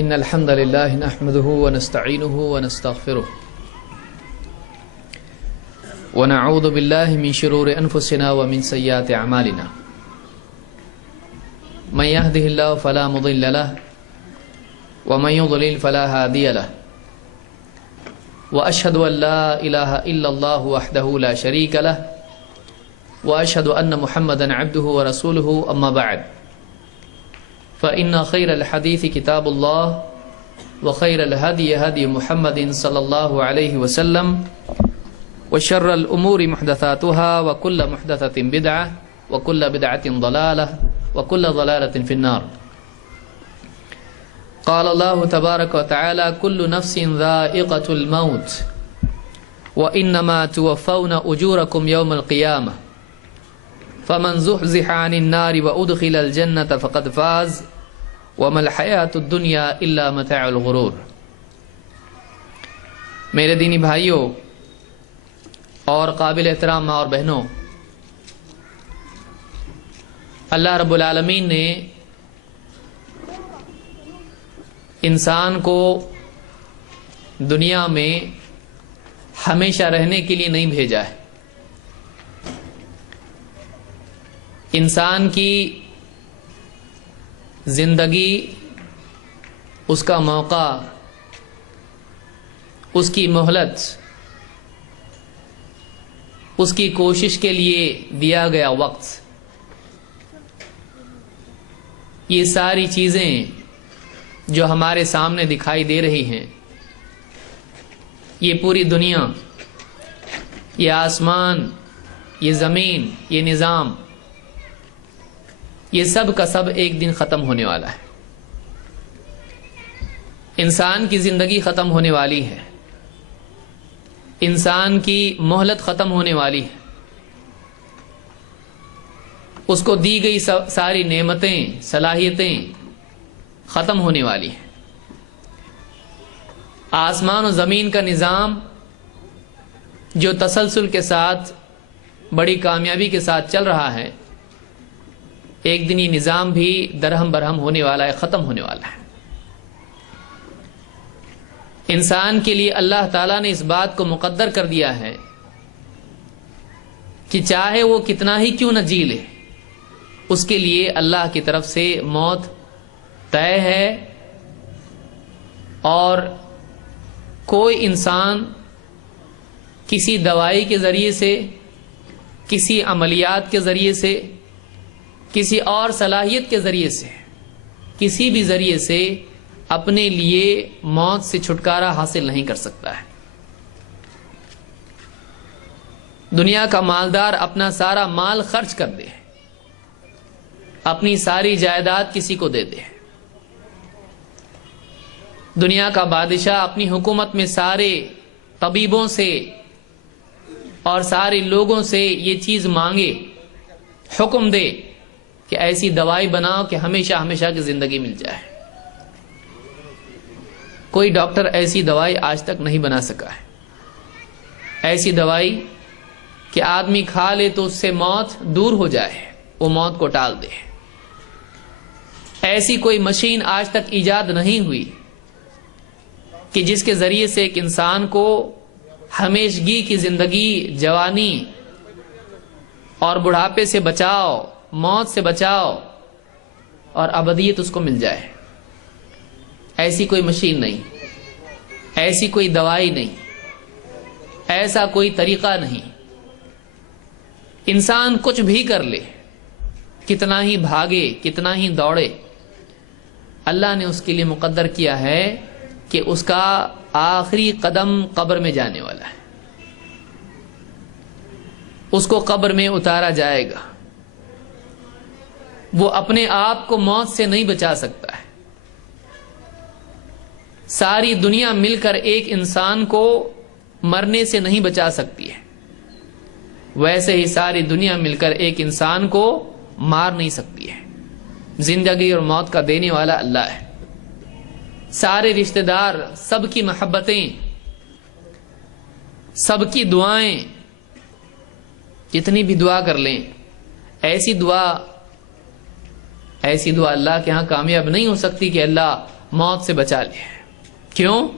إن الحمد لله نحمده ونستعينه ونستغفره ونعوذ بالله من شرور أنفسنا ومن سيئات أعمالنا من يهده الله فلا مضل له ومن يضلل فلا هادي له وأشهد أن لا إله إلا الله وحده لا شريك له وأشهد أن محمدا عبده ورسوله أما بعد فإن خير الحديث كتاب الله وخير الهدي هدي محمد صلى الله عليه وسلم وشر الأمور محدثاتها وكل محدثة بدعة وكل بدعة ضلالة وكل ضلالة في النار. قال الله تبارك وتعالى كل نفس ذائقة الموت وإنما توفون أجوركم يوم القيامة فمن زحزح عن النار وأدخل الجنة فقد فاز وما الحياة الدنيا إلا متاع الغرور. میرے دینی بھائیوں اور قابل احترام ماں اور بہنوں، اللہ رب العالمین نے انسان کو دنیا میں ہمیشہ رہنے کے لیے نہیں بھیجا ہے. انسان کی زندگی، اس کا موقع، اس کی مہلت، اس کی کوشش کے لیے دیا گیا وقت، یہ ساری چیزیں جو ہمارے سامنے دکھائی دے رہی ہیں، یہ پوری دنیا، یہ آسمان، یہ زمین، یہ نظام، یہ سب کا سب ایک دن ختم ہونے والا ہے. انسان کی زندگی ختم ہونے والی ہے، انسان کی مہلت ختم ہونے والی ہے، اس کو دی گئی ساری نعمتیں، صلاحیتیں ختم ہونے والی ہیں. آسمان و زمین کا نظام جو تسلسل کے ساتھ بڑی کامیابی کے ساتھ چل رہا ہے، ایک دن یہ نظام بھی درہم برہم ہونے والا ہے، ختم ہونے والا ہے. انسان کے لیے اللہ تعالیٰ نے اس بات کو مقدر کر دیا ہے کہ چاہے وہ کتنا ہی کیوں نہ جی لے، اس کے لیے اللہ کی طرف سے موت طے ہے. اور کوئی انسان کسی دوائی کے ذریعے سے، کسی عملیات کے ذریعے سے، کسی اور صلاحیت کے ذریعے سے، کسی بھی ذریعے سے اپنے لیے موت سے چھٹکارا حاصل نہیں کر سکتا ہے. دنیا کا مالدار اپنا سارا مال خرچ کر دے، اپنی ساری جائیداد کسی کو دے دے. دنیا کا بادشاہ اپنی حکومت میں سارے طبیبوں سے اور سارے لوگوں سے یہ چیز مانگے، حکم دے کہ ایسی دوائی بناؤ کہ ہمیشہ ہمیشہ کی زندگی مل جائے. کوئی ڈاکٹر ایسی دوائی آج تک نہیں بنا سکا ہے. ایسی دوائی کہ آدمی کھا لے تو اس سے موت دور ہو جائے، وہ موت کو ٹال دے. ایسی کوئی مشین آج تک ایجاد نہیں ہوئی کہ جس کے ذریعے سے ایک انسان کو ہمیشگی کی زندگی، جوانی اور بڑھاپے سے بچاؤ، موت سے بچاؤ اور ابدیت اس کو مل جائے. ایسی کوئی مشین نہیں، ایسی کوئی دوائی نہیں، ایسا کوئی طریقہ نہیں. انسان کچھ بھی کر لے، کتنا ہی بھاگے، کتنا ہی دوڑے، اللہ نے اس کے لیے مقدر کیا ہے کہ اس کا آخری قدم قبر میں جانے والا ہے. اس کو قبر میں اتارا جائے گا. وہ اپنے آپ کو موت سے نہیں بچا سکتا ہے. ساری دنیا مل کر ایک انسان کو مرنے سے نہیں بچا سکتی ہے، ویسے ہی ساری دنیا مل کر ایک انسان کو مار نہیں سکتی ہے. زندگی اور موت کا دینے والا اللہ ہے. سارے رشتہ دار، سب کی محبتیں، سب کی دعائیں، جتنی بھی دعا کر لیں، ایسی دعا اللہ کے ہاں کامیاب نہیں ہو سکتی کہ اللہ موت سے بچا لے. کیوں؟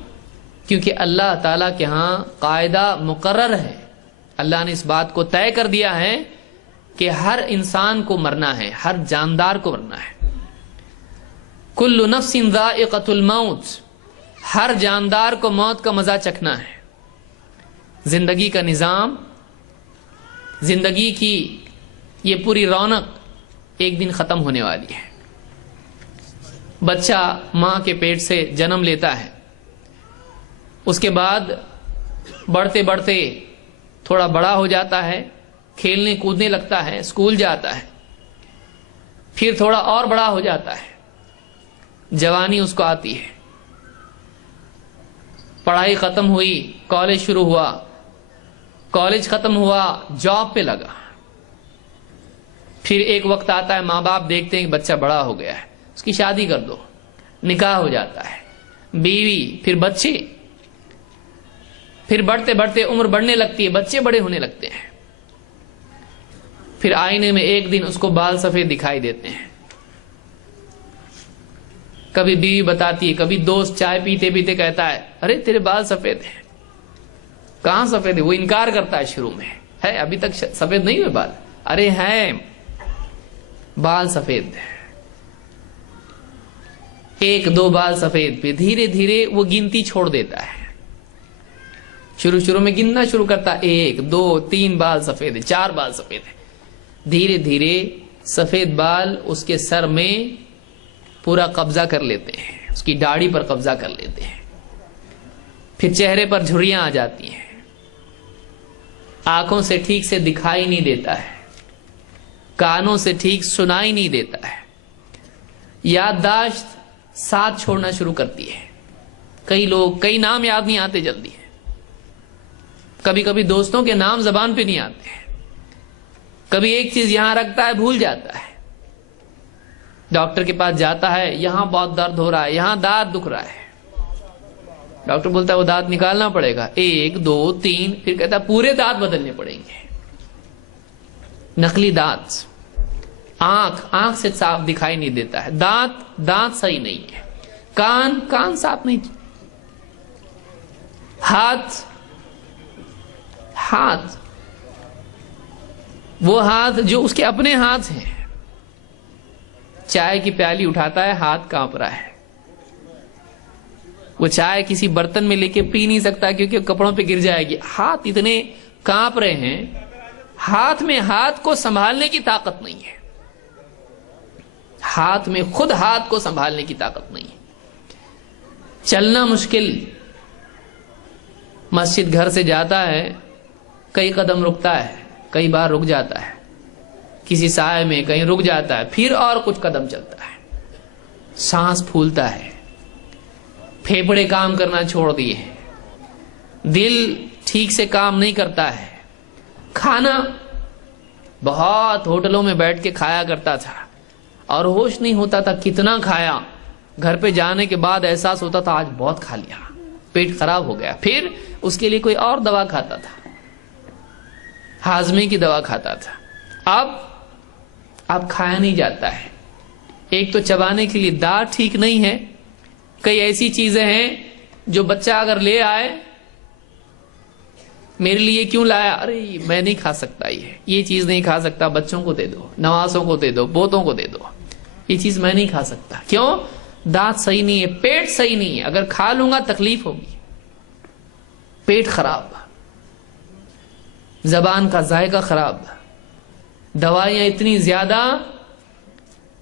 کیونکہ اللہ تعالیٰ کے ہاں قاعدہ مقرر ہے. اللہ نے اس بات کو طے کر دیا ہے کہ ہر انسان کو مرنا ہے، ہر جاندار کو مرنا ہے. کل نفس ذائقۃ الموت، ہر جاندار کو موت کا مزہ چکھنا ہے. زندگی کا نظام، زندگی کی یہ پوری رونق ایک دن ختم ہونے والی ہے. بچہ ماں کے پیٹ سے جنم لیتا ہے، اس کے بعد بڑھتے بڑھتے تھوڑا بڑا ہو جاتا ہے، کھیلنے کودنے لگتا ہے، اسکول جاتا ہے، پھر تھوڑا اور بڑا ہو جاتا ہے، جوانی اس کو آتی ہے، پڑھائی ختم ہوئی، کالج شروع ہوا، کالج ختم ہوا، جاب پہ لگا. پھر ایک وقت آتا ہے ماں باپ دیکھتے ہیں کہ بچہ بڑا ہو گیا ہے، اس کی شادی کر دو، نکاح ہو جاتا ہے، بیوی، پھر بچے، پھر بڑھتے بڑھتے عمر بڑھنے لگتی ہے، بچے بڑے ہونے لگتے ہیں. پھر آئینے میں ایک دن اس کو بال سفید دکھائی دیتے ہیں. کبھی بیوی بتاتی ہے، کبھی دوست چائے پیتے پیتے کہتا ہے ارے تیرے بال سفید ہیں. کہاں سفید ہے؟ وہ انکار کرتا ہے شروع میں، ہے ابھی تک سفید نہیں ہوئے بال. ارے ہیں بال سفید، ایک دو بال سفید، پہ دھیرے دھیرے وہ گنتی چھوڑ دیتا ہے. شروع میں گننا شروع کرتا، 1 2 3 بال سفید ہے، 4 بال سفید ہے. دھیرے دھیرے سفید بال اس کے سر میں پورا قبضہ کر لیتے ہیں، اس کی داڑھی پر قبضہ کر لیتے ہیں. پھر چہرے پر جھریاں آ جاتی ہیں، آنکھوں سے ٹھیک سے دکھائی نہیں دیتا ہے، کانوں سے ٹھیک سنائی نہیں دیتا ہے، یادداشت ساتھ چھوڑنا شروع کرتی ہے. کئی نام یاد نہیں آتے جلدی، کبھی کبھی دوستوں کے نام زبان پہ نہیں آتے ہیں، کبھی ایک چیز یہاں رکھتا ہے بھول جاتا ہے. ڈاکٹر کے پاس جاتا ہے، یہاں بہت درد ہو رہا ہے، یہاں دانت دکھ رہا ہے. ڈاکٹر بولتا ہے وہ دانت نکالنا پڑے گا، 1 2 3، پھر کہتا ہے پورے دانت بدلنے پڑیں گے، نقلی دانت. آنکھ سے صاف دکھائی نہیں دیتا ہے، دانت صحیح نہیں ہے، کان صاف نہیں، ہاتھ وہ ہاتھ جو اس کے اپنے ہاتھ ہیں، چائے کی پیالی اٹھاتا ہے ہاتھ کانپ رہا ہے، وہ چائے کسی برتن میں لے کے پی نہیں سکتا کیونکہ کپڑوں پہ گر جائے گی. ہاتھ اتنے کانپ رہے ہیں، ہاتھ میں ہاتھ کو سنبھالنے کی طاقت نہیں ہے، ہاتھ میں خود ہاتھ کو سنبھالنے کی طاقت نہیں ہے. چلنا مشکل، مسجد گھر سے جاتا ہے، کئی قدم رکتا ہے، کئی بار رک جاتا ہے، کسی سائے میں کہیں رک جاتا ہے، پھر اور کچھ قدم چلتا ہے. سانس پھولتا ہے، پھیپھڑے کام کرنا چھوڑ دیے ہیں، دل ٹھیک سے کام نہیں کرتا ہے. کھانا بہت ہوٹلوں میں بیٹھ کے کھایا کرتا تھا اور ہوش نہیں ہوتا تھا کتنا کھایا. گھر پہ جانے کے بعد احساس ہوتا تھا آج بہت کھا لیا، پیٹ خراب ہو گیا. پھر اس کے لیے کوئی اور دوا کھاتا تھا، ہاضمے کی دوا کھاتا تھا. اب کھایا نہیں جاتا ہے. ایک تو چبانے کے لیے دانت ٹھیک نہیں ہے، کئی ایسی چیزیں ہیں جو بچہ اگر لے آئے، میرے لیے کیوں لایا، ارے میں نہیں کھا سکتا، یہ چیز نہیں کھا سکتا، بچوں کو دے دو، نواسوں کو دے دو، پوتوں کو دے دو، یہ چیز میں نہیں کھا سکتا. کیوں؟ دانت صحیح نہیں ہے، پیٹ صحیح نہیں ہے، اگر کھا لوں گا تکلیف ہوگی، پیٹ خراب، زبان کا ذائقہ خراب، دوائیاں اتنی زیادہ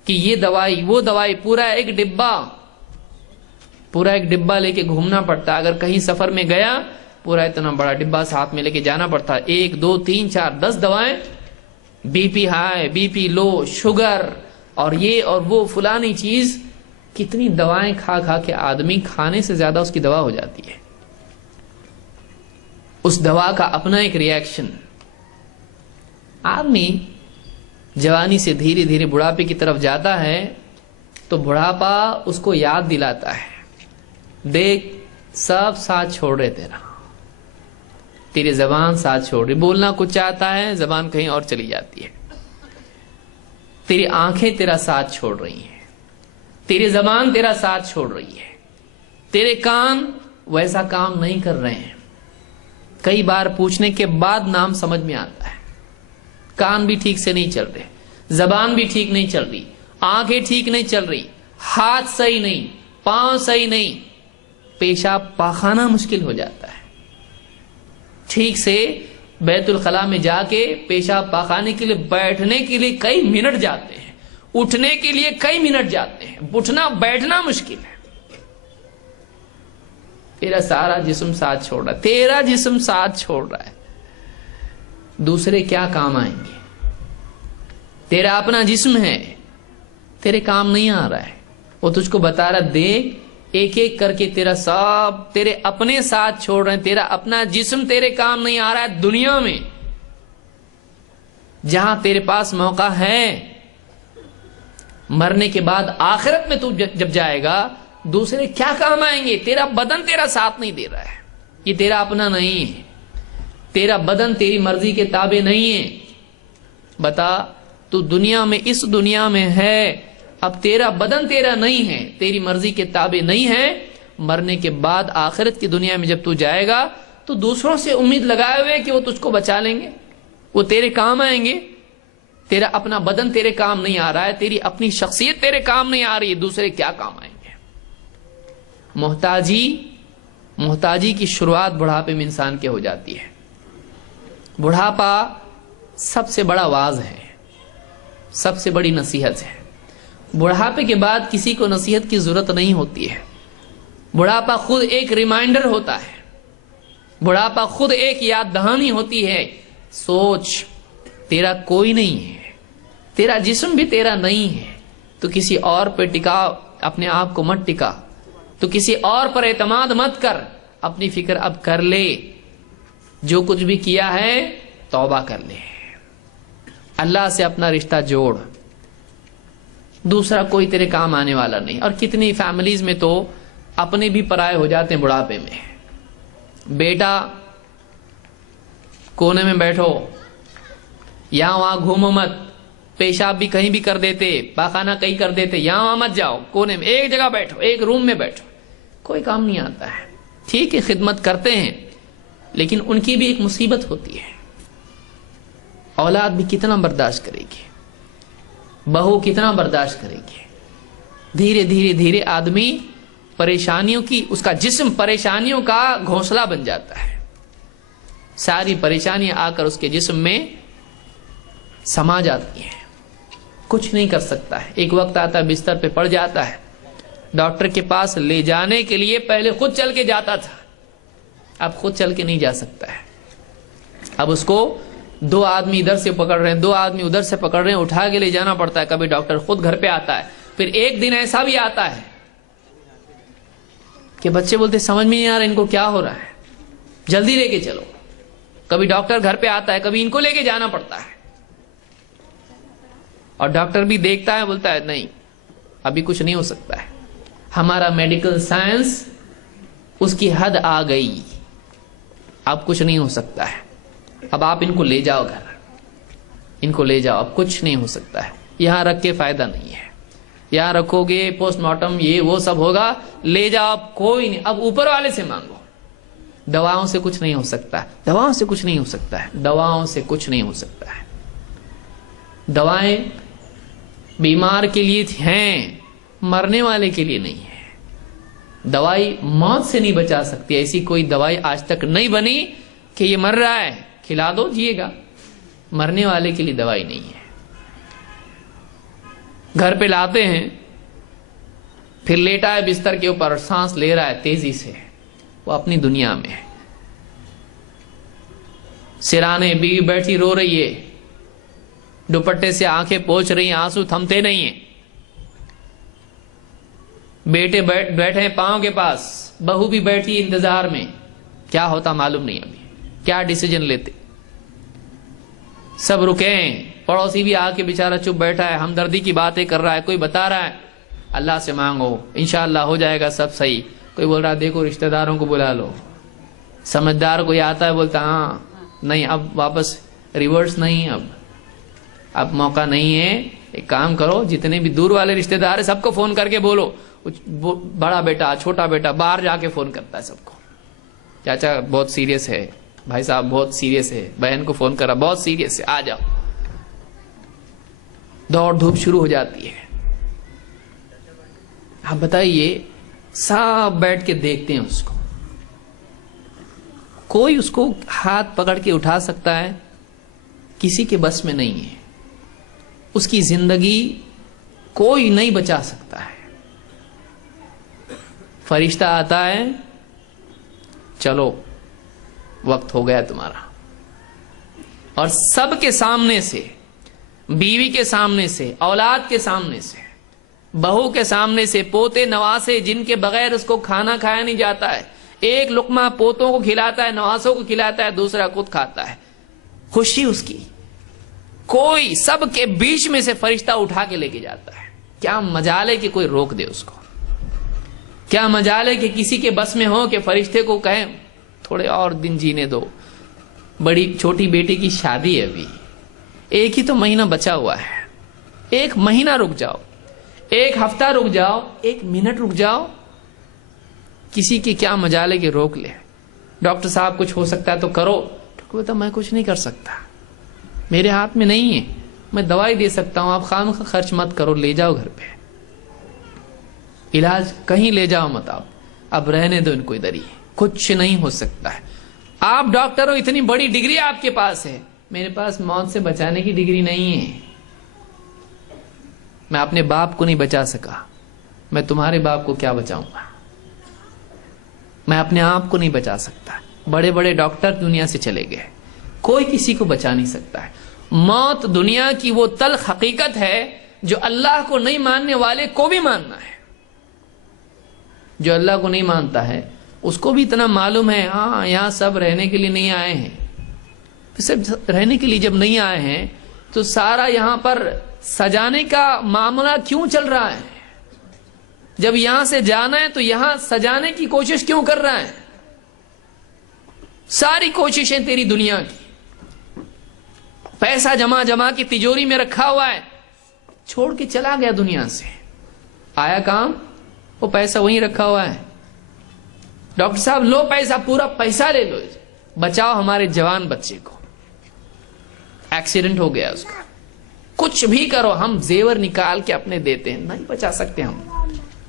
کہ یہ دوائی وہ دوائی، پورا ایک ڈبہ لے کے گھومنا پڑتا. اگر کہیں سفر میں گیا، پورا اتنا بڑا ڈبہ ساتھ میں لے کے جانا پڑتا، 1 2 3 4 10 دوائیں، B P high, B P low, sugar اور یہ اور وہ فلانی چیز. کتنی دوائیں کھا کے آدمی کھانے سے زیادہ اس کی دوا ہو جاتی ہے. اس دوا کا اپنا ایک ریئیکشن. آدمی جوانی سے دھیرے دھیرے بڑھاپے کی طرف جاتا ہے تو بڑھاپا اس کو یاد دلاتا ہے، دیکھ سب ساتھ چھوڑ رہے، تیری زبان ساتھ چھوڑ رہی، بولنا کچھ چاہتا ہے زبان کہیں اور چلی جاتی ہے، تیری آنکھیں تیرا ساتھ چھوڑ رہی ہیں، تیری زبان تیرا ساتھ چھوڑ رہی ہے، تیرے کان ویسا کام نہیں کر رہے ہیں، کئی بار پوچھنے کے بعد نام سمجھ میں آتا ہے، کان بھی ٹھیک سے نہیں چل رہے، زبان بھی ٹھیک نہیں چل رہی، آنکھیں ٹھیک نہیں چل رہی، ہاتھ صحیح نہیں، پاؤں صحیح نہیں، پیشاب پاخانہ مشکل ہو جاتا ہے، ٹھیک سے بیت الخلاء میں جا کے پیشاب پاخانے کے لیے بیٹھنے کے لیے کئی منٹ جاتے ہیں، اٹھنے کے لیے کئی منٹ جاتے ہیں، اٹھنا بیٹھنا مشکل ہے، تیرا سارا جسم ساتھ چھوڑ رہا ہے، تیرا جسم ساتھ چھوڑ رہا ہے، دوسرے کیا کام آئیں گے؟ تیرا اپنا جسم ہے، تیرے کام نہیں آ رہا ہے، وہ تجھ کو بتا رہا دیکھ ایک ایک کر کے تیرا سب تیرے اپنے ساتھ چھوڑ رہے ہیں، تیرا اپنا جسم تیرے کام نہیں آ رہا ہے دنیا میں، جہاں تیرے پاس موقع ہے، مرنے کے بعد آخرت میں تو جب جائے گا دوسرے کیا کام آئیں گے؟ تیرا بدن تیرا ساتھ نہیں دے رہا ہے، یہ تیرا اپنا نہیں ہے، تیرا بدن تیری مرضی کے تابع نہیں ہے، بتا تو دنیا میں اس دنیا میں ہے، اب تیرا بدن تیرا نہیں ہے، تیری مرضی کے تابع نہیں ہے، مرنے کے بعد آخرت کی دنیا میں جب تو جائے گا تو دوسروں سے امید لگائے ہوئے کہ وہ تجھ کو بچا لیں گے، وہ تیرے کام آئیں گے، تیرا اپنا بدن تیرے کام نہیں آ رہا ہے، تیری اپنی شخصیت تیرے کام نہیں آ رہی ہے، دوسرے کیا کام آئیں گے؟ محتاجی کی شروعات بڑھاپے میں انسان کے ہو جاتی ہے، بڑھاپا سب سے بڑا واعظ ہے، سب سے بڑی نصیحت ہے، بڑھاپے کے بعد کسی کو نصیحت کی ضرورت نہیں ہوتی ہے، بڑھاپا خود ایک ریمائنڈر ہوتا ہے، بڑھاپا خود ایک یاد دہانی ہوتی ہے، سوچ تیرا کوئی نہیں ہے، تیرا جسم بھی تیرا نہیں ہے، تو کسی اور پہ ٹکا، اپنے آپ کو مت ٹکا، تو کسی اور پر اعتماد مت کر، اپنی فکر اب کر لے، جو کچھ بھی کیا ہے توبہ کر لے، اللہ سے اپنا رشتہ جوڑ، دوسرا کوئی تیرے کام آنے والا نہیں۔ اور کتنی فیملیز میں تو اپنے بھی پرائے ہو جاتے ہیں بڑھاپے میں، بیٹا کونے میں بیٹھو، یہاں وہاں گھومو مت، پیشاب بھی کہیں بھی کر دیتے، پاخانہ کہیں کر دیتے، یہاں وہاں مت جاؤ، کونے میں ایک جگہ بیٹھو، ایک روم میں بیٹھو، کوئی کام نہیں آتا ہے، ٹھیک ہے خدمت کرتے ہیں لیکن ان کی بھی ایک مصیبت ہوتی ہے، اولاد بھی کتنا برداشت کرے گی، بہو کتنا برداشت کرے گی، دھیرے دھیرے دھیرے آدمی پریشانیوں کی، اس کا جسم پریشانیوں کا گھونسلہ بن جاتا ہے، ساری پریشانیاں آ کر اس کے جسم میں سما جاتی ہیں، کچھ نہیں کر سکتا ہے، ایک وقت آتا ہے بستر پہ پڑ جاتا ہے، ڈاکٹر کے پاس لے جانے کے لیے پہلے خود چل کے جاتا تھا، اب خود چل کے نہیں جا سکتا ہے، اب اس کو دو آدمی ادھر سے پکڑ رہے ہیں، دو آدمی ادھر سے پکڑ رہے ہیں، اٹھا کے لے جانا پڑتا ہے، کبھی ڈاکٹر خود گھر پہ آتا ہے، پھر ایک دن ایسا بھی آتا ہے کہ بچے بولتے سمجھ میں نہیں آ رہا ان کو کیا ہو رہا ہے، جلدی لے کے چلو، کبھی ڈاکٹر گھر پہ آتا ہے، کبھی ان کو لے کے جانا پڑتا ہے، اور ڈاکٹر بھی دیکھتا ہے، بولتا ہے نہیں ابھی کچھ نہیں ہو سکتا ہے، ہمارا میڈیکل سائنس اس کی حد آ گئی، اب کچھ نہیں ہو سکتا ہے، اب آپ ان کو لے جاؤ گھر، ان کو لے جاؤ، اب کچھ نہیں ہو سکتا ہے، یہاں رکھ کے فائدہ نہیں ہے، یہاں رکھو گے پوسٹ مارٹم یہ وہ سب ہوگا، لے جاؤ، اب کوئی نہیں، اب اوپر والے سے مانگو، دواؤں سے کچھ نہیں ہو سکتا ہے، دواؤں سے کچھ نہیں ہو سکتا ہے، دواؤں سے کچھ نہیں ہو سکتا ہے، دوائیں بیمار کے لیے ہیں، مرنے والے کے لیے نہیں ہے، دوائی موت سے نہیں بچا سکتی، ایسی کوئی دوائی آج تک نہیں بنی کہ یہ مر رہا ہے کھلا دو جیے گا، مرنے والے کے لیے دوائی نہیں ہے، گھر پہ لاتے ہیں، پھر لیٹا ہے بستر کے اوپر، سانس لے رہا ہے تیزی سے، وہ اپنی دنیا میں ہے، سرانے بیوی بیٹھی رو رہی ہے، دوپٹے سے آنکھیں پوچھ رہی ہیں، آنسو تھمتے نہیں ہیں، بیٹے بیٹھے ہیں پاؤں کے پاس، بہو بھی بیٹھی انتظار میں، کیا ہوتا معلوم نہیں، ابھی کیا ڈیسیجن لیتے، سب رکے ہیں، پڑوسی بھی آ کے بیچارہ چپ بیٹھا ہے، ہمدردی کی باتیں کر رہا ہے، کوئی بتا رہا ہے اللہ سے مانگو انشاءاللہ ہو جائے گا سب صحیح، کوئی بول رہا ہے دیکھو رشتہ داروں کو بلا لو، سمجھدار کوئی آتا ہے بولتا ہاں نہیں اب واپس ریورس نہیں، اب موقع نہیں ہے، ایک کام کرو، جتنے بھی دور والے رشتہ دار ہیں سب کو فون کر کے بولو، بڑا بیٹا چھوٹا بیٹا باہر جا کے فون کرتا ہے سب کو، چاچا بہت سیریس ہے، بھائی صاحب بہت سیریس ہے، بہن کو فون کرا بہت سیریس ہے، آ جاؤ، دوڑ دھوپ شروع ہو جاتی ہے۔ آپ بتائیے، سب بیٹھ کے دیکھتے ہیں اس کو، کوئی اس کو ہاتھ پکڑ کے اٹھا سکتا ہے؟ کسی کے بس میں نہیں ہے، اس کی زندگی کوئی نہیں بچا سکتا ہے۔ فرشتہ آتا ہے، چلو وقت ہو گیا تمہارا، اور سب کے سامنے سے، بیوی کے سامنے سے، اولاد کے سامنے سے، بہو کے سامنے سے، پوتے نواسے جن کے بغیر اس کو کھانا کھایا نہیں جاتا ہے، ایک لقمہ پوتوں کو کھلاتا ہے، نواسوں کو کھلاتا ہے، دوسرا خود کھاتا ہے، خوشی اس کی، کوئی سب کے بیچ میں سے فرشتہ اٹھا کے لے کے جاتا ہے۔ کیا مجال ہے کہ کوئی روک دے اس کو؟ کیا مجال ہے کہ کسی کے بس میں ہو کہ فرشتے کو کہیں تھوڑے اور دن جینے دو، بڑی چھوٹی بیٹی کی شادی ہے، ابھی ایک ہی تو مہینہ بچا ہوا ہے، ایک مہینہ رک جاؤ، ایک ہفتہ رک جاؤ، ایک منٹ رک جاؤ۔ کسی کی کیا مجال ہے کہ روک لے؟ ڈاکٹر صاحب کچھ ہو سکتا ہے تو کرو، ڈاکٹر بتا میں کچھ نہیں کر سکتا، میرے ہاتھ میں نہیں ہے، میں دوائی دے سکتا ہوں، آپ خام خرچ مت کرو، لے جاؤ گھر پہ، علاج کہیں لے جاؤ مت، آپ اب رہنے دو ان کو ادھر ہی، کچھ نہیں ہو سکتا ہے۔ آپ ڈاکٹر ہو، اتنی بڑی ڈگری آپ کے پاس ہے، میرے پاس موت سے بچانے کی ڈگری نہیں ہے، میں اپنے باپ کو نہیں بچا سکا، میں تمہارے باپ کو کیا بچاؤں گا؟ میں اپنے آپ کو نہیں بچا سکتا۔ بڑے بڑے ڈاکٹر دنیا سے چلے گئے، کوئی کسی کو بچا نہیں سکتا ہے۔ موت دنیا کی وہ تلخ حقیقت ہے جو اللہ کو نہیں ماننے والے کو بھی ماننا ہے۔ جو اللہ کو نہیں مانتا ہے اس کو بھی اتنا معلوم ہے، ہاں یہاں سب رہنے کے لیے نہیں آئے ہیں، صرف رہنے کے لیے جب نہیں آئے ہیں تو سارا یہاں پر سجانے کا معاملہ کیوں چل رہا ہے؟ جب یہاں سے جانا ہے تو یہاں سجانے کی کوشش کیوں کر رہا ہے؟ ساری کوششیں تیری دنیا کی، پیسہ جمع جمع کی تجوری میں رکھا ہوا ہے، چھوڑ کے چلا گیا دنیا سے، آیا کام؟ وہ پیسہ وہیں رکھا ہوا ہے۔ ڈاکٹر صاحب لو پیسہ، پورا پیسہ لے لو، بچاؤ ہمارے جوان بچے کو، ایکسیڈنٹ ہو گیا اس کا، کچھ بھی کرو، ہم زیور نکال کے اپنے دیتے ہیں، نہیں بچا سکتے، ہم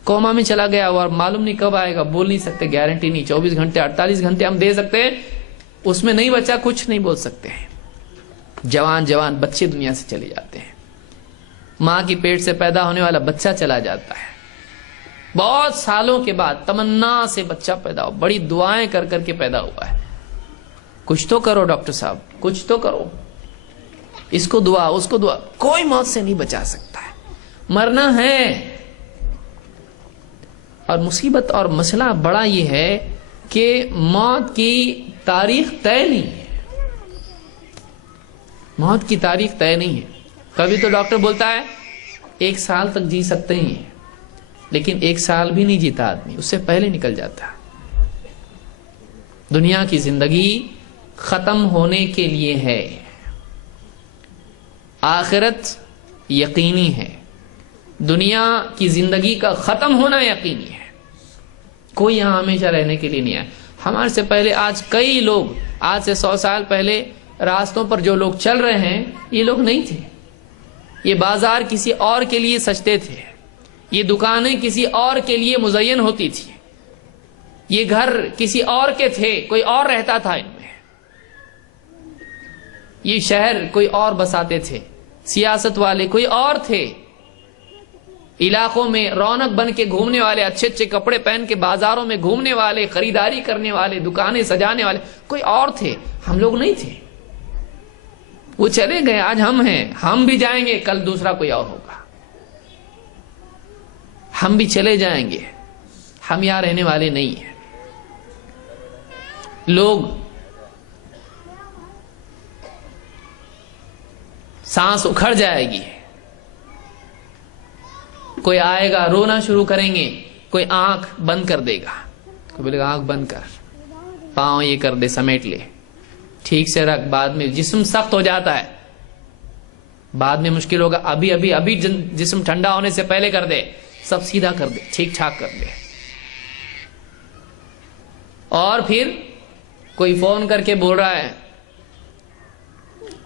کوما میں چلا گیا اور معلوم نہیں کب آئے گا، بول نہیں سکتے، گارنٹی نہیں، 24 گھنٹے 48 گھنٹے ہم دے سکتے ہیں، اس میں نہیں بچا، کچھ نہیں بول سکتے ہیں۔ جوان جوان بچے دنیا سے چلے جاتے ہیں، ماں کی پیٹ سے پیدا ہونے والا بچہ چلا جاتا ہے، بہت سالوں کے بعد تمنا سے بچہ پیدا ہو، بڑی دعائیں کر کر کے پیدا ہوا ہے۔ کچھ تو کرو ڈاکٹر صاحب، کچھ تو کرو، اس کو دعا اس کو دعا، کوئی موت سے نہیں بچا سکتا ہے، مرنا ہے۔ اور مصیبت اور مسئلہ بڑا یہ ہے کہ موت کی تاریخ طے نہیں ہے، موت کی تاریخ طے نہیں ہے۔ کبھی تو ڈاکٹر بولتا ہے 1 سال تک جی سکتے ہیں، لیکن 1 سال بھی نہیں جیتا آدمی، اس سے پہلے نکل جاتا۔ دنیا کی زندگی ختم ہونے کے لیے ہے، آخرت یقینی ہے، دنیا کی زندگی کا ختم ہونا یقینی ہے، کوئی یہاں ہمیشہ رہنے کے لیے نہیں ہے۔ ہمارے سے پہلے آج کئی لوگ، آج سے 100 سال پہلے راستوں پر جو لوگ چل رہے ہیں یہ لوگ نہیں تھے، یہ بازار کسی اور کے لیے سجتے تھے، یہ دکانیں کسی اور کے لیے مزین ہوتی تھی، یہ گھر کسی اور کے تھے، کوئی اور رہتا تھا ان میں، یہ شہر کوئی اور بساتے تھے، سیاست والے کوئی اور تھے، علاقوں میں رونق بن کے گھومنے والے، اچھے اچھے کپڑے پہن کے بازاروں میں گھومنے والے، خریداری کرنے والے، دکانیں سجانے والے کوئی اور تھے، ہم لوگ نہیں تھے۔ وہ چلے گئے، آج ہم ہیں، ہم بھی جائیں گے، کل دوسرا کوئی اور ہوگا، ہم بھی چلے جائیں گے، ہم یہاں رہنے والے نہیں ہیں۔ لوگ سانس اکھڑ جائے گی، کوئی آئے گا رونا شروع کریں گے، کوئی آنکھ بند کر دے گا، کوئی بولے گا آنکھ بند کر، پاؤں یہ کر دے، سمیٹ لے، ٹھیک سے رکھ، بعد میں جسم سخت ہو جاتا ہے، بعد میں مشکل ہوگا. ابھی جسم ٹھنڈا ہونے سے پہلے کر دے, سب سیدھا کر دے, ٹھیک ٹھاک کر دے. اور پھر کوئی فون کر کے بول رہا ہے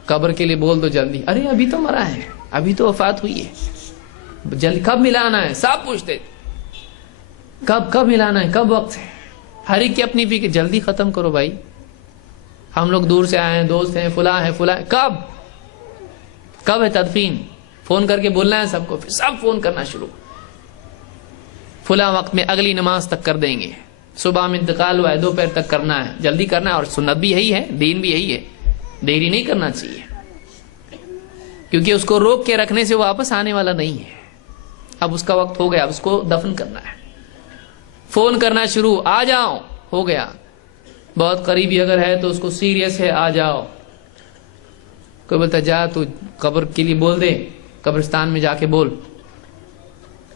قبر کے لیے بول دو جلدی, ارے ابھی تو مرا ہے, ابھی تو وفات ہوئی ہے, جلدی کب ملانا ہے, سب پوچھتے کب ملانا ہے, کب وقت ہے. ہر ایک کی اپنی فکر, جلدی ختم کرو بھائی, ہم لوگ دور سے آئے ہیں, دوست ہیں, فلاں ہے, کب ہے تدفین, فون کر کے بولنا ہے سب کو. پھر سب فون کرنا شروع, فلاں وقت میں اگلی نماز تک کر دیں گے, صبح میں انتقال ہوا ہے, دوپہر تک کرنا ہے, جلدی کرنا ہے. اور سنت بھی یہی ہے, دین بھی یہی ہے, دیری نہیں کرنا چاہیے, کیونکہ اس کو روک کے رکھنے سے واپس آنے والا نہیں ہے. اب اس کا وقت ہو گیا, اب اس کو دفن کرنا ہے. فون کرنا شروع, آ جاؤ, ہو گیا. بہت قریبی اگر ہے تو اس کو سیریس ہے, آ جاؤ. کوئی بولتا جا تو قبر کے لیے بول دے, قبرستان میں جا کے بول.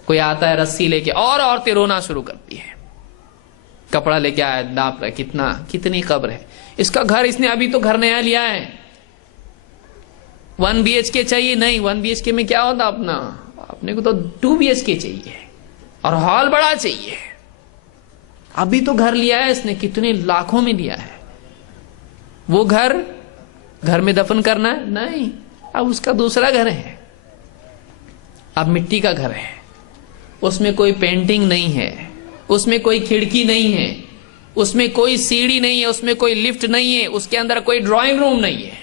کوئی آتا ہے رسی لے کے, اور عورتیں رونا شروع کرتی ہیں, کپڑا لے کے آیا, ناپ رہا کتنی قبر ہے. اس کا گھر, اس نے ابھی تو گھر نیا لیا ہے, 1 BHK چاہیے. نہیں, 1 BHK میں کیا ہوتا, اپنے کو تو 2 BHK چاہیے, اور ہال بڑا چاہیے. ابھی تو گھر لیا ہے اس نے, کتنے لاکھوں میں لیا ہے. وہ گھر میں دفن کرنا ہے, نہیں, اب اس کا دوسرا گھر ہے, اب مٹی کا گھر ہے. اس میں کوئی پینٹنگ نہیں ہے, اس میں کوئی کھڑکی نہیں ہے, اس میں کوئی سیڑھی نہیں ہے, اس میں کوئی لفٹ نہیں ہے, اس کے اندر کوئی ڈرائنگ روم نہیں ہے.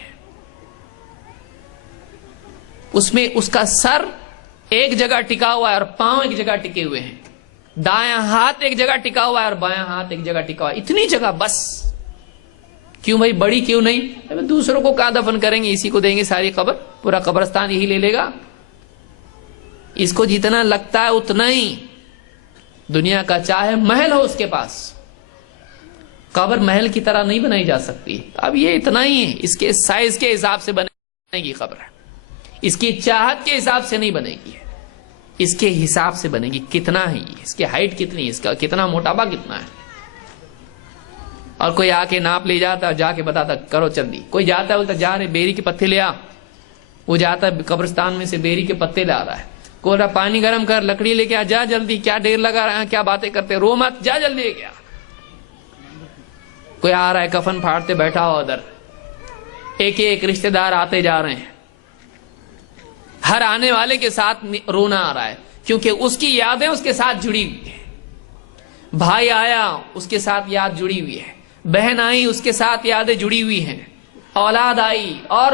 اس میں اس کا سر ایک جگہ ٹکا ہوا ہے اور پاؤں ایک جگہ ٹکے ہوئے ہیں, دایاں ہاتھ ایک جگہ ٹکا ہوا ہے اور بایاں ہاتھ ایک جگہ ٹکا ہوا ہے. اتنی جگہ بس. کیوں بھائی, بڑی کیوں نہیں؟ دوسروں کو کہاں دفن کریں گے, اسی کو دیں گے ساری قبر, پورا قبرستان یہی لے لے گا. اس کو جتنا لگتا ہے اتنا ہی. دنیا کا چاہے محل ہو اس کے پاس, قبر محل کی طرح نہیں بنائی جا سکتی. اب یہ اتنا ہی ہے, اس کے سائز کے حساب سے بنے گی قبر, اس کی چاہت کے حساب سے نہیں بنے گی, اس کے حساب سے بنے گی. کتنا ہے یہ, اس کی ہائٹ کتنی ہے, اس کا کتنا موٹاپا کتنا ہے. اور کوئی آ کے ناپ لے جاتا, جا کے بتاتا کرو جلدی. کوئی جاتا ہے بولتا جا رہے بیری کے پتے لے آ, وہ جاتا ہے قبرستان میں سے بیری کے پتے لا رہا ہے. کوئی پانی گرم کر, لکڑی لے کے آ, جا جلدی, کیا ڈیر لگا رہا ہے, کیا باتیں کرتے, رو مت, جا جلدی لے کے آ. کوئی آ رہا ہے کفن پھاڑتے بیٹھا ہوا ادھر, ایک ایک رشتہ دار آتے جا رہے ہیں, ہر آنے والے کے ساتھ رونا آ رہا ہے, کیونکہ اس کی یادیں اس کے ساتھ جڑی ہوئی ہیں. بھائی آیا, اس کے ساتھ یاد جڑی ہوئی ہے, بہن آئی, اس کے ساتھ یادیں جڑی ہوئی ہیں, اولاد آئی, اور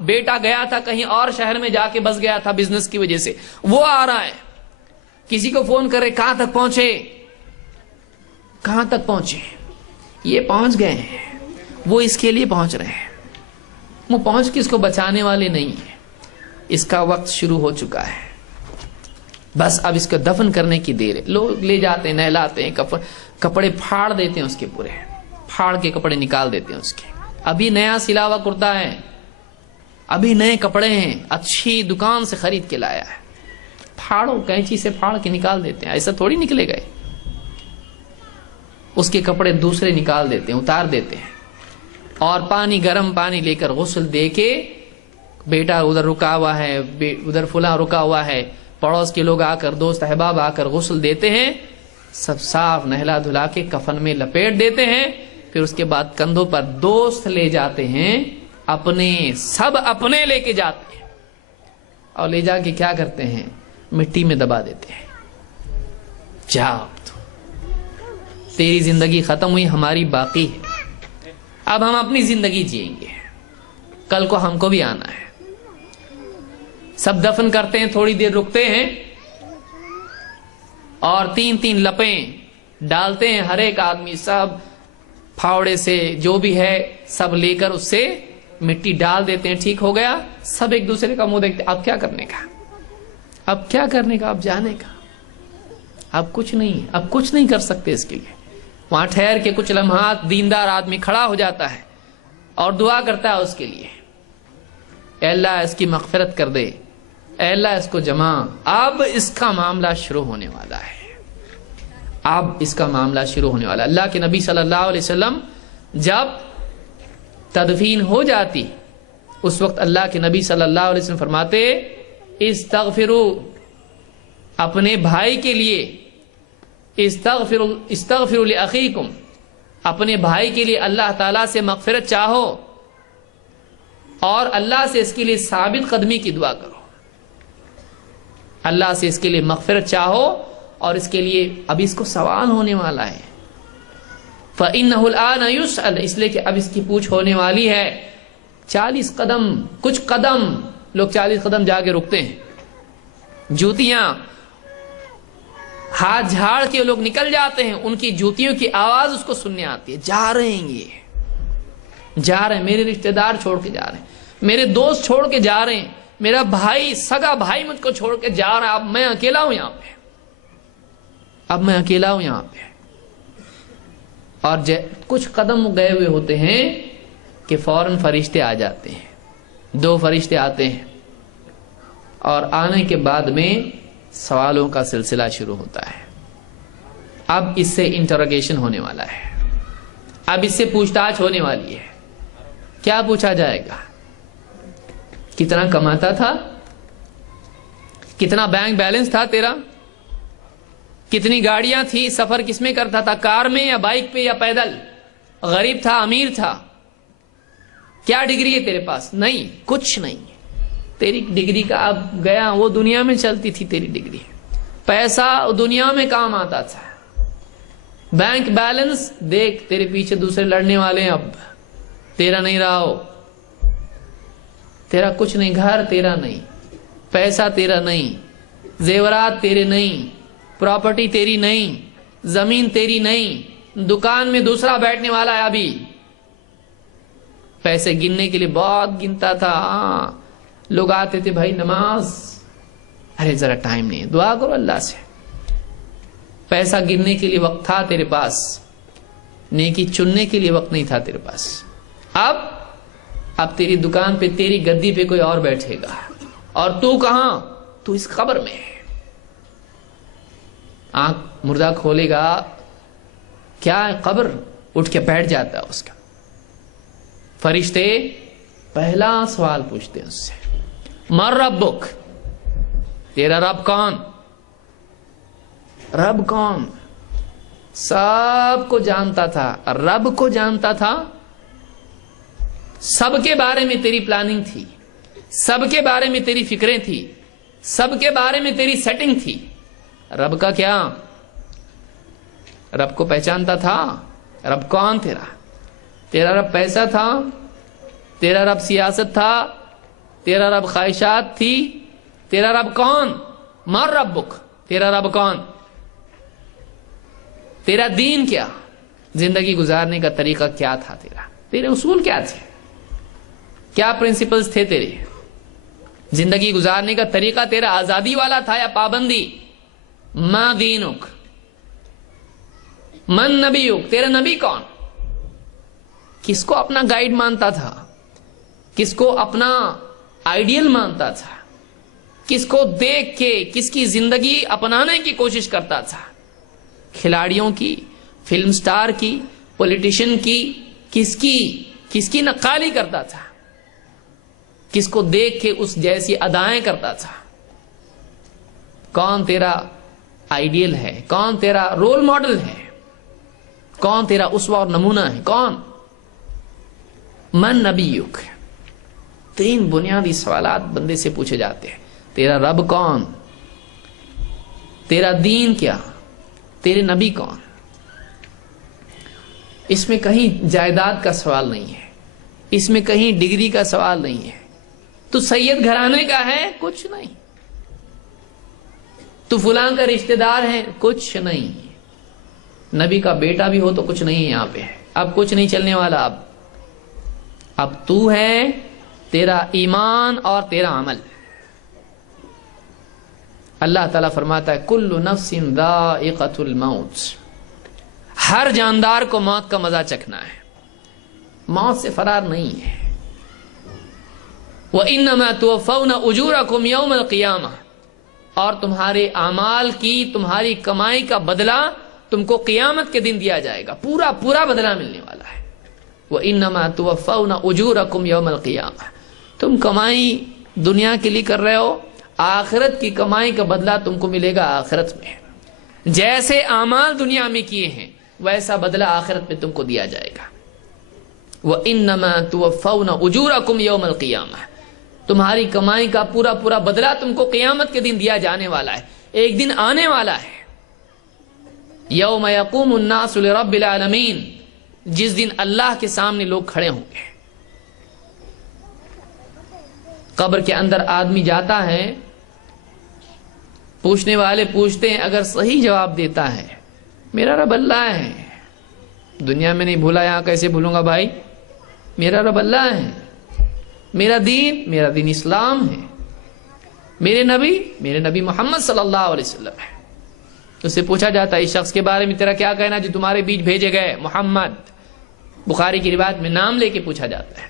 بیٹا گیا تھا کہیں اور شہر میں جا کے بس گیا تھا بزنس کی وجہ سے, وہ آ رہا ہے. کسی کو فون کرے, کہاں تک پہنچے, کہاں تک پہنچے, یہ پہنچ گئے ہیں, وہ اس کے لیے پہنچ رہے ہیں. وہ پہنچ کے اس کو بچانے والے نہیں ہیں. اس کا وقت شروع ہو چکا ہے, بس اب اس کو دفن کرنے کی دیر ہے. لوگ لے جاتے ہیں, نہلاتے ہیں, کپڑے پھاڑ دیتے ہیں اس کے, پورے پھاڑ کے کپڑے نکال دیتے ہیں اس کے. ابھی نیا سلا ہوا کرتا ہے, ابھی نئے کپڑے ہیں, اچھی دکان سے خرید کے لایا ہے, پھاڑو, کینچی سے پھاڑ کے نکال دیتے ہیں. ایسا تھوڑی نکلے گئے. اس کے کپڑے دوسرے نکال دیتے ہیں, اتار دیتے ہیں, اور پانی, گرم پانی لے کر غسل دے کے, بیٹا ادھر رکا ہوا ہے, ادھر فلاں رکا ہوا ہے, پڑوس کے لوگ آ کر, دوست احباب آ کر غسل دیتے ہیں, سب صاف نہلا دھلا کے کفن میں لپیٹ دیتے ہیں. پھر اس کے بعد کندھوں پر دوست لے جاتے ہیں, اپنے, سب اپنے لے کے جاتے ہیں, اور لے جا کے کیا کرتے ہیں, مٹی میں دبا دیتے ہیں. جاؤ, تیری زندگی ختم ہوئی, ہماری باقی ہے, اب ہم اپنی زندگی جئیں گے, کل کو ہم کو بھی آنا ہے. سب دفن کرتے ہیں, تھوڑی دیر رکتے ہیں, اور 3 لپیں ڈالتے ہیں. ہر ایک آدمی سب پھاوڑے سے جو بھی ہے سب لے کر اس سے مٹی ڈال دیتے ہیں. ٹھیک ہو گیا, سب ایک دوسرے کا منہ دیکھتے. اب کیا کرنے کا, اب کیا کرنے کا, اب جانے کا, اب کچھ نہیں, اب کچھ نہیں کر سکتے اس کے لیے. وہاں ٹھہر کے کچھ لمحات دیندار آدمی کھڑا ہو جاتا ہے اور دعا کرتا ہے اس کے لیے, اے اللہ اس کی مغفرت کر دے, اے اللہ اس کو جما. اب اس کا معاملہ شروع ہونے والا ہے, اب اس کا معاملہ شروع ہونے والا. اللہ کے نبی صلی اللہ علیہ وسلم جب تدفین ہو جاتی اس وقت اللہ کے نبی صلی اللہ علیہ وسلم فرماتے استغفروا، اپنے بھائی کے لیے استغفروا لاخیکم، اپنے بھائی کے لیے اللہ تعالیٰ سے مغفرت چاہو اور اللہ سے اس کے لیے ثابت قدمی کی دعا کرو. اللہ سے اس کے لیے مغفرت چاہو اور اس کے لیے اب اس کو سوال ہونے والا ہے. فَإِنَّهُ الْآنَ يُسْأَلُ، اس لیے کہ اب اس کی پوچھ ہونے والی ہے. 40 قدم، کچھ قدم لوگ 40 قدم جا کے رکتے ہیں، جوتیاں ہاتھ جھاڑ کے لوگ نکل جاتے ہیں، ان کی جوتیوں کی آواز اس کو سننے آتی ہے. جا رہے ہیں، یہ جا رہے ہیں، میرے رشتہ دار چھوڑ کے جا رہے ہیں، میرے دوست چھوڑ کے جا رہے ہیں، میرا بھائی، سگا بھائی مجھ کو چھوڑ کے جا رہا ہے، اب میں اکیلا ہوں یہاں پہ، اب میں اکیلا ہوں یہاں پہ. اور کچھ قدم گئے ہوئے ہوتے ہیں کہ فوراً فرشتے آ جاتے ہیں، 2 فرشتے آتے ہیں اور آنے کے بعد میں سوالوں کا سلسلہ شروع ہوتا ہے. اب اس سے انٹروگیشن ہونے والا ہے، اب اس سے پوچھ تاچھ ہونے والی ہے. کیا پوچھا جائے گا؟ کتنا کماتا تھا، کتنا بینک بیلنس تھا تیرا، کتنی گاڑیاں تھی، سفر کس میں کرتا تھا، کار میں یا بائک پہ یا پیدل، غریب تھا امیر تھا، کیا ڈگری ہے تیرے پاس؟ نہیں، کچھ نہیں. تیری ڈگری کا اب گیا، وہ دنیا میں چلتی تھی تیری ڈگری، پیسہ دنیا میں کام آتا تھا. بینک بیلنس دیکھ، تیرے پیچھے دوسرے لڑنے والے ہیں، اب تیرا نہیں رہا ہو، تیرا کچھ نہیں، گھر تیرا نہیں، پیسہ تیرا نہیں، زیورات تیرے نہیں، پراپرٹی تیری نہیں، زمین تیری نہیں، دکان میں دوسرا بیٹھنے والا ہے. ابھی پیسے گننے کے لیے بہت گنتا تھا، لوگ آتے تھے، بھائی نماز، ارے ذرا ٹائم نہیں، دعا کرو اللہ سے. پیسہ گننے کے لیے وقت تھا تیرے پاس، نیکی چننے کے لیے وقت نہیں تھا تیرے پاس. اب تیری دکان پہ، تیری گدی پہ کوئی اور بیٹھے گا، اور تو کہاں؟ تو اس قبر میں ہے. آنکھ مردہ کھولے گا، کیا ہے قبر، اٹھ کے بیٹھ جاتا ہے اس کا. فرشتے پہلا سوال پوچھتے ہیں اس سے، من ربک، تیرا رب کون؟ رب کون؟ سب کو جانتا تھا، رب کو جانتا تھا. سب کے بارے میں تیری پلاننگ تھی، سب کے بارے میں تیری فکریں تھی، سب کے بارے میں تیری سیٹنگ تھی. رب کا کیا؟ رب کو پہچانتا تھا. رب کون تیرا؟ تیرا رب پیسہ تھا، تیرا رب سیاست تھا، تیرا رب خواہشات تھی، تیرا رب کون؟ من ربک، تیرا رب کون؟ تیرا دین کیا؟ زندگی گزارنے کا طریقہ کیا تھا تیرا؟ تیرے اصول کیا تھے؟ کیا پرنسپلز تھے تیرے؟ زندگی گزارنے کا طریقہ تیرا آزادی والا تھا یا پابندی؟ ما دینک، من نبیک، تیرا نبی کون؟ کس کو اپنا گائیڈ مانتا تھا؟ کس کو اپنا آئیڈیل مانتا تھا؟ کس کو دیکھ کے کس کی زندگی اپنانے کی کوشش کرتا تھا؟ کھلاڑیوں کی، فلم سٹار کی، پولیٹیشین کی، کس کی نقالی کرتا تھا؟ کس کو دیکھ کے اس جیسی ادائیں کرتا تھا؟ کون تیرا آئیڈیل ہے؟ کون تیرا رول ماڈل ہے؟ کون تیرا اسوہ اور نمونہ ہے؟ کون؟ من نبیک. 3 بنیادی سوالات بندے سے پوچھے جاتے ہیں. تیرا رب کون؟ تیرا دین کیا؟ تیرے نبی کون؟ اس میں کہیں جائیداد کا سوال نہیں ہے، اس میں کہیں ڈگری کا سوال نہیں ہے. تو سید گھرانے کا ہے؟ کچھ نہیں. تو فلاں کا رشتہ دار ہے؟ کچھ نہیں. نبی کا بیٹا بھی ہو تو کچھ نہیں ہے یہاں پہ. اب کچھ نہیں چلنے والا. اب تو ہے، تیرا ایمان اور تیرا عمل. اللہ تعالیٰ فرماتا ہے کل نفس ذائقۃ الموت، ہر جاندار کو موت کا مزہ چکھنا ہے، موت سے فرار نہیں ہے. وَإِنَّمَا تُوَفَّوْنَ أُجُورَكُمْ يَوْمَ الْقِيَامَةِ، اور تمہارے اعمال کی، تمہاری کمائی کا بدلہ تم کو قیامت کے دن دیا جائے گا. پورا بدلہ ملنے والا ہے. وَإِنَّمَا تُوَفَّوْنَ أُجُورَكُمْ يَوْمَ الْقِيَامَةِ. تم کمائی دنیا کے لیے کر رہے ہو، آخرت کی کمائی کا بدلہ تم کو ملے گا آخرت میں. جیسے اعمال دنیا میں کیے ہیں ویسا بدلہ آخرت میں تم کو دیا جائے گا. وَإِنَّمَا تُوَفَّوْنَ أُجُورَكُمْ يَوْمَ الْقِيَامَةِ، تمہاری کمائی کا پورا پورا بدلہ تم کو قیامت کے دن دیا جانے والا ہے. ایک دن آنے والا ہے، یوم یقوم الناس لرب العالمین، جس دن اللہ کے سامنے لوگ کھڑے ہوں گے. قبر کے اندر آدمی جاتا ہے، پوچھنے والے پوچھتے ہیں، اگر صحیح جواب دیتا ہے میرا رب اللہ ہے، دنیا میں نہیں بھولا یہاں کیسے بھولوں گا بھائی، میرا رب اللہ ہے، میرا دین اسلام ہے، میرے نبی محمد صلی اللہ علیہ وسلم ہے. تو اس سے پوچھا جاتا ہے اس شخص کے بارے میں تیرا کیا کہنا جو تمہارے بیچ بھیجے گئے، محمد. بخاری کی روایت میں نام لے کے پوچھا جاتا ہے.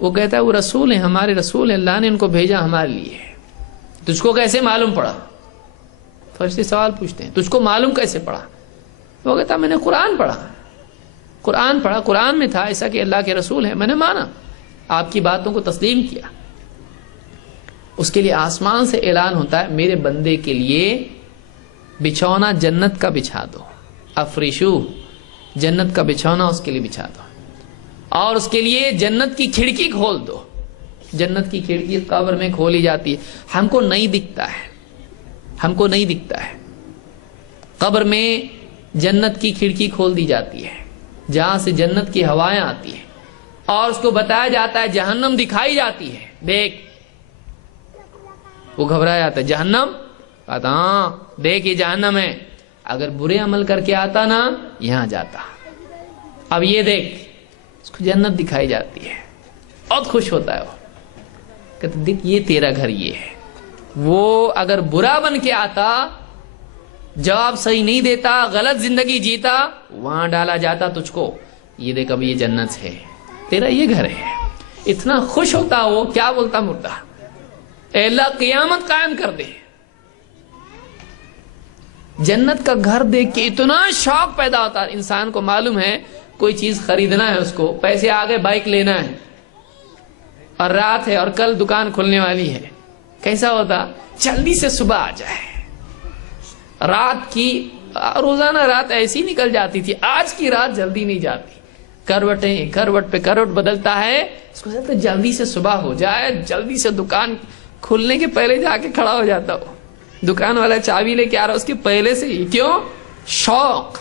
وہ کہتا ہے وہ رسول ہیں، ہمارے رسول ہیں، اللہ نے ان کو بھیجا ہمارے لیے. تجھ کو کیسے معلوم پڑا؟ فرشتے سوال پوچھتے ہیں تجھ کو معلوم کیسے پڑا؟ وہ کہتا میں نے قرآن پڑھا، قرآن میں تھا ایسا کہ اللہ کے رسول ہیں، میں نے مانا، آپ کی باتوں کو تسلیم کیا. اس کے لیے آسمان سے اعلان ہوتا ہے میرے بندے کے لیے بچھونا جنت کا بچھا دو، افریشو، جنت کا بچھونا اس کے لیے بچھا دو، اور اس کے لیے جنت کی کھڑکی کھول دو. جنت کی کھڑکی قبر میں کھولی جاتی ہے، ہم کو نہیں دکھتا ہے. قبر میں جنت کی کھڑکی کھول دی جاتی ہے جہاں سے جنت کی ہوائیں آتی ہیں، اور اس کو بتایا جاتا ہے جہنم دکھائی جاتی ہے، دیکھ. وہ گھبرا جاتا ہے، جہنم؟ کہتا ہاں دیکھ یہ جہنم ہے، اگر برے عمل کر کے آتا نا یہاں جاتا. اب یہ دیکھ، اس کو جنت دکھائی جاتی ہے، بہت خوش ہوتا ہے. وہ کہتا دیکھ یہ تیرا گھر یہ ہے. وہ اگر برا بن کے آتا، جواب صحیح نہیں دیتا، غلط زندگی جیتا، وہاں ڈالا جاتا تجھ کو. یہ دیکھ اب یہ جنت ہے، تیرا یہ گھر ہے. اتنا خوش ہوتا وہ، کیا بولتا مردہ، اے اللہ قیامت قائم کر دے. جنت کا گھر دیکھ کے اتنا شوق پیدا ہوتا ہے. انسان کو معلوم ہے کوئی چیز خریدنا ہے، اس کو پیسے آگے بائک لینا ہے، اور رات ہے اور کل دکان کھلنے والی ہے. کیسا ہوتا؟ جلدی سے صبح آ جائے. رات کی روزانہ رات ایسی نکل جاتی تھی، آج کی رات جلدی نہیں جاتی. کروٹ پہ کروٹ بدلتا ہے، اس کو کہتے جلدی سے صبح ہو جائے، جلدی سے دکان کھلنے کے پہلے جا کے کھڑا ہو جاتا. ہو دکان والا چابی لے کے آ رہا اس کے پہلے سے ہی. کیوں؟ شوق.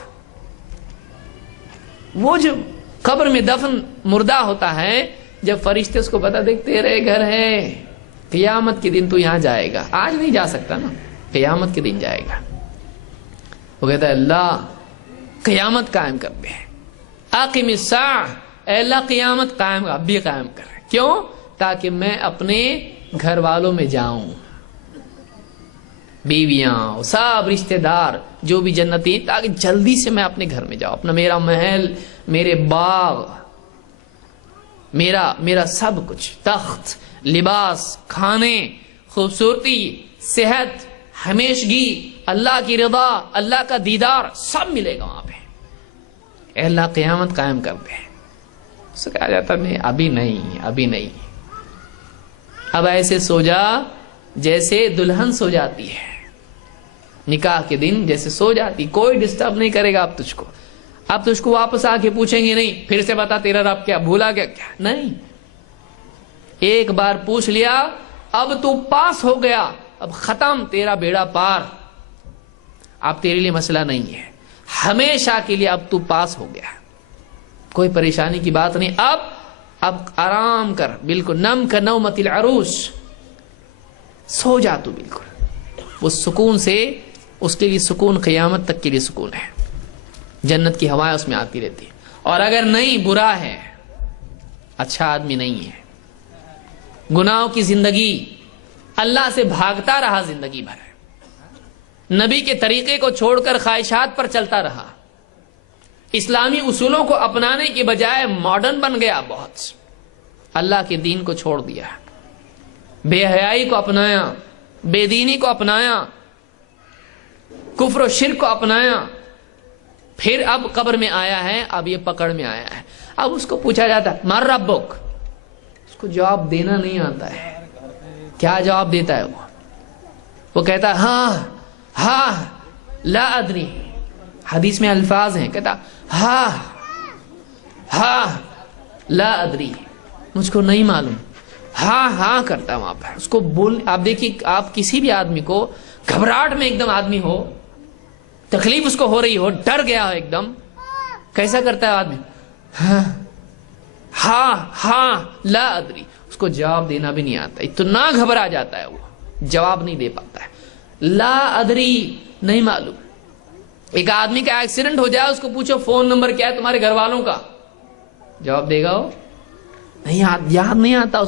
وہ جو قبر میں دفن مردہ ہوتا ہے، جب فرشتے اس کو بتا دیکھ تیرے گھر ہے، قیامت کے دن تو یہاں جائے گا، آج نہیں جا سکتا نا، قیامت کے دن جائے گا. وہ کہتا ہے اللہ قیامت قائم کر دے، اقم الساعہ، اے اللہ قیامت قائم، اب بھی قائم کر. کیوں؟ تاکہ میں اپنے گھر والوں میں جاؤں، بیویاں سب رشتہ دار جو بھی جنتی، تاکہ جلدی سے میں اپنے گھر میں جاؤں. اپنا میرا محل، میرے باغ، میرا سب کچھ، تخت، لباس، کھانے، خوبصورتی، صحت، ہمیشگی، اللہ کی رضا، اللہ کا دیدار، سب ملے گا وہاں پہ. اے اللہ قیامت قائم کر دے. اس سے کہا جاتا نہیں ابھی نہیں. اب ایسے سو جا جیسے دلہن سو جاتی ہے نکاح کے دن، جیسے سو جاتی، کوئی ڈسٹرب نہیں کرے گا. اب تجھ کو واپس آ کے پوچھیں گے نہیں پھر سے بتا تیرا رب کیا، بھولا کیا نہیں. ایک بار پوچھ لیا، اب تو پاس ہو گیا، اب ختم، تیرا بیڑا پار. اب تیرے لیے مسئلہ نہیں ہے، ہمیشہ کے لیے اب تو پاس ہو گیا، کوئی پریشانی کی بات نہیں. اب آرام کر، بالکل نم کا نومت العروس، سو جا تو بالکل. وہ سکون سے، اس کے لیے سکون قیامت تک کے لیے سکون ہے. جنت کی ہوائیں اس میں آتی رہتی. اور اگر نہیں، برا ہے، اچھا آدمی نہیں ہے، گناہوں کی زندگی، اللہ سے بھاگتا رہا زندگی بھر، نبی کے طریقے کو چھوڑ کر خواہشات پر چلتا رہا، اسلامی اصولوں کو اپنانے کے بجائے ماڈرن بن گیا، بہت اللہ کے دین کو چھوڑ دیا، بے حیائی کو اپنایا، بے دینی کو اپنایا، کفر و شرک کو اپنایا. پھر اب قبر میں آیا ہے، اب یہ پکڑ میں آیا ہے. اب اس کو پوچھا جاتا ہے من ربک، اس کو جواب دینا نہیں آتا ہے. کیا جواب دیتا ہے وہ کہتا ہے ہاں لا ادری. حدیث میں الفاظ ہیں, کہتا ہاں لا ادری, مجھ کو نہیں معلوم. ہاں کرتا وہاں پر. اس کو بول, آپ دیکھیے, آپ کسی بھی آدمی کو گھبراہٹ میں ایک دم آدمی ہو, تکلیف اس کو ہو رہی ہو, ڈر گیا ہو ایک دم, کیسا کرتا ہے آدمی؟ ہاں لا ادری. اس کو جواب دینا بھی نہیں آتا, اتنا گھبرا جاتا ہے وہ, جواب نہیں دے پاتا ہے. لا ادری, نہیں معلوم. ایک آدمی کا ایکسیڈنٹ ہو جائے, اس کو پوچھو فون نمبر کیا ہے تمہارے گھر والوں کا, جواب دے گا وہ؟ نہیں, یاد نہیں آتا.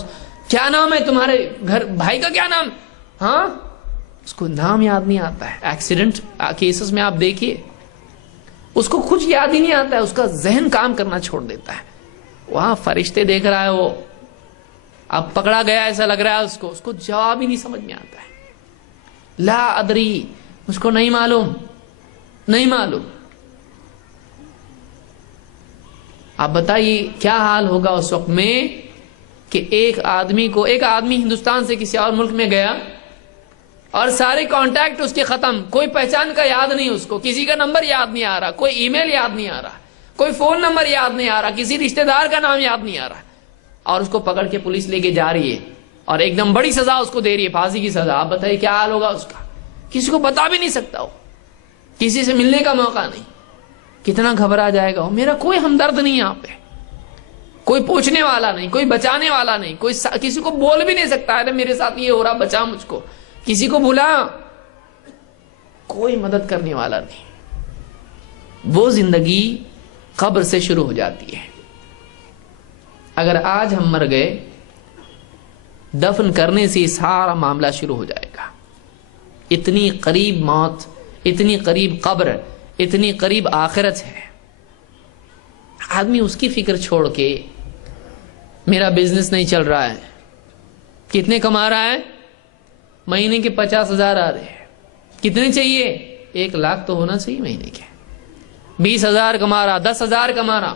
کیا نام ہے تمہارے گھر بھائی کا, کیا نام؟ اس کو نام یاد نہیں آتا ہے. ایکسیڈنٹ کیسز میں آپ دیکھیے, اس کو کچھ یاد ہی نہیں آتا ہے, اس کا ذہن کام کرنا چھوڑ دیتا ہے. وہاں فرشتے دیکھ رہا ہے وہ, اب پکڑا گیا ایسا لگ رہا ہے اس کو جواب ہی نہیں سمجھ میں آتا ہے. لا ادری, مجھ کو نہیں معلوم. آپ بتائیے کیا حال ہوگا اس وقت میں کہ ایک آدمی ہندوستان سے کسی اور ملک میں گیا اور سارے کانٹیکٹ اس کے ختم, کوئی پہچان کا یاد نہیں اس کو, کسی کا نمبر یاد نہیں آ رہا, کوئی ای میل یاد نہیں آ رہا, کوئی فون نمبر یاد نہیں آ رہا, کسی رشتہ دار کا نام یاد نہیں آ رہا, اور اس کو پکڑ کے پولیس لے کے جا رہی ہے اور ایک دم بڑی سزا اس کو دے رہی ہے, پھانسی کی سزا. آپ بتائیے کیا حال ہوگا اس کا؟ کسی کو بتا بھی نہیں سکتا وہ, کسی سے ملنے کا موقع نہیں, کتنا گھبرا جائے گا وہ. میرا کوئی ہمدرد نہیں یہاں پہ, کوئی پوچھنے والا نہیں, کوئی بچانے والا نہیں, کوئی کسی کو بول بھی نہیں سکتا ہے میرے ساتھ یہ ہو رہا, بچا مجھ کو, کسی کو بلا, کوئی مدد کرنے والا نہیں. وہ زندگی قبر سے شروع ہو جاتی ہے. اگر آج ہم مر گئے, دفن کرنے سے سارا معاملہ شروع ہو جائے گا. اتنی قریب موت, اتنی قریب قبر, اتنی قریب آخرت ہے. آدمی اس کی فکر چھوڑ کے, میرا بزنس نہیں چل رہا ہے, کتنے کما رہا ہے, مہینے کے 50,000 آ رہے ہیں, کتنے چاہیے, 1 لاکھ تو ہونا چاہیے مہینے کے, 20,000 کما رہا, 10,000 کما رہا,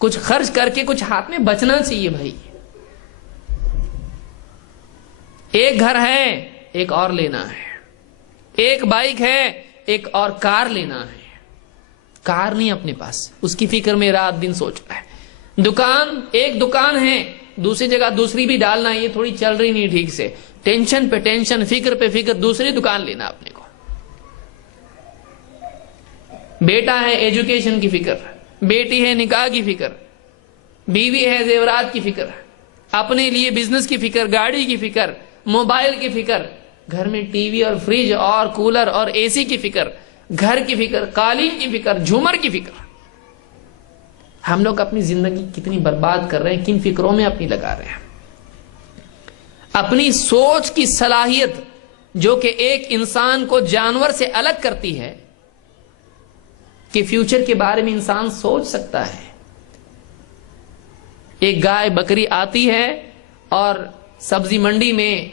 کچھ خرچ کر کے کچھ ہاتھ میں بچنا چاہیے بھائی. ایک گھر ہے, ایک اور لینا ہے, ایک بائک ہے, ایک اور کار لینا ہے. کار نہیں اپنے پاس, اس کی فکر میں رات دن سوچ رہا ہے. ایک دکان ہے, دوسری جگہ دوسری بھی ڈالنا ہے, یہ تھوڑی چل رہی نہیں ٹھیک سے, ٹینشن پہ ٹینشن, فکر پہ فکر, دوسری دکان لینا اپنے کو. بیٹا ہے, ایجوکیشن کی فکر, بیٹی ہے, نکاح کی فکر, بیوی ہے, زیورات کی فکر, اپنے لیے بزنس کی فکر, گاڑی کی فکر, موبائل کی فکر, گھر میں ٹی وی اور فریج اور کولر اور اے سی کی فکر, گھر کی فکر, قالین کی فکر, جھومر کی فکر. ہم لوگ اپنی زندگی کتنی برباد کر رہے ہیں, کن فکروں میں اپنی لگا رہے ہیں. اپنی سوچ کی صلاحیت جو کہ ایک انسان کو جانور سے الگ کرتی ہے, کہ فیوچر کے بارے میں انسان سوچ سکتا ہے. ایک گائے بکری آتی ہے اور سبزی منڈی میں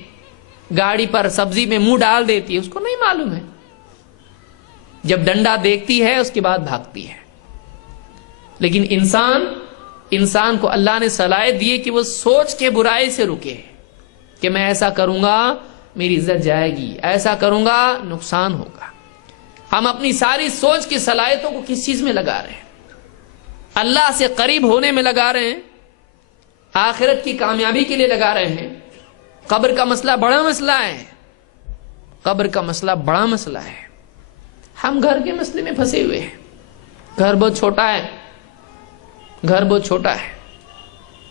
گاڑی پر سبزی میں منہ ڈال دیتی ہے, اس کو نہیں معلوم ہے. جب ڈنڈا دیکھتی ہے اس کے بعد بھاگتی ہے. لیکن انسان کو اللہ نے صلاحیت دی کہ وہ سوچ کے برائی سے رکے, کہ میں ایسا کروں گا میری عزت جائے گی, ایسا کروں گا نقصان ہوگا. ہم اپنی ساری سوچ کی صلاحیتوں کو کس چیز میں لگا رہے ہیں؟ اللہ سے قریب ہونے میں لگا رہے ہیں, آخرت کی کامیابی کے لیے لگا رہے ہیں. قبر کا مسئلہ بڑا مسئلہ ہے, قبر کا مسئلہ بڑا مسئلہ ہے. ہم گھر کے مسئلے میں پھنسے ہوئے ہیں. گھر بہت چھوٹا ہے,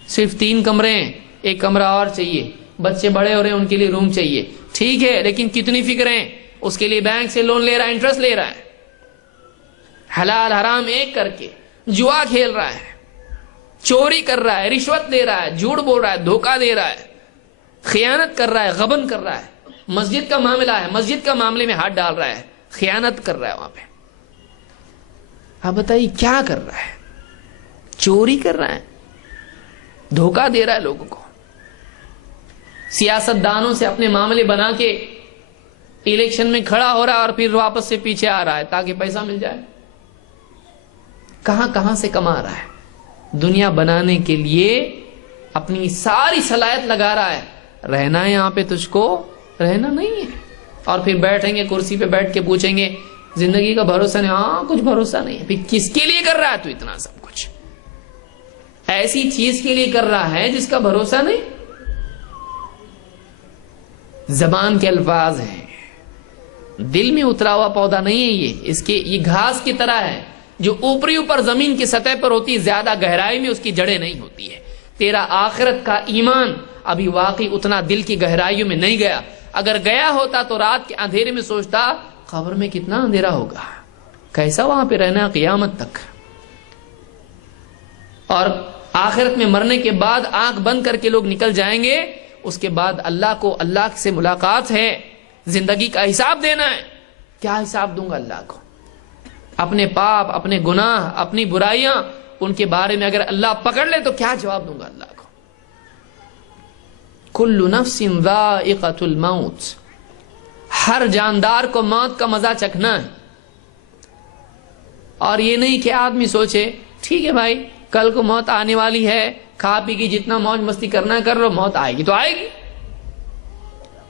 صرف 3 کمرے ہیں, 1 کمرہ اور چاہیے, بچے بڑے ہو رہے ہیں ان کے لیے روم چاہیے, ٹھیک ہے, لیکن کتنی فکریں, اس کے لیے بینک سے لون لے رہا ہے, انٹرسٹ لے رہا ہے, حلال حرام ایک کر کے جوا کھیل رہا ہے, چوری کر رہا ہے, رشوت لے رہا ہے, جھوٹ بول رہا ہے, دھوکہ دے رہا ہے, خیانت کر رہا ہے, غبن کر رہا ہے. مسجد کا معاملہ ہے, مسجد کا معاملے میں ہاتھ ڈال رہا ہے, خیانت کر رہا ہے وہاں پہ. آپ بتائیے کیا کر رہا ہے؟ چوری کر رہا ہے, دھوکہ دے رہا ہے لوگوں کو, سیاست دانوں سے اپنے معاملے بنا کے الیکشن میں کھڑا ہو رہا ہے اور پھر واپس سے پیچھے آ رہا ہے تاکہ پیسہ مل جائے. کہاں سے کما رہا ہے. دنیا بنانے کے لیے اپنی ساری صلاحیت لگا رہا ہے، رہنا ہے یہاں پہ تجھ کو، رہنا نہیں ہے، اور پھر بیٹھیں گے کرسی پہ بیٹھ کے پوچھیں گے زندگی کا بھروسہ نہیں، ہاں کچھ بھروسہ نہیں ہے، پھر کس کے لیے کر رہا ہے تو اتنا سب کچھ؟ ایسی چیز کے لیے کر رہا ہے جس کا بھروسہ نہیں۔ زبان کے الفاظ ہیں، دل میں اترا ہوا پودا نہیں ہے یہ گھاس کی طرح ہے جو اوپر زمین کی سطح پر ہوتی ہے، زیادہ گہرائی میں اس کی جڑیں نہیں ہوتی ہے۔ تیرا آخرت کا ایمان ابھی واقعی اتنا دل کی گہرائیوں میں نہیں گیا، اگر گیا ہوتا تو رات کے اندھیرے میں سوچتا قبر میں کتنا اندھیرا ہوگا، کیسا وہاں پہ رہنا قیامت تک، اور آخرت میں مرنے کے بعد آنکھ بند کر کے لوگ نکل جائیں گے، اس کے بعد اللہ سے ملاقات ہے، زندگی کا حساب دینا ہے۔ کیا حساب دوں گا اللہ کو؟ اپنے پاپ، اپنے گناہ، اپنی برائیاں، ان کے بارے میں اگر اللہ پکڑ لے تو کیا جواب دوں گا اللہ کو؟ کل نفس ذائقۃ الموت، ہر جاندار کو موت کا مزہ چکھنا ہے، اور یہ نہیں کہ آدمی سوچے ٹھیک ہے بھائی کل کو موت آنے والی ہے، کھا پی کے جتنا موج مستی کرنا ہے کر لو، موت آئے گی تو آئے گی۔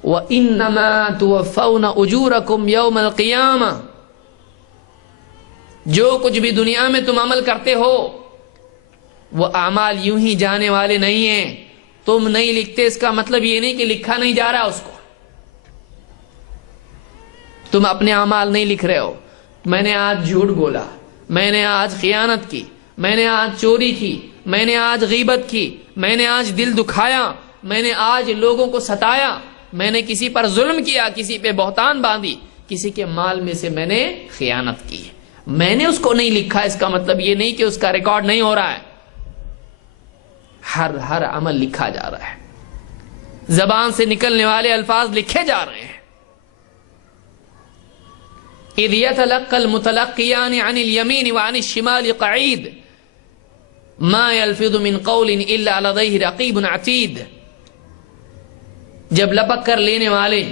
وَإِنَّمَا تُوَفَّوْنَ أُجُورَكُمْ يَوْمَ الْقِيَامَةِ، جو کچھ بھی دنیا میں تم عمل کرتے ہو وہ اعمال یوں ہی جانے والے نہیں ہیں، تم نہیں لکھتے، اس کا مطلب یہ نہیں کہ لکھا نہیں جا رہا اس کو، تم اپنے اعمال نہیں لکھ رہے ہو۔ میں نے آج جھوٹ بولا، میں نے آج خیانت کی، میں نے آج چوری کی، میں نے آج غیبت کی، میں نے آج دل دکھایا، میں نے آج لوگوں کو ستایا، میں نے کسی پر ظلم کیا، کسی پہ بہتان باندھی، کسی کے مال میں سے میں نے خیانت کی، میں نے اس کو نہیں لکھا، اس کا مطلب یہ نہیں کہ اس کا ریکارڈ نہیں ہو رہا ہے، ہر عمل لکھا جا رہا ہے، زبان سے نکلنے والے الفاظ لکھے جا رہے ہیں۔ اذ يتلقى المتلقيان عن اليمين وعن الشمال قعيد ما يلفظ من قول الا لديه رقيب عتيد، جب لپک کر لینے والے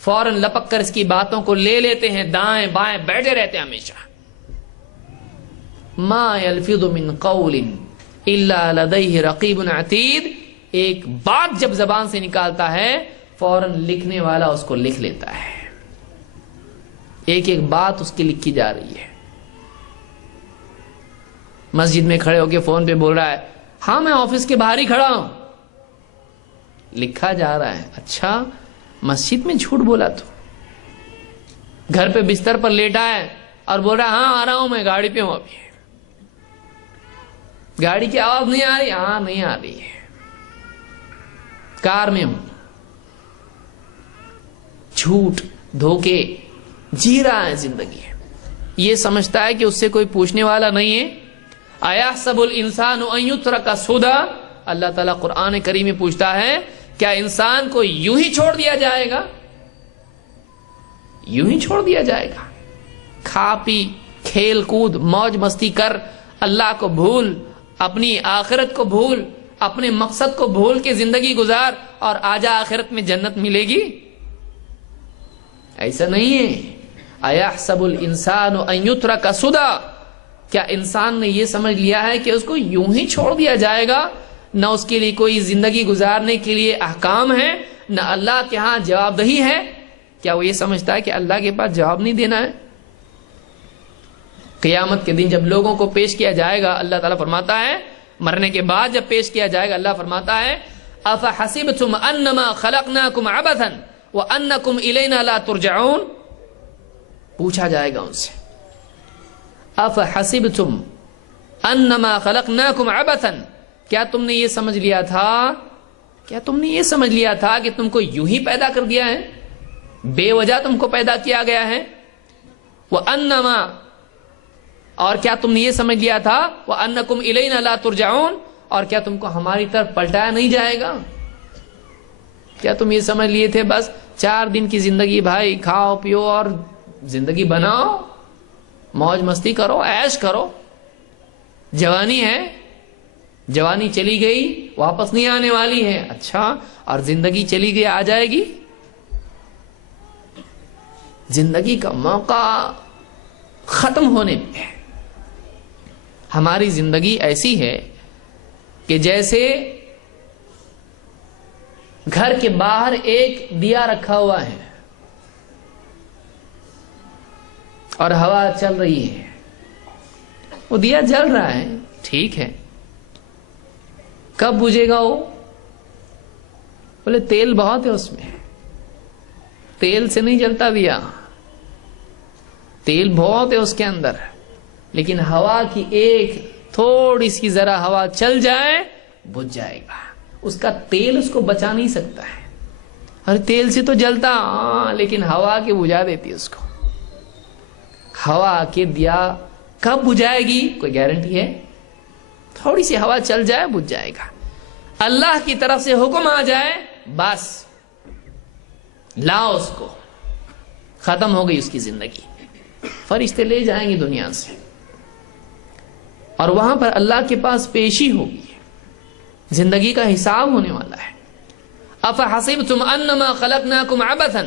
فوراً لپک کر اس کی باتوں کو لے لیتے ہیں، دائیں بائیں بیٹھے رہتے ہیں ہمیشہ۔ ما يلفظ من قول الا لديه رقيب عتيد، ایک بات جب زبان سے نکالتا ہے فوراً لکھنے والا اس کو لکھ لیتا ہے، ایک ایک بات اس کی لکھی جا رہی ہے۔ مسجد میں کھڑے ہو کے فون پہ بول رہا ہے ہاں میں آفس کے باہر ہی کھڑا ہوں، لکھا جا رہا ہے۔ اچھا مسجد میں جھوٹ بولا تو، گھر پہ بستر پر لیٹا ہے اور بول رہا ہے ہاں آ رہا ہوں میں گاڑی پہ ہوں، ابھی گاڑی کی آواز نہیں آ رہی، ہاں نہیں آ رہی ہے، کار میں ہوں، جھوٹ دھوکے جی رہا ہے زندگی، یہ سمجھتا ہے کہ اس سے کوئی پوچھنے والا نہیں ہے۔ اَيَحْسَبُ الْإِنسَانُ أَن يُتْرَكَ سُدًى، اللہ تعالیٰ قرآن کریم میں پوچھتا ہے کیا انسان کو یوں ہی چھوڑ دیا جائے گا؟ یوں ہی چھوڑ دیا جائے گا؟ کھا پی کھیل کود موج مستی کر، اللہ کو بھول، اپنی آخرت کو بھول، اپنے مقصد کو بھول کے زندگی گزار اور آجا آخرت میں جنت ملے گی؟ ایسا نہیں ہے۔ اَيَحْسَبُ الْإِنسَانُ أَن يُتْرَكَ سُدًى، کیا انسان نے یہ سمجھ لیا ہے کہ اس کو یوں ہی چھوڑ دیا جائے گا؟ نہ اس کے لیے کوئی زندگی گزارنے کے لیے احکام ہے، نہ اللہ کے ہاں جواب دہی ہے۔ کیا وہ یہ سمجھتا ہے کہ اللہ کے پاس جواب نہیں دینا ہے؟ قیامت کے دن جب لوگوں کو پیش کیا جائے گا، اللہ تعالیٰ فرماتا ہے مرنے کے بعد جب پیش کیا جائے گا، اللہ فرماتا ہے أَفَحَسِبْتُمْ أَنَّمَا خَلَقْنَاكُمْ عَبَثًا وَأَنَّكُمْ إِلَيْنَا لَا تُرْجَعُونَ، پوچھا جائے گا ان سے أَفَحَسِبْتُمْ أَنَّمَا خَلَقْنَاكُمْ عَبَثًا، کیا تم نے یہ سمجھ لیا تھا کہ تم کو یوں ہی پیدا کر دیا ہے، بے وجہ تم کو پیدا کیا گیا ہے؟ وَأَنَّمَا، اور کیا تم نے یہ سمجھ لیا تھا وَأَنَّكُمْ إِلَيْنَا لَا تُرْجَعُونَ، اور کیا تم کو ہماری طرف پلٹایا نہیں جائے گا؟ کیا تم یہ سمجھ لیے تھے بس 4 دن کی زندگی بھائی، کھاؤ پیو اور زندگی بناؤ، موج مستی کرو، عیش کرو، جوانی ہے، جوانی چلی گئی واپس نہیں آنے والی ہے، اچھا اور زندگی چلی گئی آ جائے گی؟ زندگی کا موقع ختم ہونے پہ ہے۔ ہماری زندگی ایسی ہے کہ جیسے گھر کے باہر ایک دیا رکھا ہوا ہے اور ہوا چل رہی ہے، وہ دیا جل رہا ہے، ٹھیک ہے، کب بجھے گا وہ؟ بولے تیل بہت ہے اس میں، تیل سے نہیں جلتا دیا، تیل بہت ہے اس کے اندر، لیکن ہوا کی ایک تھوڑی سی ذرا ہوا چل جائے بجھ جائے گا، اس کا تیل اس کو بچا نہیں سکتا ہے۔ اور تیل سے تو جلتا لیکن ہوا کے بجھا دیتی اس کو۔ ہوا کے دیا کب بجھائے گی کوئی گارنٹی ہے؟ تھوڑی سی ہوا چل جائے بجھ جائے گا، اللہ کی طرف سے حکم آ جائے بس لاؤ اس کو، ختم ہو گئی اس کی زندگی، فرشتے لے جائیں گے دنیا سے اور وہاں پر اللہ کے پاس پیشی ہوگی، زندگی کا حساب ہونے والا ہے۔ افحسبتم انما خلقناکم عبثا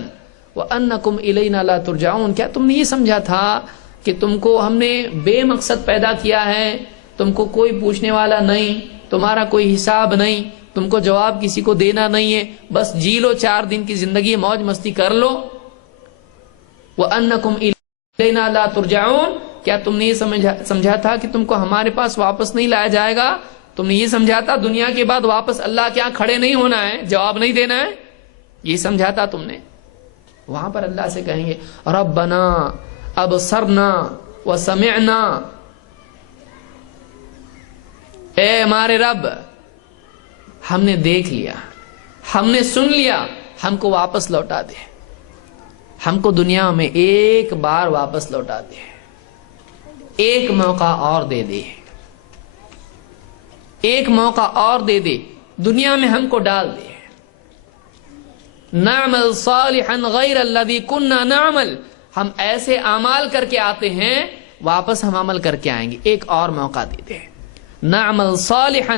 وانکم الینا لا ترجعون، کیا تم نے یہ سمجھا تھا کہ تم کو ہم نے بے مقصد پیدا کیا ہے، تم کو کوئی پوچھنے والا نہیں، تمہارا کوئی حساب نہیں، تم کو جواب کسی کو دینا نہیں ہے، بس جی لو 4 دن کی زندگی، موج مستی کر لو۔ وانکم الینا لا ترجعون، کیا تم نے یہ سمجھا تھا کہ تم کو ہمارے پاس واپس نہیں لایا جائے گا؟ تم نے یہ سمجھا تھا دنیا کے بعد واپس اللہ کے یہاں کھڑے نہیں ہونا ہے، جواب نہیں دینا ہے؟ یہ سمجھا تھا تم نے؟ وہاں پر اللہ سے کہیں گے ربنا ابصرنا وسمعنا، اے ہمارے رب ہم نے دیکھ لیا، ہم نے سن لیا، ہم کو واپس لوٹا دے، ہم کو دنیا میں ایک بار واپس لوٹا دے، ایک موقع اور دے دے، ایک موقع اور دے دے، دنیا میں ہم کو ڈال دے۔ نعمل صالحا غیر الذی کننا نعمل، ہم ایسے اعمال کر کے آتے ہیں، واپس ہم عمل کر کے آئیں گے، ایک اور موقع دے دے۔ نعمل صالحا،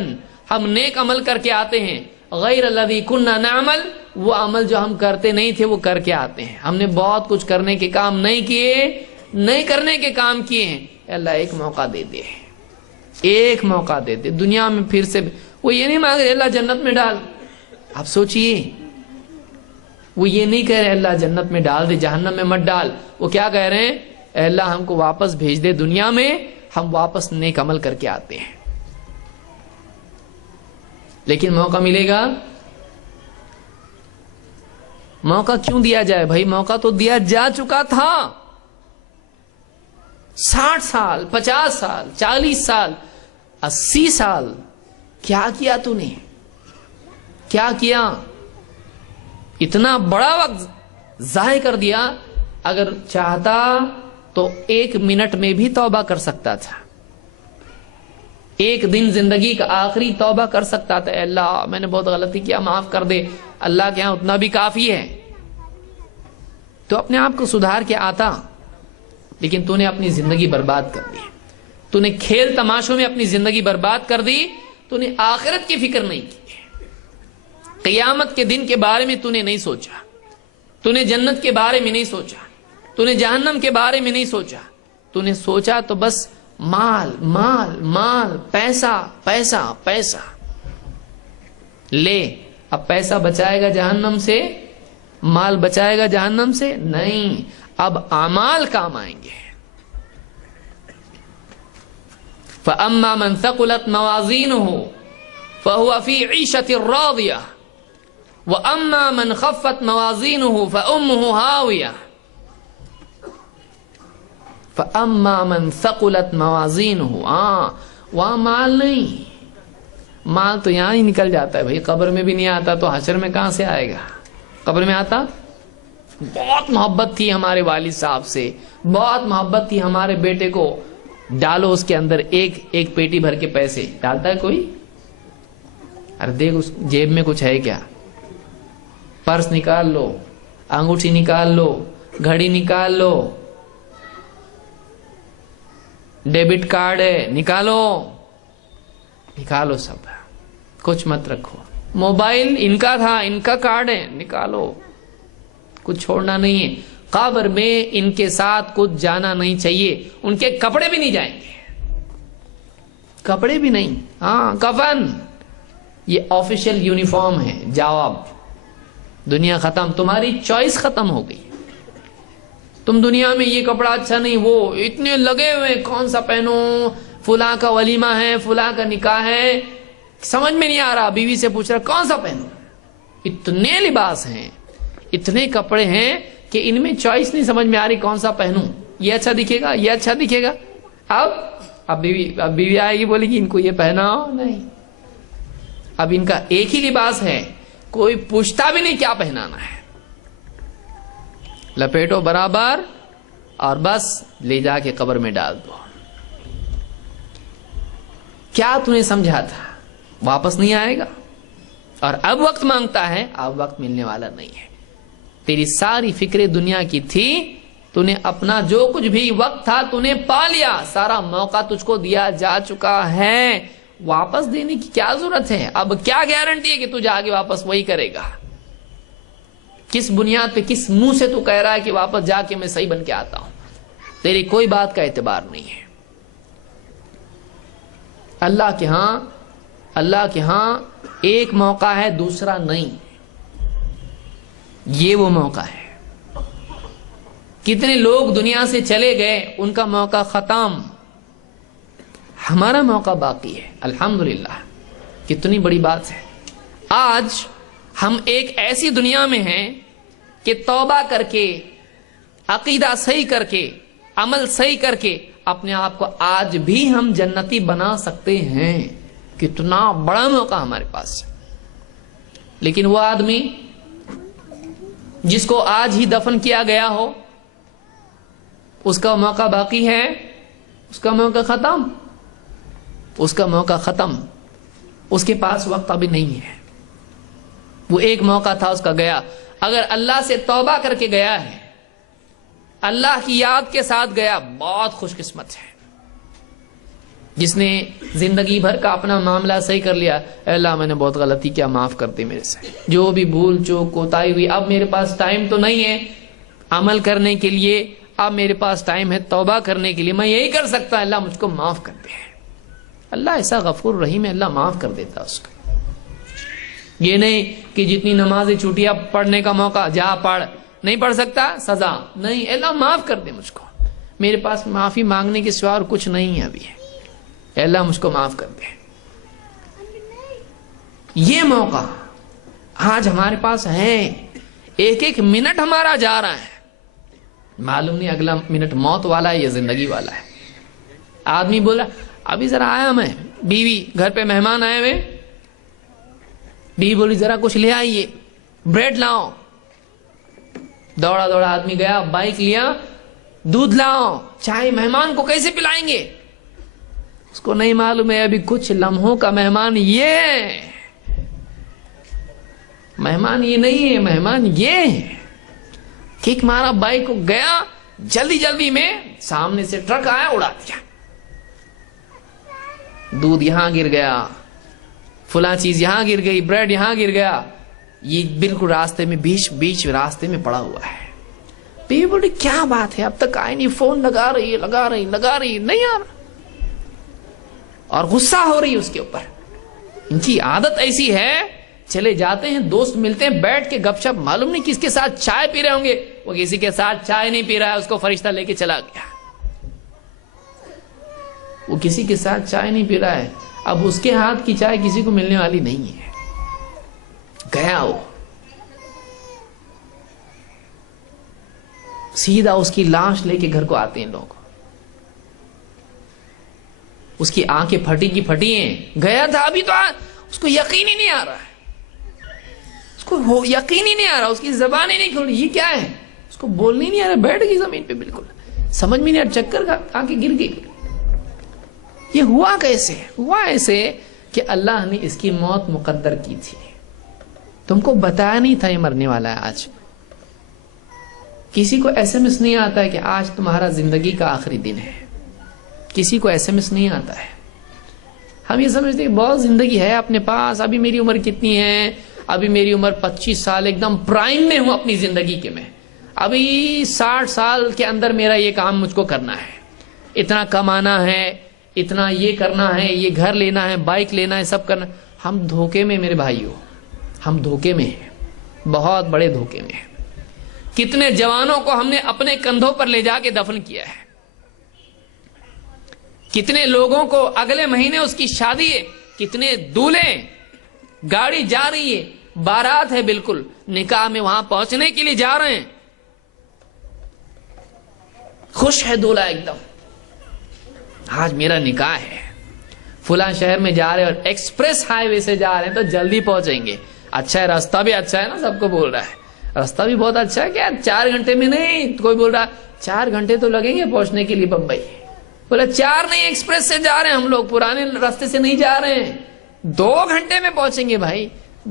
ہم نیک عمل کر کے آتے ہیں، غیر الذی کننا نعمل، وہ عمل جو ہم کرتے نہیں تھے وہ کر کے آتے ہیں، ہم نے بہت کچھ کرنے کے کام نہیں کیے، نہیں کرنے کے کام کیے ہیں، اللہ ایک موقع دے دے، ایک موقع دے دے دنیا میں پھر سے۔ وہ یہ نہیں مانگ رہے اللہ جنت میں ڈال، آپ سوچئے، وہ یہ نہیں کہہ رہے اللہ جنت میں ڈال دے جہنم میں مت ڈال، وہ کیا کہہ رہے ہیں؟ اے اللہ ہم کو واپس بھیج دے دنیا میں، ہم واپس نیک عمل کر کے آتے ہیں۔ لیکن موقع ملے گا؟ موقع کیوں دیا جائے بھائی؟ موقع تو دیا جا چکا تھا، 60 سال 50 سال 40 سال 80 سال کیا کیا تو نے؟ کیا کیا؟ اتنا بڑا وقت ضائع کر دیا، اگر چاہتا تو 1 منٹ میں بھی توبہ کر سکتا تھا، 1 دن زندگی کا آخری توبہ کر سکتا تھا، اے اللہ میں نے بہت غلطی کیا معاف کر دے، اللہ کے ہاں اتنا بھی کافی ہے، تو اپنے آپ کو سدھار کے آتا، لیکن تو نے اپنی زندگی برباد کر دی، تو نے کھیل تماشوں میں اپنی زندگی برباد کر دی، تو نے آخرت کی فکر نہیں کی، قیامت کے دن کے بارے میں تو نے نہیں سوچا، تو نے جنت کے بارے میں نہیں سوچا، تو نے جہنم کے بارے میں نہیں سوچا، تو نے سوچا تو بس مال مال مال، پیسہ پیسہ پیسہ، لے اب پیسہ بچائے گا جہنم سے؟ مال بچائے گا جہنم سے؟ نہیں، اب اعمال کام آئیں گے۔ فَأَمَّا مَنْ ثَقُلَتْ مَوَازِينُهُ فَهُوَ فِي عِيشَةٍ رَاضِيَةٍ وَأَمَّا مَنْ خَفَّتْ مَوَازِينُهُ فَأُمُّهُ هَاوِيَةٌ۔ فَأَمَّا مَنْ ثَقُلَتْ مَوَازِينُهُ، وہاں مال نہیں، مال تو یہاں ہی نکل جاتا ہے بھائی، قبر میں بھی نہیں آتا تو حشر میں کہاں سے آئے گا؟ قبر میں آتا؟ بہت محبت تھی ہمارے والد صاحب سے، بہت محبت تھی ہمارے بیٹے کو، ڈالو اس کے اندر ایک پیٹی بھر کے پیسے، ڈالتا ہے کوئی؟ ارے دیکھ اس جیب میں کچھ ہے کیا، پرس نکال لو، انگوٹھی نکال لو، گھڑی نکال لو، ڈیبٹ کارڈ ہے نکالو، نکالو، سب کچھ مت رکھو، موبائل ان کا تھا، ان کا کارڈ ہے نکالو، کچھ چھوڑنا نہیں ہے، قبر میں ان کے ساتھ کچھ جانا نہیں چاہیے، ان کے کپڑے بھی نہیں جائیں گے، کپڑے بھی نہیں، ہاں کفن، یہ آفیشیل یونیفارم ہے، جاؤ اب دنیا ختم، تمہاری چوائس ختم ہو گئی. تم دنیا میں یہ کپڑا اچھا نہیں، وہ اتنے لگے ہوئے کون سا پہنوں، فلاں کا ولیمہ ہے، فلاں کا نکاح ہے، سمجھ میں نہیں آ رہا، بیوی سے پوچھ رہا کون سا پہنوں. اتنے لباس ہیں، اتنے کپڑے ہیں کہ ان میں چوائس نہیں سمجھ میں آ رہی کون سا پہنوں، یہ اچھا دکھے گا، یہ اچھا دکھے گا. اب بیوی آئے گی، بولے گی ان کو یہ پہناؤ، نہیں. اب ان کا ایک ہی لباس ہے، کوئی پوچھتا بھی نہیں کیا پہنانا ہے، لپیٹو برابر اور بس لے جا کے قبر میں ڈال دو. کیا تُو نے سمجھا تھا؟ واپس نہیں آئے گا. اور اب وقت مانگتا ہے، اب وقت ملنے والا نہیں ہے. تیری ساری فکریں دنیا کی تھی، تو نے اپنا جو کچھ بھی وقت تھا تو نے پا لیا، سارا موقع تجھ کو دیا جا چکا ہے، واپس دینے کی کیا ضرورت ہے؟ اب کیا گارنٹی ہے کہ تو جا کے واپس وہی کرے گا؟ کس بنیاد پہ، کس منہ سے تو کہہ رہا ہے کہ واپس جا کے میں صحیح بن کے آتا ہوں؟ تیری کوئی بات کا اعتبار نہیں ہے. اللہ کے ہاں ایک موقع ہے، دوسرا نہیں. یہ وہ موقع ہے. کتنے لوگ دنیا سے چلے گئے، ان کا موقع ختم، ہمارا موقع باقی ہے. الحمدللہ، کتنی بڑی بات ہے. آج ہم ایک ایسی دنیا میں ہیں کہ توبہ کر کے، عقیدہ صحیح کر کے، عمل صحیح کر کے اپنے آپ کو آج بھی ہم جنتی بنا سکتے ہیں. کتنا بڑا موقع ہمارے پاس ہے. لیکن وہ آدمی جس کو آج ہی دفن کیا گیا ہو، اس کا موقع باقی ہے، اس کا موقع ختم، اس کا موقع ختم. اس کے پاس وقت ابھی نہیں ہے. وہ ایک موقع تھا، اس کا گیا. اگر اللہ سے توبہ کر کے گیا ہے، اللہ کی یاد کے ساتھ گیا، بہت خوش قسمت ہے. جس نے زندگی بھر کا اپنا معاملہ صحیح کر لیا، اے اللہ میں نے بہت غلطی کیا، معاف کر دے میرے سے، جو بھی بھول چوک کوتاہی ہوئی، اب میرے پاس ٹائم تو نہیں ہے عمل کرنے کے لیے، اب میرے پاس ٹائم ہے توبہ کرنے کے لیے، میں یہی کر سکتا، اللہ مجھ کو معاف کر دے. اللہ ایسا غفور رحیم ہے، اللہ معاف کر دیتا اس کو. یہ نہیں کہ جتنی نمازیں چھوٹیاں پڑھنے کا موقع، جا پڑھ، نہیں پڑھ سکتا سزا نہیں، اللہ معاف کر دے مجھ کو، میرے پاس معافی مانگنے کے سوا اور کچھ نہیں ہے ابھی، اے اللہ مجھ کو معاف کر دے. یہ موقع آج ہمارے پاس ہے. ایک ایک منٹ ہمارا جا رہا ہے، معلوم نہیں اگلا منٹ موت والا ہے یا زندگی والا ہے. آدمی بول رہا ابھی ذرا آیا میں، بیوی گھر پہ مہمان آئے ہوئے، بیوی بولی ذرا کچھ لے آئیے، بریڈ لاؤ. دوڑا دوڑا آدمی گیا، بائک لیا، دودھ لاؤ، چائے. مہمان کو کیسے پلائیں گے؟ اس کو نہیں معلوم ہے ابھی کچھ لمحوں کا مہمان یہ ہے، مہمان یہ نہیں ہے، مہمان یہ ہے. کک مارا بائک کو، گیا جلدی جلدی میں، سامنے سے ٹرک آیا، اڑا دیا. دودھ یہاں گر گیا، فلاں چیز یہاں گر گئی، بریڈ یہاں گر گیا. یہ بالکل راستے میں، بیچ راستے میں پڑا ہوا ہے. بیوی بولی کیا بات ہے، اب تک آئے نہیں، فون لگا رہی نہیں آ رہا، اور غصہ ہو رہی ہے اس کے اوپر. ان کی عادت ایسی ہے، چلے جاتے ہیں، دوست ملتے ہیں، بیٹھ کے گپ شپ، معلوم نہیں کس کے ساتھ چائے پی رہے ہوں گے، وہ کسی کے ساتھ چائے نہیں پی رہا ہے، اس کو فرشتہ لے کے چلا گیا. وہ کسی کے ساتھ چائے نہیں پی رہا ہے، اب اس کے ہاتھ کی چائے کسی کو ملنے والی نہیں ہے. گیا وہ سیدھا اس کی لاش لے کے گھر کو آتے ہیں لوگ. اس کی آنکھیں پھٹی کی پھٹی ہیں. گیا تھا ابھی تو اس کو یقین ہی نہیں آ رہا ہے، اس کو یقین ہی نہیں آ رہا، اس کی زبان ہی نہیں کھل رہی، یہ کیا ہے، اس کو بولنے نہیں آ رہا، بیٹھ گئی زمین پہ، بالکل سمجھ میں نہیں آ رہا، چکر کا آنکھیں گر گئی. یہ ہوا کیسے؟ ہوا ایسے کہ اللہ نے اس کی موت مقدر کی تھی، تم کو بتایا نہیں تھا یہ مرنے والا ہے. آج کسی کو ایس ایم ایس نہیں آتا ہے کہ آج تمہارا زندگی کا آخری دن ہے، کسی کو ایس ایم ایس نہیں آتا ہے. ہم یہ سمجھتے ہیں کہ بہت زندگی ہے اپنے پاس، ابھی میری عمر کتنی ہے، ابھی میری عمر 25 سال، ایک دم پرائم میں ہوں اپنی زندگی کے، میں ابھی 60 سال کے اندر میرا یہ کام مجھ کو کرنا ہے، اتنا کمانا ہے، اتنا یہ کرنا ہے، یہ گھر لینا ہے، بائک لینا ہے، سب کرنا. ہم دھوکے میں میرے بھائیوں، ہم دھوکے میں ہیں. بہت بڑے دھوکے میں ہیں. کتنے جوانوں کو ہم نے اپنے کندھوں پر لے جا کے دفن کیا ہے. کتنے لوگوں کو اگلے مہینے اس کی شادی ہے, کتنے دولہے, گاڑی جا رہی ہے, بارات ہے, بالکل نکاح میں وہاں پہنچنے کے لیے جا رہے ہیں, خوش ہے دولہا ایک دم, آج میرا نکاح ہے, فلاں شہر میں جا رہے ہیں اور ایکسپریس ہائی وے سے جا رہے ہیں تو جلدی پہنچیں گے. اچھا ہے, راستہ بھی اچھا ہے نا, سب کو بول رہا ہے راستہ بھی بہت اچھا ہے, کیا 4 گھنٹے میں نہیں, کوئی بول رہا 4 گھنٹے تو لگیں گے پہنچنے کے لیے بمبئی. بولا 4 نہیں, ایکسپریس سے جا رہے ہیں ہم لوگ, پرانے راستے سے نہیں جا رہے ہیں, 2 گھنٹے میں پہنچیں گے. بھائی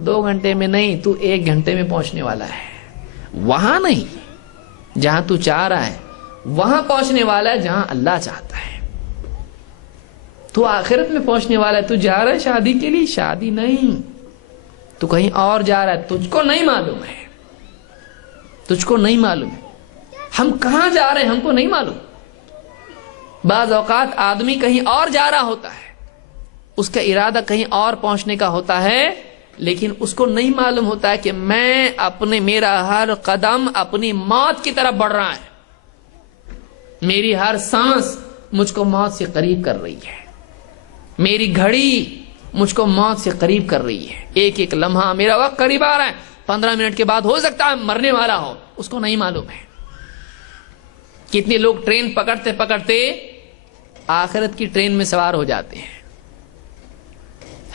2 گھنٹے میں نہیں, تو 1 گھنٹے میں پہنچنے والا ہے. وہاں نہیں جہاں تو چاہ رہا ہے, وہاں پہنچنے والا ہے جہاں اللہ چاہتا ہے. تو آخرت میں پہنچنے والا ہے. تو جا رہا ہے شادی کے لیے, شادی نہیں, تو کہیں اور جا رہا ہے, تجھ کو نہیں معلوم ہے, تجھ کو نہیں معلوم ہے. ہم کہاں جا رہے ہیں ہم کو نہیں معلوم. بعض اوقات آدمی کہیں اور جا رہا ہوتا ہے, اس کا ارادہ کہیں اور پہنچنے کا ہوتا ہے, لیکن اس کو نہیں معلوم ہوتا ہے کہ میرا ہر قدم اپنی موت کی طرف بڑھ رہا ہے. میری ہر سانس مجھ کو موت سے قریب کر رہی ہے, میری گھڑی مجھ کو موت سے قریب کر رہی ہے. ایک ایک لمحہ میرا وقت قریب آ رہا ہے. 15 منٹ کے بعد ہو سکتا ہے مرنے والا ہو, اس کو نہیں معلوم ہے. کتنے لوگ ٹرین پکڑتے پکڑتے آخرت کی ٹرین میں سوار ہو جاتے ہیں,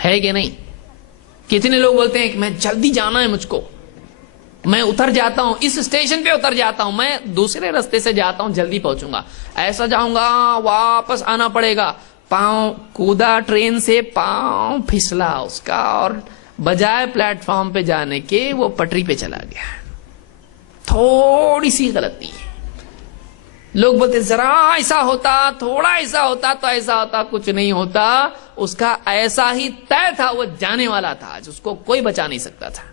ہے کہ نہیں؟ کتنے لوگ بولتے ہیں کہ میں جلدی جانا ہے مجھ کو, میں اتر جاتا ہوں, اس اسٹیشن پہ اتر جاتا ہوں, میں دوسرے راستے سے جاتا ہوں, جلدی پہنچوں گا, ایسا جاؤں گا واپس آنا پڑے گا. پاؤں کودا ٹرین سے, پاؤں پھسلا اس کا, اور بجائے پلیٹ فارم پہ جانے کے وہ پٹری پہ چلا گیا. تھوڑی سی غلطی ہے. لوگ بولتے ذرا ایسا ہوتا, تھوڑا ایسا ہوتا تو ایسا ہوتا, کچھ نہیں ہوتا. اس کا ایسا ہی طے تھا, وہ جانے والا تھا, اس کو کوئی بچا نہیں سکتا تھا.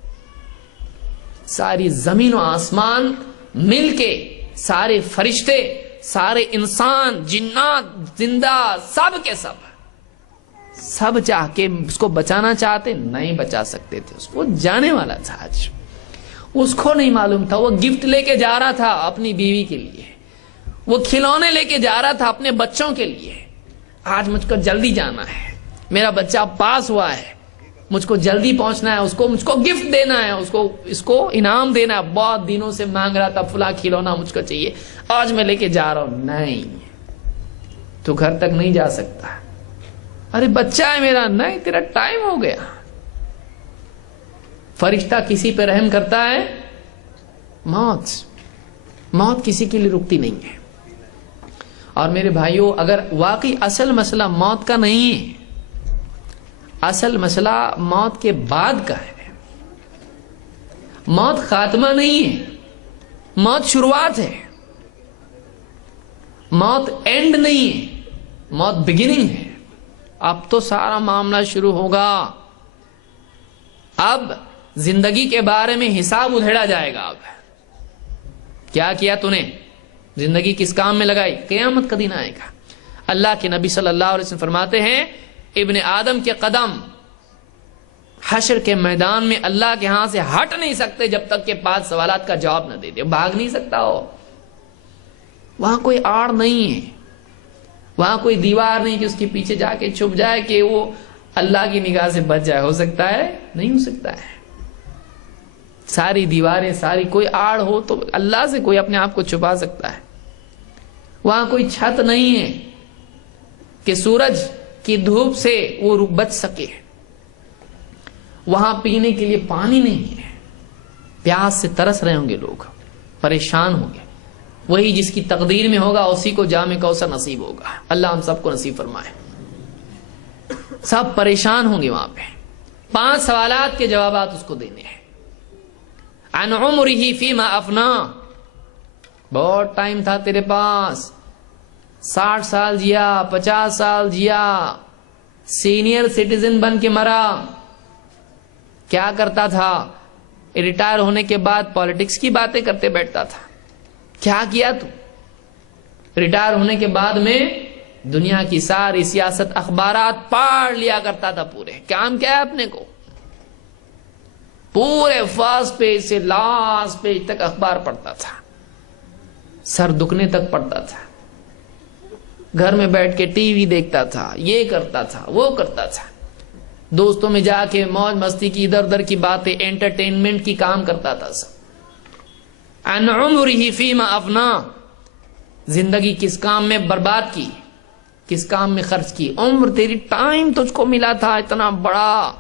ساری زمین و آسمان مل کے, سارے فرشتے, سارے انسان, جنات, زندہ, سب کے سب چاہ کے اس کو بچانا چاہتے, نہیں بچا سکتے تھے. اس کو جانے والا تھا. آج اس کو نہیں معلوم تھا. وہ گفٹ لے کے جا رہا تھا اپنی بیوی کے لیے, وہ کھلونے لے کے جا رہا تھا اپنے بچوں کے لیے. آج مجھ کو جلدی جانا ہے, میرا بچہ پاس ہوا ہے, مجھ کو جلدی پہنچنا ہے, مجھ کو گفٹ دینا ہے, اس کو انعام دینا ہے. بہت دنوں سے مانگ رہا تھا فلاں کھلونا مجھ کو چاہیے, آج میں لے کے جا رہا ہوں. نہیں, تو گھر تک نہیں جا سکتا. ارے بچہ ہے میرا, نہیں تیرا ٹائم ہو گیا. فرشتہ کسی پہ رحم کرتا ہے, موت کسی کے لیے رکتی نہیں ہے. اور میرے بھائیوں, اگر واقعی اصل مسئلہ موت کا نہیں ہے, اصل مسئلہ موت کے بعد کا ہے. موت خاتمہ نہیں ہے, موت شروعات ہے. موت اینڈ نہیں ہے, موت بگننگ ہے. اب تو سارا معاملہ شروع ہوگا. اب زندگی کے بارے میں حساب ادھیڑا جائے گا. اب کیا کیا تو نے, زندگی کس کام میں لگائی, قیامت کا دن آئے گا. اللہ کے نبی صلی اللہ علیہ وسلم فرماتے ہیں, ابن آدم کے قدم حشر کے میدان میں اللہ کے ہاں سے ہٹ نہیں سکتے جب تک کہ 5 سوالات کا جواب نہ دے دے. بھاگ نہیں سکتا ہو, وہاں کوئی آڑ نہیں ہے, وہاں کوئی دیوار نہیں کہ اس کے پیچھے جا کے چھپ جائے کہ وہ اللہ کی نگاہ سے بچ جائے. ہو سکتا ہے؟ نہیں ہو سکتا ہے. ساری دیواریں, ساری کوئی آڑ ہو تو اللہ سے کوئی اپنے آپ کو چھپا سکتا ہے. وہاں کوئی چھت نہیں ہے کہ سورج کی دھوپ سے وہ بچ سکے. وہاں پینے کے لیے پانی نہیں ہے, پیاس سے ترس رہے ہوں گے لوگ, پریشان ہوں گے. وہی جس کی تقدیر میں ہوگا اسی کو جام کوثر نصیب ہوگا. اللہ ہم سب کو نصیب فرمائے. سب پریشان ہوں گے وہاں پہ. 5 سوالات کے جوابات اس کو دینے ہیں. عن عمرہ فیما افنا, بہت ٹائم تھا تیرے پاس, 60 سال جیا, 50 سال جیا, سینئر سٹیزن بن کے مرا. کیا کرتا تھا؟ ریٹائر ہونے کے بعد پالیٹکس کی باتیں کرتے بیٹھتا تھا. کیا کیا تو؟ ریٹائر ہونے کے بعد میں دنیا کی ساری سیاست, اخبارات پڑھ لیا کرتا تھا پورے. کام کیا ہے اپنے کو؟ پورے فرسٹ پیج سے لاسٹ پیج تک اخبار پڑھتا تھا، سر دکھنے تک پڑھتا تھا، گھر میں بیٹھ کے ٹی وی دیکھتا تھا، یہ کرتا تھا وہ کرتا تھا، دوستوں میں جا کے موج مستی کی ادھر ادھر کی باتیں، انٹرٹینمنٹ کی کام کرتا تھا سب. ان عمرہ فیما افنا، زندگی کس کام میں برباد کی، کس کام میں خرچ کی. عمر تیری ٹائم تجھ کو ملا تھا اتنا بڑا،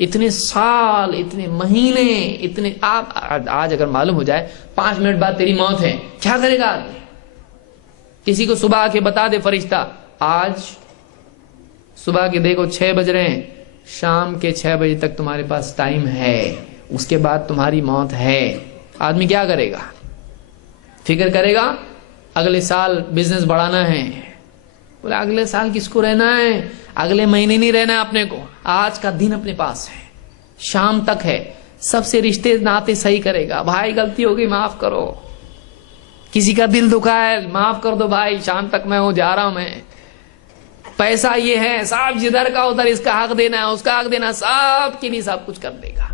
اتنے سال، اتنے مہینے، اتنے. آپ آج اگر معلوم ہو جائے 5 منٹ بعد تیری موت ہے، کیا کرے گا آدمی؟ کسی کو صبح آ کے بتا دے فرشتہ آج صبح کے دیکھو 6 بج رہے ہیں، شام کے 6 بجے تک تمہارے پاس ٹائم ہے، اس کے بعد تمہاری موت ہے. آدمی کیا کرے گا؟ فکر کرے گا اگلے سال بزنس بڑھانا ہے. بولے اگلے سال کس کو رہنا ہے؟ اگلے مہینے نہیں رہنا ہے اپنے کو، آج کا دن اپنے پاس ہے، شام تک ہے. سب سے رشتے ناطے صحیح کرے گا، بھائی غلطی ہو گئی معاف کرو، کسی کا دل دکھا ہے معاف کر دو بھائی، شام تک میں ہوں، جا رہا ہوں میں. پیسہ یہ ہے صاحب، جدھر کا ادھر اس کا حق دینا ہے، اس کا حق دینا، سب کے لیے سب کچھ کر دے گا.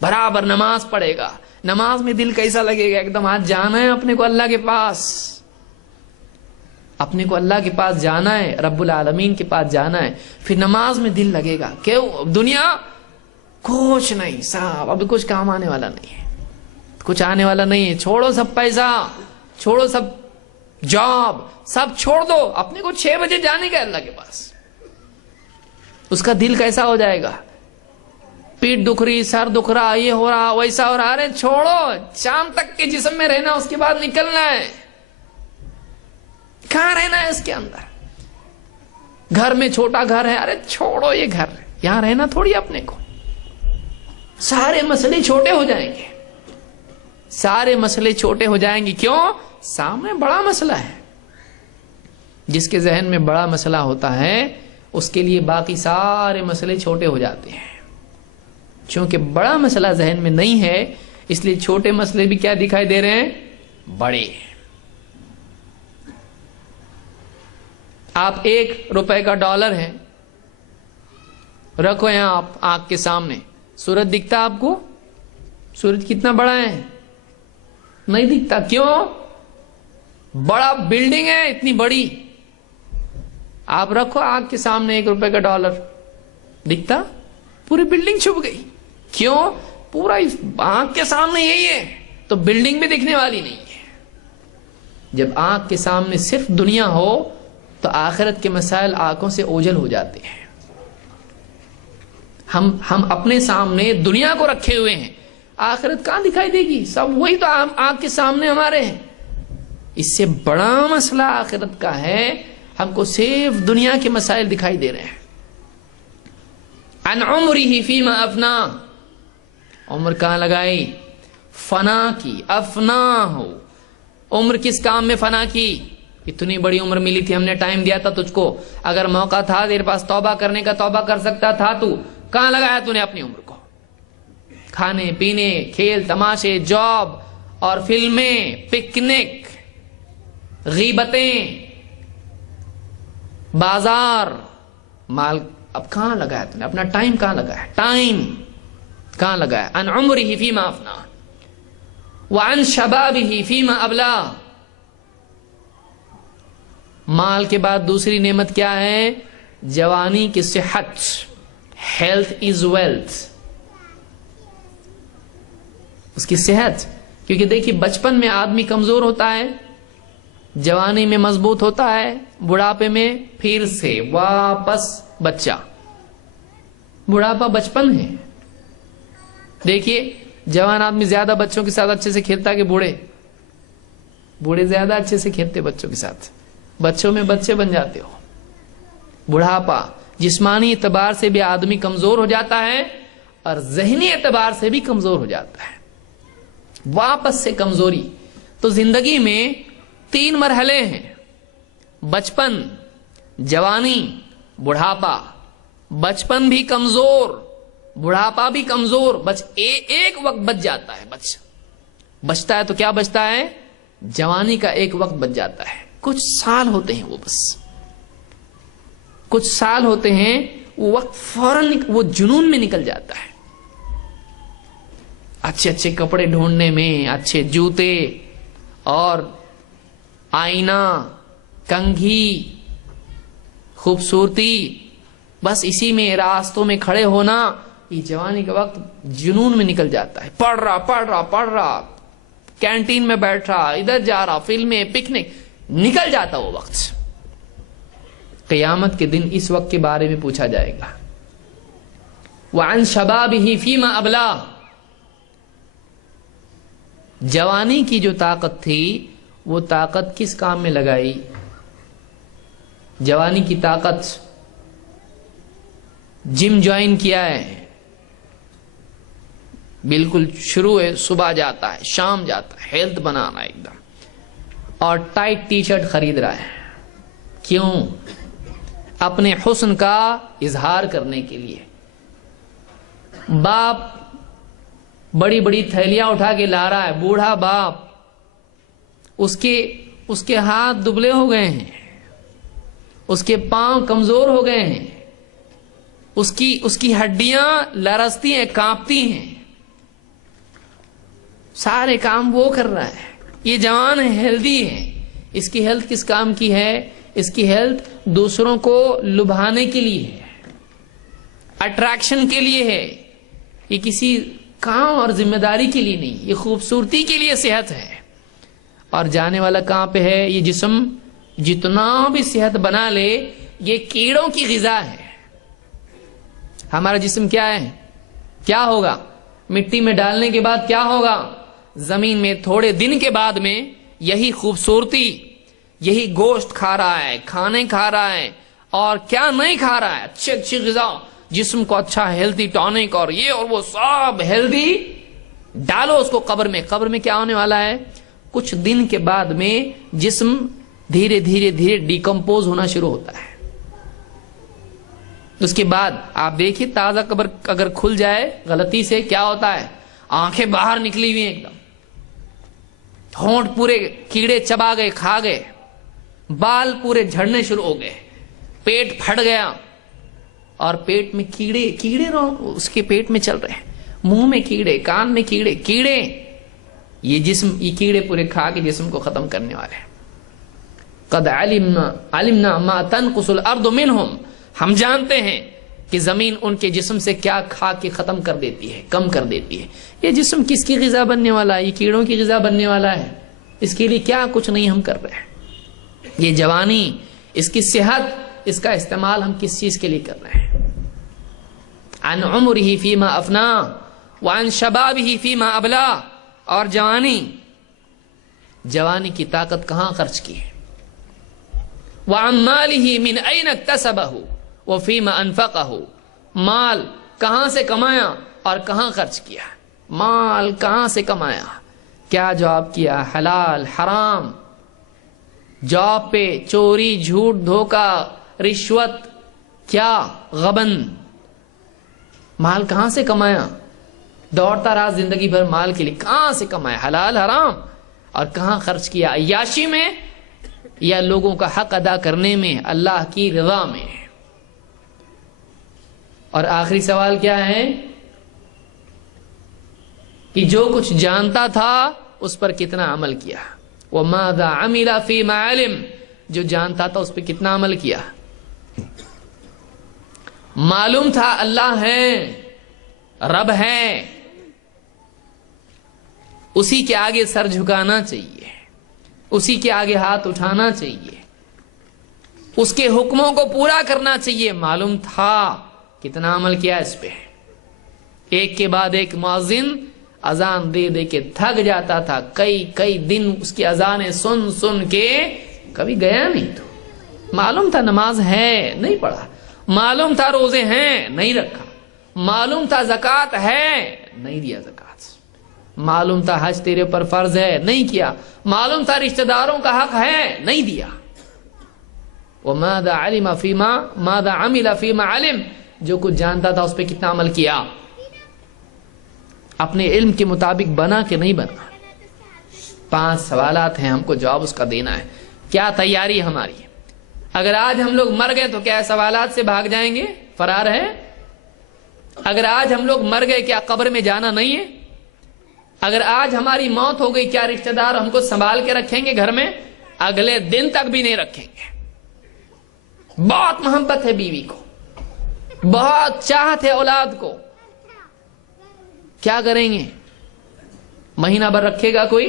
برابر نماز پڑھے گا، نماز میں دل کیسا لگے گا؟ ایک دم آج جانا ہے اپنے کو اللہ کے پاس، اپنے کو اللہ کے پاس جانا ہے، رب العالمین کے پاس جانا ہے. پھر نماز میں دل لگے گا کہ دنیا کچھ نہیں صاحب، ابھی کچھ کام آنے والا نہیں ہے، کچھ آنے والا نہیں ہے، چھوڑو سب پیسہ، چھوڑو سب جاب، سب چھوڑ دو، اپنے کو 6 بجے جانے کا اللہ کے پاس. اس کا دل کیسا ہو جائے گا؟ پیٹ دکھ رہی، سر دکھ رہا، یہ ہو رہا ویسا ہو رہا، ارے چھوڑو، شام تک کے جسم میں رہنا، اس کے بعد نکلنا ہے. کہاں رہنا ہے اس کے اندر؟ گھر میں چھوٹا گھر ہے، ارے چھوڑو یہ گھر، یہاں رہنا تھوڑی اپنے کو. سارے مسئلے چھوٹے ہو جائیں گے، سارے مسئلے چھوٹے ہو جائیں گے. کیوں؟ سامنے بڑا مسئلہ ہے. جس کے ذہن میں بڑا مسئلہ ہوتا ہے اس کے لیے باقی سارے مسئلے چھوٹے ہو جاتے ہیں. چونکہ بڑا مسئلہ ذہن میں نہیں ہے، اس لیے چھوٹے مسئلے بھی کیا دکھائی دے رہے ہیں؟ بڑے. آپ 1 روپے کا ڈالر ہے، رکھو یہاں آپ آنکھ کے سامنے، سورج دکھتا آپ کو؟ سورج کتنا بڑا ہے؟ نہیں دکھتا. کیوں؟ بڑا بلڈنگ ہے اتنی بڑی، آپ رکھو آنکھ کے سامنے 1 روپے کا ڈالر، دکھتا؟ پوری بلڈنگ چھپ گئی. کیوں؟ پورا آنکھ کے سامنے یہی ہے، تو بلڈنگ بھی دکھنے والی نہیں ہے. جب آنکھ کے سامنے صرف دنیا ہو تو آخرت کے مسائل آنکھوں سے اوجھل ہو جاتے ہیں. ہم اپنے سامنے دنیا کو رکھے ہوئے ہیں، آخرت کہاں دکھائی دے گی؟ سب وہی تو آنکھ کے سامنے ہمارے ہیں. اس سے بڑا مسئلہ آخرت کا ہے، ہم کو صرف دنیا کے مسائل دکھائی دے رہے ہیں. ان عمرہ فیما افنا، عمر کہاں لگائی؟ فنا کی. افنا ہو، عمر کس کام میں فنا کی؟ اتنی بڑی عمر ملی تھی، ہم نے ٹائم دیا تھا تجھ کو، اگر موقع تھا تیرے پاس توبہ کرنے کا توبہ کر سکتا تھا، تو کہاں لگایا تو نے اپنی عمر کو؟ کھانے پینے، کھیل تماشے، جاب اور فلمیں، پکنک، غیبتیں، بازار، مال. اب کہاں لگایا تو نے اپنا ٹائم؟ کہاں لگایا ٹائم؟ کہاں لگایا؟ ان عمرہ فیما افنا وعن شبابہ فیما ابلا. مال کے بعد دوسری نعمت کیا ہے؟ جوانی کی صحت. ہیلتھ از ویلتھ، اس کی صحت. کیونکہ دیکھیے بچپن میں آدمی کمزور ہوتا ہے، جوانی میں مضبوط ہوتا ہے، بڑھاپے میں پھر سے واپس بچہ. بڑھاپا بچپن ہے. دیکھیے جوان آدمی زیادہ بچوں کے ساتھ اچھے سے کھیلتا ہے کہ بوڑھے زیادہ اچھے سے کھیلتے بچوں کے ساتھ؟ بچوں میں بچے بن جاتے ہو. بڑھاپا جسمانی اعتبار سے بھی آدمی کمزور ہو جاتا ہے اور ذہنی اعتبار سے بھی کمزور ہو جاتا ہے، واپس سے کمزوری. تو زندگی میں 3 مرحلے ہیں: بچپن، جوانی، بڑھاپا. بچپن بھی کمزور، بڑھاپا بھی کمزور. ایک وقت بچ جاتا ہے، بچتا ہے تو کیا بچتا ہے؟ جوانی کا ایک وقت بچ جاتا ہے. کچھ سال ہوتے ہیں، وہ بس کچھ سال ہوتے ہیں، وہ وقت فوراً وہ جنون میں نکل جاتا ہے. اچھے اچھے کپڑے ڈھونڈنے میں، اچھے جوتے اور آئینہ، کنگھی، خوبصورتی، بس اسی میں راستوں میں کھڑے ہونا، یہ جوانی کا وقت جنون میں نکل جاتا ہے. پڑھ رہا کینٹین میں بیٹھ رہا، ادھر جا رہا، فلمیں، پکنک، نکل جاتا وہ وقت. قیامت کے دن اس وقت کے بارے میں پوچھا جائے گا. وعن شبابہ فیما ابلا، جوانی کی جو طاقت تھی وہ طاقت کس کام میں لگائی؟ جوانی کی طاقت، جم جوائن کیا ہے، بالکل شروع ہے، صبح جاتا ہے، شام جاتا ہے، ہیلتھ بنانا ایک دم، اور ٹائٹ ٹی شرٹ خرید رہا ہے. کیوں؟ اپنے حسن کا اظہار کرنے کے لیے. باپ بڑی بڑی تھیلیاں اٹھا کے لا رہا ہے، بوڑھا باپ، اس کے ہاتھ دبلے ہو گئے ہیں، اس کے پاؤں کمزور ہو گئے ہیں، اس کی ہڈیاں لرزتی ہیں، کانپتی ہیں، سارے کام وہ کر رہا ہے. یہ جوان ہے، ہیلدی ہے. اس کی ہیلتھ کس کام کی ہے؟ اس کی ہیلتھ دوسروں کو لبھانے کے لیے ہے، اٹریکشن کے لیے ہے. یہ کسی کام اور ذمہ داری کے لیے نہیں، یہ خوبصورتی کے لیے صحت ہے. اور جانے والا کہاں پہ ہے؟ یہ جسم جتنا بھی صحت بنا لے، یہ کیڑوں کی غذا ہے. ہمارا جسم کیا ہے؟ کیا ہوگا؟ مٹی میں ڈالنے کے بعد کیا ہوگا؟ زمین میں تھوڑے دن کے بعد میں یہی خوبصورتی، یہی گوشت کھا رہا ہے، کھانے کھا رہا ہے، اور کیا نہیں کھا رہا ہے؟ اچھی اچھی غذا، جسم کو اچھا ہیلدی ٹانک اور یہ اور وہ سب ہیلدی ڈالو اس کو قبر میں. قبر میں کیا ہونے والا ہے؟ کچھ دن کے بعد میں جسم دھیرے دھیرے دھیرے ڈیکمپوز ہونا شروع ہوتا ہے. اس کے بعد آپ دیکھیے تازہ قبر اگر کھل جائے غلطی سے کیا ہوتا ہے؟ آنکھیں باہر نکلی ہوئی ہیں ایک دم، ہونٹ پورے کیڑے چبا گئے، کھا گئے، بال پورے جھڑنے شروع ہو گئے، پیٹ پھٹ گیا، اور پیٹ میں کیڑے اس کے پیٹ میں چل رہے ہیں، منہ میں کیڑے، کان میں کیڑے. یہ کیڑے پورے کھا کے جسم کو ختم کرنے والے ہیں. قد علمنا ما تنقص الارض منهم، ہم جانتے ہیں کہ زمین ان کے جسم سے کیا کھا کے ختم کر دیتی ہے، کم کر دیتی ہے. یہ جسم کس کی غذا بننے والا ہے؟ یہ کیڑوں کی غذا بننے والا ہے. اس کے لیے کیا کچھ نہیں ہم کر رہے ہیں. یہ جوانی، اس کی صحت، اس کا استعمال ہم کس چیز کے لیے کر رہے ہیں؟ عن عمرہ فیما افنا وعن شبابہ فیما ابلا. اور جوانی کی طاقت کہاں خرچ کی ہے؟ وعن مالہ من این اکتسبہ وفیما انفقہ. مال کہاں سے کمایا اور کہاں خرچ کیا؟ مال کہاں سے کمایا؟ کیا جاب کیا؟ حلال، حرام، جاب پہ چوری، جھوٹ، دھوکہ، رشوت، کیا غبن. مال کہاں سے کمایا؟ دوڑتا رہا زندگی بھر مال کے لیے. کہاں سے کمایا؟ حلال، حرام. اور کہاں خرچ کیا؟ عیاشی میں یا لوگوں کا حق ادا کرنے میں، اللہ کی رضا میں؟ اور آخری سوال کیا ہے کہ جو کچھ جانتا تھا اس پر کتنا عمل کیا؟ وَمَاذَا عَمِلَ فِي مَا عَلِمَ. جو جانتا تھا اس پہ کتنا عمل کیا؟ معلوم تھا اللہ ہے، رب ہے، اسی کے آگے سر جھکانا چاہیے، اسی کے آگے ہاتھ اٹھانا چاہیے، اس کے حکموں کو پورا کرنا چاہیے. معلوم تھا، کتنا عمل کیا اس پہ؟ ایک کے بعد ایک مؤذن اذان دے دے کے تھک جاتا تھا. کئی دن اس کی اذانیں سن کے کبھی گیا نہیں. تو معلوم تھا نماز ہے، نہیں پڑھا. معلوم تھا روزے ہیں، نہیں رکھا. معلوم تھا زکوٰۃ ہے، نہیں دیا زکوٰۃ. معلوم تھا حج تیرے پر فرض ہے، نہیں کیا. معلوم تھا رشتہ داروں کا حق ہے، نہیں دیا. وَمَاذَا عَلِمَ فِيمَا مَاذَا عَمِلَ فِيمَا عَلِمَ. جو کچھ جانتا تھا اس پہ کتنا عمل کیا؟ اپنے علم کے مطابق بنا کہ نہیں بنا؟ 5 سوالات ہیں، ہم کو جواب اس کا دینا ہے. کیا تیاری ہماری؟ اگر آج ہم لوگ مر گئے تو کیا سوالات سے بھاگ جائیں گے، فرار ہے؟ اگر آج ہم لوگ مر گئے کیا قبر میں جانا نہیں ہے؟ اگر آج ہماری موت ہو گئی، کیا رشتہ دار ہم کو سنبھال کے رکھیں گے گھر میں؟ اگلے دن تک بھی نہیں رکھیں گے۔ بہت محبت ہے بیوی کو، بہت چاہت ہے اولاد کو، کیا کریں گے؟ مہینہ بھر رکھے گا کوئی؟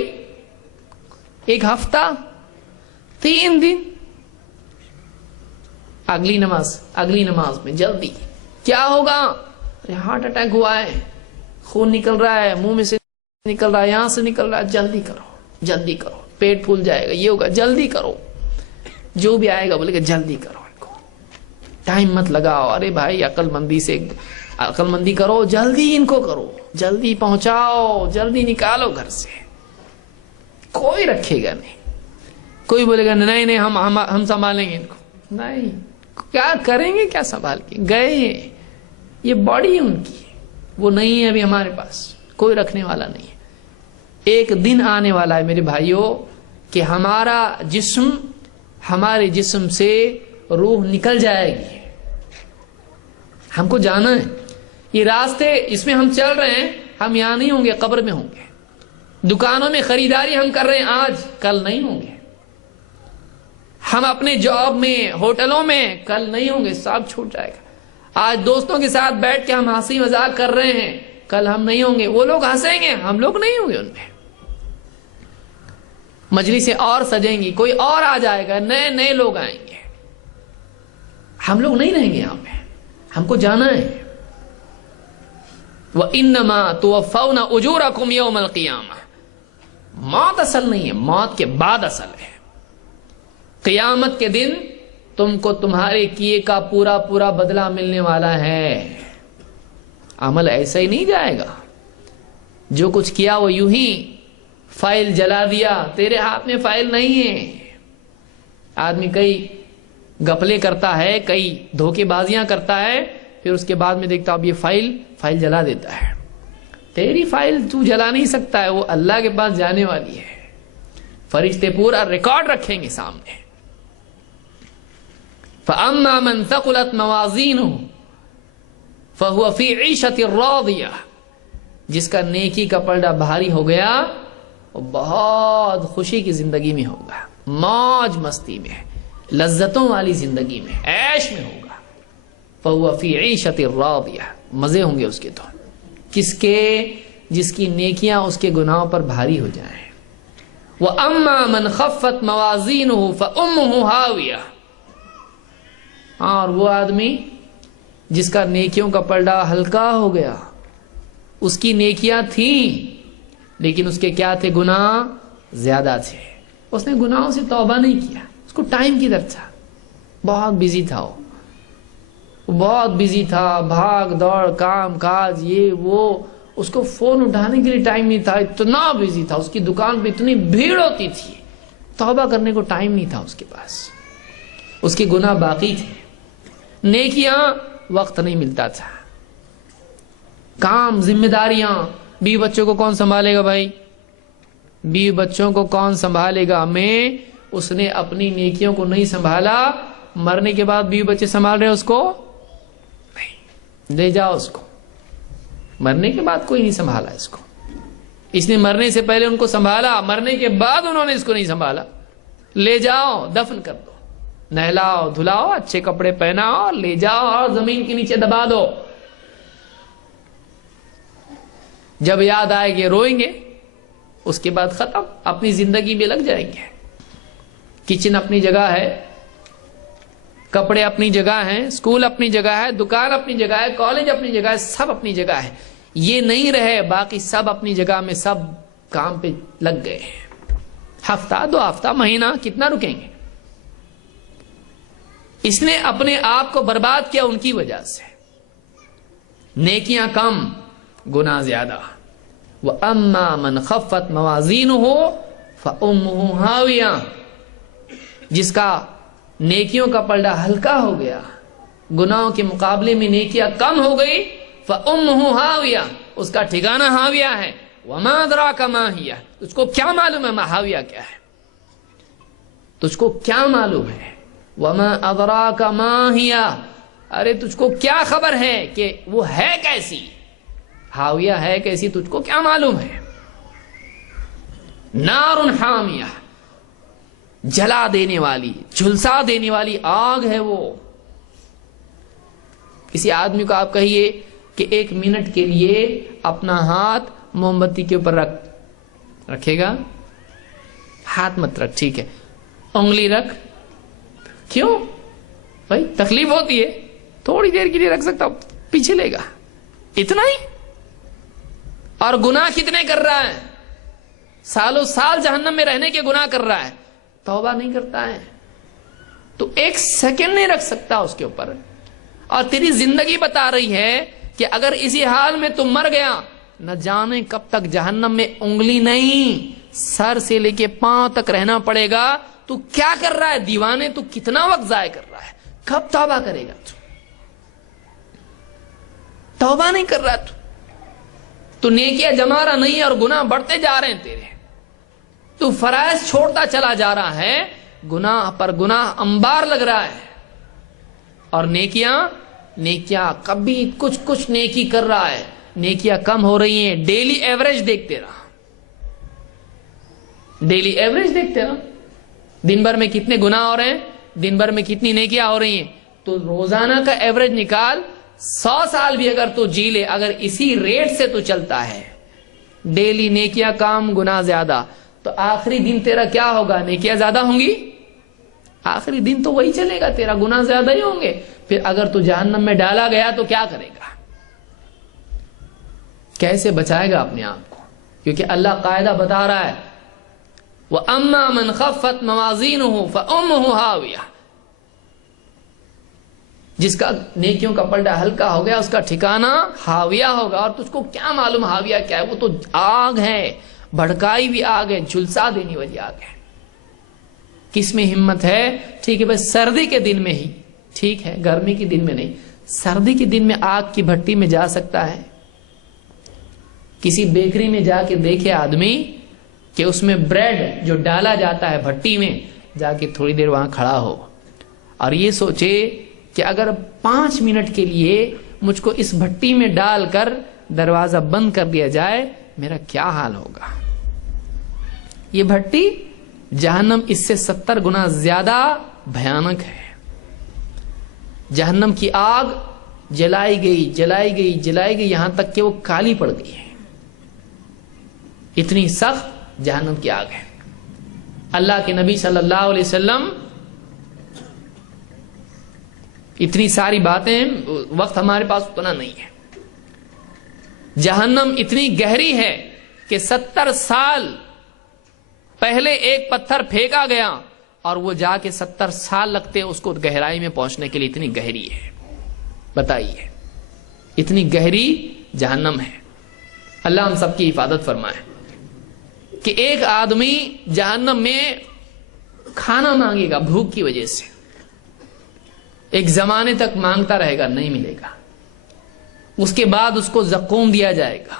ایک ہفتہ، 3 دن، اگلی نماز میں جلدی۔ کیا ہوگا؟ ہارٹ اٹیک ہوا ہے، خون نکل رہا ہے، منہ میں سے نکل رہا ہے، یہاں سے نکل رہا ہے، جلدی کرو، پیٹ پھول جائے گا، یہ ہوگا، جلدی کرو۔ جو بھی آئے گا بولے گا جلدی کرو، ان کو ٹائم مت لگاؤ۔ ارے بھائی عقل مندی کرو، جلدی ان کو کرو، جلدی پہنچاؤ، جلدی نکالو گھر سے۔ کوئی رکھے گا نہیں، کوئی بولے گا نہیں ہم سنبھالیں گے ان کو، نہیں، کیا کریں گے؟ کیا سنبھال کے گئے ہیں؟ یہ باڈی ان کی، وہ نہیں ہے ابھی ہمارے پاس، کوئی رکھنے والا نہیں ہے۔ ایک دن آنے والا ہے میرے بھائیوں کہ ہمارے جسم سے روح نکل جائے گی۔ ہم کو جانا ہے، یہ راستے اس میں ہم چل رہے ہیں، ہم یہاں نہیں ہوں گے، قبر میں ہوں گے۔ دکانوں میں خریداری ہم کر رہے ہیں آج، کل نہیں ہوں گے۔ ہم اپنے جاب میں، ہوٹلوں میں، کل نہیں ہوں گے، سب چھوٹ جائے گا۔ آج دوستوں کے ساتھ بیٹھ کے ہم ہنسی مذاق کر رہے ہیں، کل ہم نہیں ہوں گے۔ وہ لوگ ہنسیں گے، ہم لوگ نہیں ہوں گے ان میں۔ مجلسیں اور سجیں گی، کوئی اور آ جائے گا، نئے لوگ آئیں گے، ہم لوگ نہیں رہیں گے یہاں پہ۔ ہم کو جانا ہے۔ وَإِنَّمَا تُوَفَّوْنَ أُجُورَكُمْ يَوْمَ الْقِيَامَةِ۔ موت اصل نہیں ہے، موت کے بعد اصل ہے۔ قیامت کے دن تم کو تمہارے کیے کا پورا بدلہ ملنے والا ہے۔ عمل ایسا ہی نہیں جائے گا، جو کچھ کیا وہ یوں ہی فائل جلا دیا، تیرے ہاتھ میں فائل نہیں ہے۔ آدمی کئی گپلے کرتا ہے، کئی دھوکے بازیاں کرتا ہے، پھر اس کے بعد میں دیکھتا اب یہ فائل جلا دیتا ہے۔ تیری فائل تو جلا نہیں سکتا ہے، وہ اللہ کے پاس جانے والی ہے۔ فرشتے پورا ریکارڈ رکھیں گے سامنے۔ فَأَمَّا مَنْ ثَقُلَتْ مَوَازِينُهُ فَهُوَ فِي عِيشَةٍ رَاضِيَةٍ۔ جس کا نیکی کا پلڑا بھاری ہو گیا، وہ بہت خوشی کی زندگی میں ہوگا، موج مستی میں، لذتوں والی زندگی میں، عیش میں ہوگا۔ فَهُوَ فِي عِيشَةٍ رَاضِيَةٍ، مزے ہوں گے اس کے تو۔ کس کے؟ جس کی نیکیاں اس کے گناہوں پر بھاری ہو جائیں۔ وَأَمَّا مَنْ خَفَّتْ مَوَازِينُهُ فَأُمُّهُ هَاوِيَةٌ۔ اور وہ آدمی جس کا نیکیوں کا پلڑا ہلکا ہو گیا، اس کی نیکیاں تھیں لیکن اس کے کیا تھے؟ گناہ زیادہ تھے۔ اس نے گناہوں سے توبہ نہیں کیا، اس کو ٹائم کی در تھا، بہت بزی تھا، وہ بہت بزی تھا، بھاگ دوڑ، کام کاج، یہ وہ، اس کو فون اٹھانے کے لیے ٹائم نہیں تھا، اتنا بزی تھا، اس کی دکان پہ اتنی بھیڑ ہوتی تھی، توبہ کرنے کو ٹائم نہیں تھا اس کے پاس، اس کے گناہ باقی تھے، نیکیاں وقت نہیں ملتا تھا، کام، ذمہ داریاں، بیوی بچوں کو کون سنبھالے گا بھائی؟ بیوی بچوں کو کون سنبھالے گا؟ اس نے اپنی نیکیوں کو نہیں سنبھالا، مرنے کے بعد بیوی بچے سنبھال رہے ہیں اس کو؟ نہیں، لے جاؤ اس کو، مرنے کے بعد کوئی نہیں سنبھالا اس کو۔ اس نے مرنے سے پہلے ان کو سنبھالا، مرنے کے بعد انہوں نے اس کو نہیں سنبھالا۔ لے جاؤ، دفن کر دو، نہلاؤ دھلاؤ، اچھے کپڑے پہناؤ، لے جاؤ اور زمین کے نیچے دبا دو۔ جب یاد آئے گے روئیں گے، اس کے بعد ختم، اپنی زندگی میں لگ جائیں گے۔ کچن اپنی جگہ ہے، کپڑے اپنی جگہ ہیں، اسکول اپنی جگہ ہے، دکان اپنی جگہ ہے، کالج اپنی جگہ ہے، سب اپنی جگہ ہے۔ یہ نہیں رہے، باقی سب اپنی جگہ میں، سب کام پہ لگ گئے ہیں۔ ہفتہ، 2 ہفتہ، مہینہ، کتنا رکیں گے؟ اس نے اپنے آپ کو برباد کیا ان کی وجہ سے۔ نیکیاں کم، گناہ زیادہ۔ وَأَمَّا مَنْ خَفَّتْ مَوَازِينُهُ فَأُمُّهُ هَاوِيَةٌ۔ جس کا نیکیوں کا پلڑا ہلکا ہو گیا، گناہوں کے مقابلے میں نیکیاں کم ہو گئی، فَأُمُّهُ هَاوِيَةٌ، اس کا ٹھکانہ ہاویہ ہے۔ وَمَا أَدْرَاكَ مَا هِيَ، تجھ کو کیا معلوم ہے ہاویہ کیا ہے؟ تجھ کو کیا معلوم ہے؟ وَمَا أَدْرَاكَ مَا هِيَ، ارے تجھ کو کیا خبر ہے کہ وہ ہے کیسی، ہاویہ ہے کیسی، تجھ کو کیا معلوم ہے؟ نار حامیہ، جلا دینے والی، جھلسا دینے والی آگ ہے وہ۔ کسی آدمی کو آپ کہیے کہ 1 منٹ کے لیے اپنا ہاتھ موم بتی کے اوپر رکھے گا؟ ہاتھ مت رکھ، ٹھیک ہے، انگلی رکھ۔ کیوں بھائی؟ تکلیف ہوتی ہے، تھوڑی دیر کے لیے رکھ سکتا، پیچھے لے گا، اتنا ہی۔ اور گناہ کتنے کر رہا ہے؟ سالوں سال جہنم میں رہنے کے گناہ کر رہا ہے، توبہ نہیں کرتا ہے تو 1 سیکنڈ نہیں رکھ سکتا اس کے اوپر۔ اور تیری زندگی بتا رہی ہے کہ اگر اسی حال میں تم مر گیا، نہ جانے کب تک جہنم میں انگلی نہیں، سر سے لے کے پاؤں تک رہنا پڑے گا۔ تو کیا کر رہا ہے دیوانے؟ تو کتنا وقت ضائع کر رہا ہے؟ کب توبہ کرے گا؟ توبہ نہیں کر رہا تو نیکیاں جما رہا نہیں، اور گناہ بڑھتے جا رہے ہیں تیرے۔ تو فرائض چھوڑتا چلا جا رہا ہے، گناہ پر گناہ انبار لگ رہا ہے۔ اور نیکیاں کبھی کچھ نیکی کر رہا ہے، نیکیاں کم ہو رہی ہیں۔ ڈیلی ایوریج دیکھتے رہا، ڈیلی ایوریج دیکھتے رہا، دن بھر میں کتنے گناہ ہو رہے ہیں، دن بھر میں کتنی نیکیاں ہو رہی ہیں۔ تو روزانہ کا ایوریج نکال، 100 سال بھی اگر تو جی لے، اگر اسی ریٹ سے تو چلتا ہے، ڈیلی نیکیاں کم گناہ زیادہ، تو آخری دن تیرا کیا ہوگا؟ نیکیاں زیادہ ہوں گی، آخری دن تو وہی چلے گا، تیرا گناہ زیادہ ہی ہوں گے۔ پھر اگر تو جہنم میں ڈالا گیا تو کیا کرے گا؟ کیسے بچائے گا اپنے آپ کو؟ کیونکہ اللہ قاعدہ بتا رہا ہے، وَأَمَّا مَنْ خَفَّتْ مَوَازِينُهُ فَأُمُّهُ هَاوِيَةٌ، جس کا نیکیوں کا پلڑا ہلکا ہو گیا، اس کا ٹھکانہ ہاویہ ہوگا۔ اور تجھ کو کیا معلوم ہاویہ کیا ہے؟ وہ تو آگ ہے، بھڑکائی بھی آگ ہے، جھلسا دینے والی آگ ہے۔ کس میں ہمت ہے؟ ٹھیک ہے بھائی، سردی کے دن میں ہی ٹھیک ہے، گرمی کے دن میں نہیں۔ سردی کے دن میں آگ کی بھٹی میں جا سکتا ہے؟ کسی بیکری میں جا کے دیکھے آدمی کہ اس میں بریڈ جو ڈالا جاتا ہے بھٹی میں، جا کے تھوڑی دیر وہاں کھڑا ہو اور یہ سوچے کہ اگر 5 منٹ کے لیے مجھ کو اس بھٹی میں ڈال کر دروازہ بند کر دیا جائے، میرا کیا حال ہوگا؟ یہ بھٹی جہنم اس سے 70 گنا زیادہ بھیانک ہے۔ جہنم کی آگ جلائی گئی یہاں تک کہ وہ کالی پڑ گئی ہے، اتنی سخت جہنم کی آگ ہے۔ اللہ کے نبی صلی اللہ علیہ وسلم، اتنی ساری باتیں، وقت ہمارے پاس اتنا نہیں ہے۔ جہنم اتنی گہری ہے کہ 70 سال پہلے ایک پتھر پھینکا گیا اور وہ جا کے 70 سال لگتے اس کو گہرائی میں پہنچنے کے لیے، اتنی گہری ہے۔ بتائیے، اتنی گہری جہنم ہے۔ اللہ ہم سب کی حفاظت فرمائے کہ ایک آدمی جہنم میں کھانا مانگے گا بھوک کی وجہ سے، ایک زمانے تک مانگتا رہے گا، نہیں ملے گا۔ اس کے بعد اس کو زقوم دیا جائے گا۔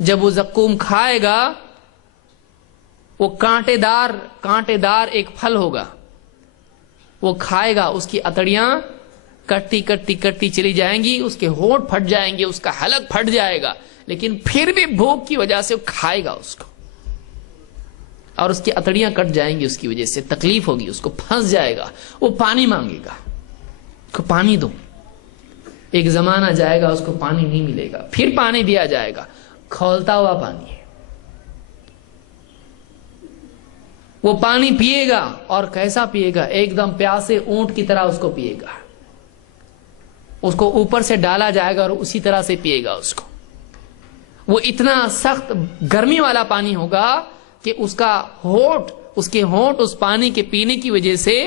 جب وہ زقوم کھائے گا، وہ کانٹے دار ایک پھل ہوگا، وہ کھائے گا، اس کی اتڑیاں کٹتی چلی جائیں گی، اس کے ہونٹ پھٹ جائیں گے، اس کا حلق پھٹ جائے گا، لیکن پھر بھی بھوک کی وجہ سے وہ کھائے گا اس کو، اور اس کی اتڑیاں کٹ جائیں گی، اس کی وجہ سے تکلیف ہوگی، اس کو پھنس جائے گا، وہ پانی مانگے گا، اس کو پانی دو۔ ایک زمانہ جائے گا، اس کو پانی نہیں ملے گا، پھر پانی دیا جائے گا، کھولتا ہوا پانی ہے۔ وہ پانی پیے گا، اور کیسا پیے گا؟ ایک دم پیاسے اونٹ کی طرح اس کو پیے گا۔ اس کو اوپر سے ڈالا جائے گا اور اسی طرح سے پیے گا اس کو۔ وہ اتنا سخت گرمی والا پانی ہوگا کہ اس کے ہونٹ اس پانی کے پینے کی وجہ سے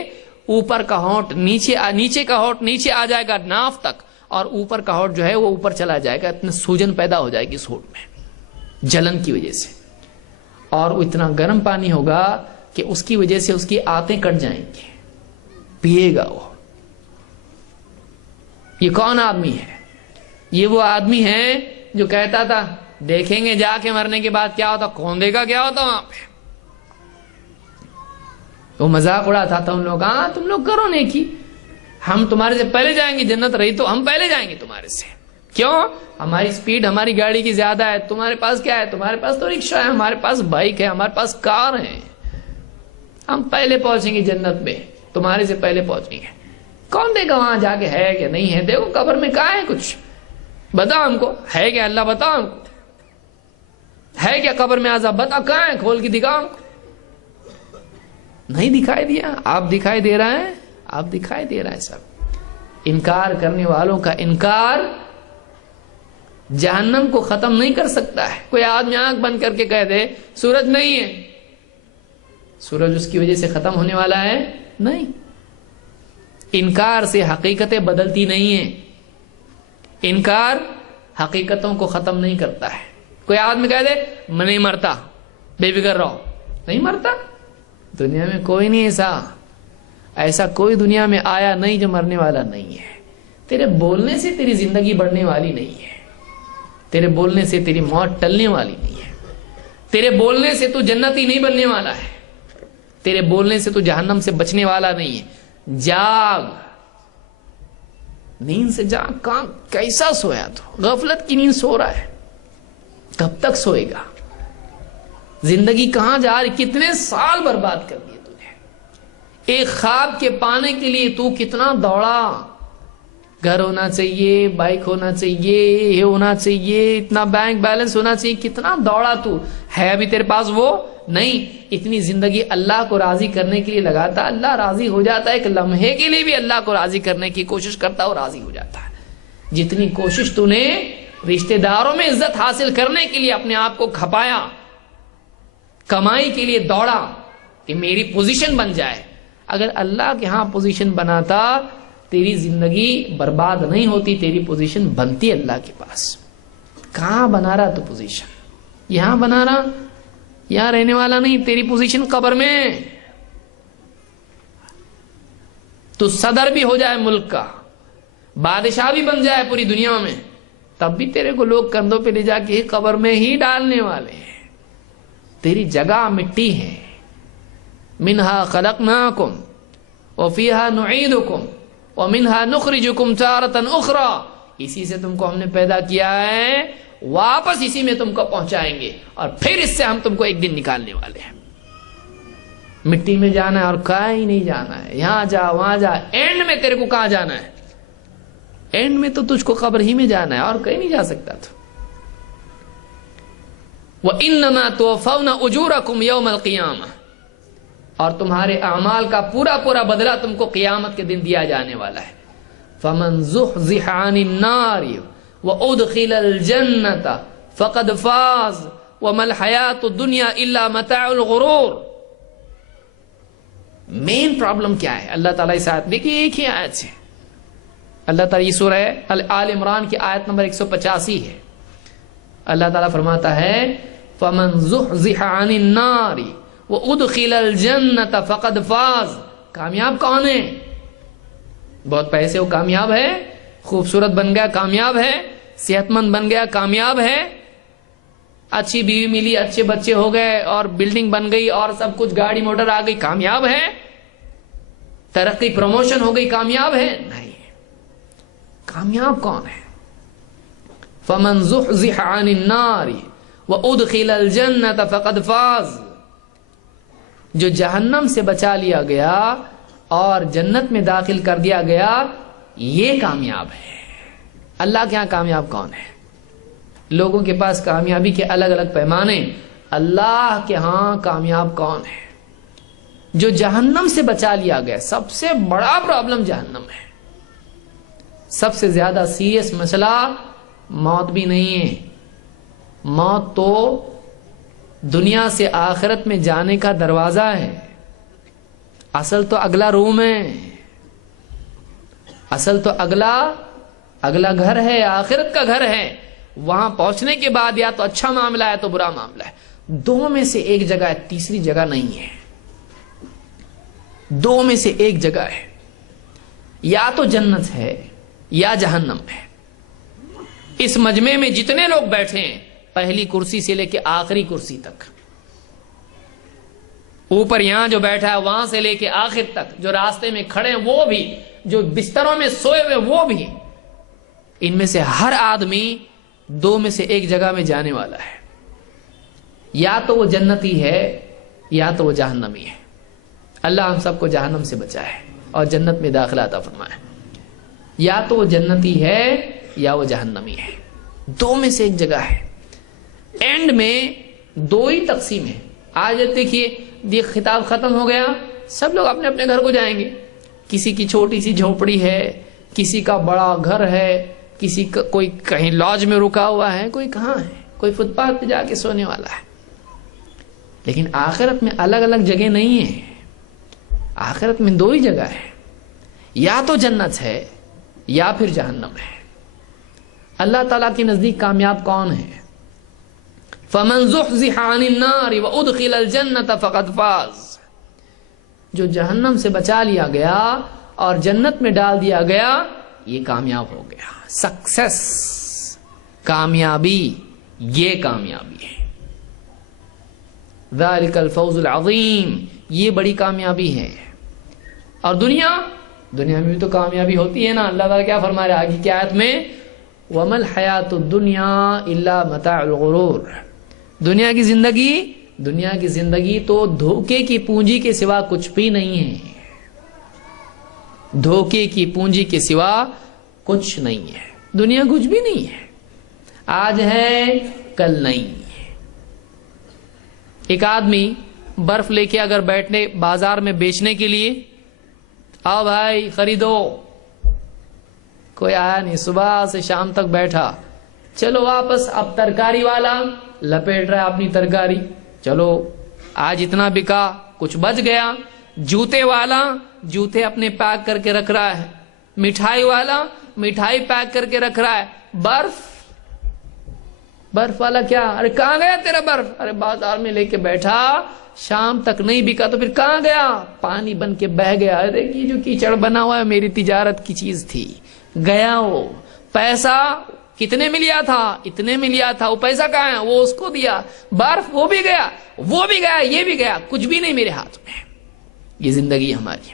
اوپر کا ہونٹ نیچے کا ہونٹ نیچے آ جائے گا ناف تک، اور اوپر کا ہونٹ جو ہے وہ اوپر چلا جائے گا، اتنا سوجن پیدا ہو جائے گی اس ہونٹ میں جلن کی وجہ سے۔ اور وہ اتنا گرم پانی ہوگا کہ اس کی وجہ سے اس کی آنتیں کٹ جائیں گی، پیے گا وہ۔ یہ کون آدمی ہے؟ یہ وہ آدمی ہے جو کہتا تھا دیکھیں گے جا کے مرنے کے بعد کیا ہوتا، کھوندے کا کیا ہوتا وہاں پہ۔ وہ مذاق اڑاتا تھا ان لوگ، ہاں تم لوگ کرو نیکی، ہم تمہارے سے پہلے جائیں گے، جنت رہی تو ہم پہلے جائیں گے تمہارے سے۔ کیوں؟ ہماری سپیڈ ہماری گاڑی کی زیادہ ہے. تمہارے پاس کیا ہے؟ تمہارے پاس تو رکشا ہے، ہمارے پاس بائک ہے، ہمارے پاس کار ہے. ہم پہلے پہنچیں گے جنت میں، تمہارے سے پہلے پہنچیں گے. کون دیکھا وہاں جا کے ہے کہ نہیں ہے؟ دیکھو قبر میں کہاں ہے، کچھ بتا ہم کو، ہے کیا؟ اللہ بتا ہم کو، ہے کیا قبر میں عذاب؟ بتا کہاں ہے، کھول کے دکھا ہم کو. نہیں دکھائی دیا؟ آپ دکھائی دے رہا ہے، آپ دکھائی دے رہا ہے. سب انکار کرنے والوں کا انکار جہنم کو ختم نہیں کر سکتا ہے. کوئی آدمی آنکھ بند کر کے کہہ دے سورج نہیں ہے، سورج اس کی وجہ سے ختم ہونے والا ہے؟ نہیں. انکار سے حقیقتیں بدلتی نہیں ہیں، انکار حقیقتوں کو ختم نہیں کرتا ہے. کوئی آدمی کہہ دے میں نہیں مرتا، بے فکر رہو، نہیں مرتا. دنیا میں کوئی نہیں ایسا کوئی دنیا میں آیا نہیں جو مرنے والا نہیں ہے. تیرے بولنے سے تیری زندگی بڑھنے والی نہیں ہے، تیرے بولنے سے تیری موت ٹلنے والی نہیں ہے، تیرے بولنے سے تو جنتی نہیں بننے والا ہے، تیرے بولنے سے تو جہنم سے بچنے والا نہیں ہے. جاگ، نیند سے جاگ. کہاں کیسا سویا؟ تو غفلت کی نیند سو رہا ہے، کب تک سوئے گا؟ زندگی کہاں جا رہی؟ کتنے سال برباد کر دیے تو نے. ایک خواب کے پانے کے لیے تو کتنا دوڑا. گھر ہونا چاہیے، بائک ہونا چاہیے، یہ ہونا چاہیے، اتنا بینک بیلنس ہونا چاہیے، کتنا دوڑا. تو ہے ابھی تیرے پاس وہ نہیں. اتنی زندگی اللہ کو راضی کرنے کے لیے لگاتا، اللہ راضی ہو جاتا ہے. ایک لمحے کے لیے بھی اللہ کو راضی کرنے کی کوشش کرتا اور راضی ہو جاتا ہے. جتنی کوشش تو نے رشتہ داروں میں عزت حاصل کرنے کے لیے اپنے آپ کو کھپایا، کمائی کے لیے دوڑا کہ میری پوزیشن بن جائے، اگر اللہ کے ہاں پوزیشن بناتا تیری زندگی برباد نہیں ہوتی، تیری پوزیشن بنتی اللہ کے پاس. کہاں بنا رہا تو پوزیشن؟ یہاں بنا رہا، یہاں رہنے والا نہیں. تیری پوزیشن قبر میں. تو صدر بھی ہو جائے ملک کا، بادشاہ بھی بن جائے پوری دنیا میں، تب بھی تیرے کو لوگ کندھوں پہ لے جا کے قبر میں ہی ڈالنے والے ہیں. تیری جگہ مٹی ہے. منہا خلقناکم وفیہا نعیدکم ومنہا نخرجکم تارۃ اخری. اسی سے تم کو ہم نے پیدا کیا ہے، واپس اسی میں تم کو پہنچائیں گے، اور پھر اس سے ہم تم کو ایک دن نکالنے والے ہیں. مٹی میں جانا ہے اور کہیں نہیں جانا ہے. یہاں جا وہاں جا، اینڈ میں تیرے کو کہاں جانا ہے؟ اینڈ میں تو تجھ کو قبر ہی میں جانا ہے، اور کہیں نہیں جا سکتا. تو وَإِنَّمَا تُوَفَّوْنَ أُجُورَكُمْ يَوْمَ الْقِيَامَةِ، اور تمہارے اعمال کا پورا پورا بدلہ تم کو قیامت کے دن دیا جانے والا ہے. فَمَنْ زُحْزِحَ عَنِ النَّارِ وَأُدْخِلَ الْجَنَّةَ فَقَدْ فَازَ وَمَا الْحَيَاةُ الدُّنْيَا إِلَّا مَتَاعُ الْغُرُورِ. مین پرابلم کیا ہے؟ اللہ تعالیٰ اس آیت، دیکھیے ایک ہی آیت سے اللہ تعالیٰ، یہ سورہ آل عمران کی آیت نمبر 185 ہے. اللہ تعالیٰ فرماتا ہے فَمَنْ زُحْزِحَ عَنِ النَّارِ وَأُدْخِلَ الْجَنَّةَ فَقَدْ فَازَ. کامیاب کون ہے؟ بہت پیسے ہو کامیاب ہے، خوبصورت بن گیا کامیاب ہے، صحت مند بن گیا کامیاب ہے، اچھی بیوی ملی، اچھے بچے ہو گئے، اور بلڈنگ بن گئی، اور سب کچھ گاڑی موٹر آ گئی، کامیاب ہے. ترقی پروموشن ہو گئی، کامیاب ہے؟ نہیں. کامیاب کون ہے؟ فَمَنْ زُحْزِحَ عَنِ النَّارِ وَأُدْخِلَ الْجَنَّةَ فَقَدْ فَازَ. جو جہنم سے بچا لیا گیا اور جنت میں داخل کر دیا گیا، یہ کامیاب ہے. اللہ کے ہاں کامیاب کون ہے؟ لوگوں کے پاس کامیابی کے الگ الگ پیمانے، اللہ کے ہاں کامیاب کون ہے؟ جو جہنم سے بچا لیا گیا. سب سے بڑا پرابلم جہنم ہے، سب سے زیادہ سیریس مسئلہ موت بھی نہیں ہے. موت تو دنیا سے آخرت میں جانے کا دروازہ ہے، اصل تو اگلا روم ہے، اصل تو اگلا گھر ہے، آخرت کا گھر ہے. وہاں پہنچنے کے بعد یا تو اچھا معاملہ ہے تو برا معاملہ ہے. دو میں سے ایک جگہ ہے، تیسری جگہ نہیں ہے. دو میں سے ایک جگہ ہے، یا تو جنت ہے یا جہنم ہے. اس مجمع میں جتنے لوگ بیٹھے ہیں، پہلی کرسی سے لے کے آخری کرسی تک، اوپر یہاں جو بیٹھا ہے وہاں سے لے کے آخر تک، جو راستے میں کھڑے ہیں وہ بھی، جو بستروں میں سوئے ہوئے وہ بھی، ان میں سے ہر آدمی دو میں سے ایک جگہ میں جانے والا ہے، یا تو وہ جنتی ہے یا تو وہ جہنمی ہے۔ اللہ ہم سب کو جہنم سے بچائے اور جنت میں داخلہ عطا فرمائے۔ یا تو وہ جنتی ہے یا وہ جہنمی ہے، دو میں سے ایک جگہ ہے۔ اینڈ میں دو ہی تقسیم ہے۔ آج دیکھیے یہ خطاب ختم ہو گیا، سب لوگ اپنے اپنے گھر کو جائیں گے۔ کسی کی چھوٹی سی جھونپڑی ہے، کسی کا بڑا گھر ہے، کسی کا کوئی کہیں لاج میں رکا ہوا ہے، کوئی کہاں ہے، کوئی فٹ پاتھ پہ جا کے سونے والا ہے۔ لیکن آخرت میں الگ الگ جگہ نہیں ہے، آخرت میں دو ہی جگہ ہے، یا تو جنت ہے یا پھر جہنم ہے۔ اللہ تعالیٰ کے نزدیک کامیاب کون ہے؟ فَمَنْ زُحْزِحَ عَنِ النَّارِ وَأُدْخِلَ الْجَنَّةَ فَقَدْ فَازَ، جو جہنم سے بچا لیا گیا اور جنت میں ڈال دیا گیا، یہ کامیاب ہو گیا۔ سکسس، کامیابی، یہ کامیابی ہے۔ ذَلِكَ الْفَوْزُ الْعَظِيمُ، یہ بڑی کامیابی ہے۔ اور دنیا میں بھی تو کامیابی ہوتی ہے نا۔ اللہ تعالیٰ کیا فرما رہا ہے آگے کی آیت میں؟ وَمَا الْحَيَاةُ الدُّنْيَا إِلَّا مَتَاعُ الْغُرُورِ، دنیا کی زندگی تو دھوکے کی پونجی کے سوا کچھ بھی نہیں ہے، دھوکے کی پونجی کے سوا کچھ نہیں ہے۔ دنیا کچھ بھی نہیں ہے، آج ہے کل نہیں ہے۔ ایک آدمی برف لے کے اگر بیٹھنے بازار میں بیچنے کے لیے، آؤ بھائی خریدو، کوئی آیا نہیں، صبح سے شام تک بیٹھا، چلو واپس۔ اب ترکاری والا لپیٹ رہا ہے اپنی ترکاری، چلو آج اتنا بکا، کچھ بچ گیا۔ جوتے والا جوتے اپنے پیک کر کے رکھ رہا ہے، مٹھائی والا مٹھائی پیک کر کے رکھ رہا ہے۔ برف والا کیا؟ ارے کہاں گیا تیرا برف؟ ارے بازار میں لے کے بیٹھا، شام تک نہیں بکا تو پھر کہاں گیا؟ پانی بن کے بہ گیا۔ ارے یہ جو کیچڑ بنا ہوا ہے میری تجارت کی چیز تھی، گیا وہ۔ پیسہ کتنے میں لیا تھا؟ اتنے میں لیا تھا، وہ پیسہ کہاں ہے؟ وہ اس کو دیا۔ برف وہ بھی گیا، وہ بھی گیا، یہ بھی گیا، کچھ بھی نہیں میرے ہاتھ میں۔ یہ زندگی ہماری،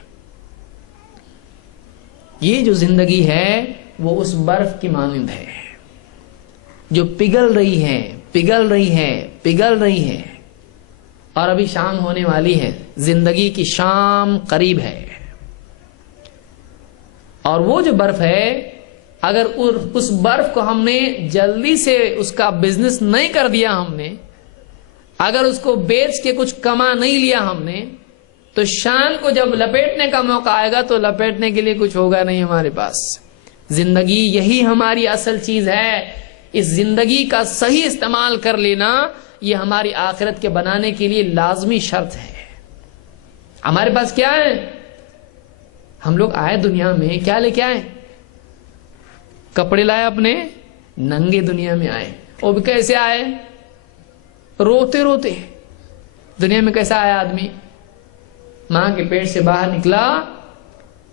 یہ جو زندگی ہے وہ اس برف کی مانند ہے جو پگھل رہی ہے، پگھل رہی ہے، پگھل رہی ہے، اور ابھی شام ہونے والی ہے، زندگی کی شام قریب ہے۔ اور وہ جو برف ہے، اگر اس برف کو ہم نے جلدی سے اس کا بزنس نہیں کر دیا، ہم نے اگر اس کو بیچ کے کچھ کما نہیں لیا ہم نے، تو شام کو جب لپیٹنے کا موقع آئے گا تو لپیٹنے کے لیے کچھ ہوگا نہیں ہمارے پاس۔ زندگی یہی ہماری اصل چیز ہے۔ اس زندگی کا صحیح استعمال کر لینا یہ ہماری آخرت کے بنانے کے لیے لازمی شرط ہے۔ ہمارے پاس کیا ہے؟ ہم لوگ آئے دنیا میں کیا لے کے آئے؟ کپڑے لائے اپنے، ننگے دنیا میں آئے۔ وہ بھی کیسے آئے؟ روتے روتے۔ دنیا میں کیسا آیا آدمی؟ ماں کے پیٹ سے باہر نکلا،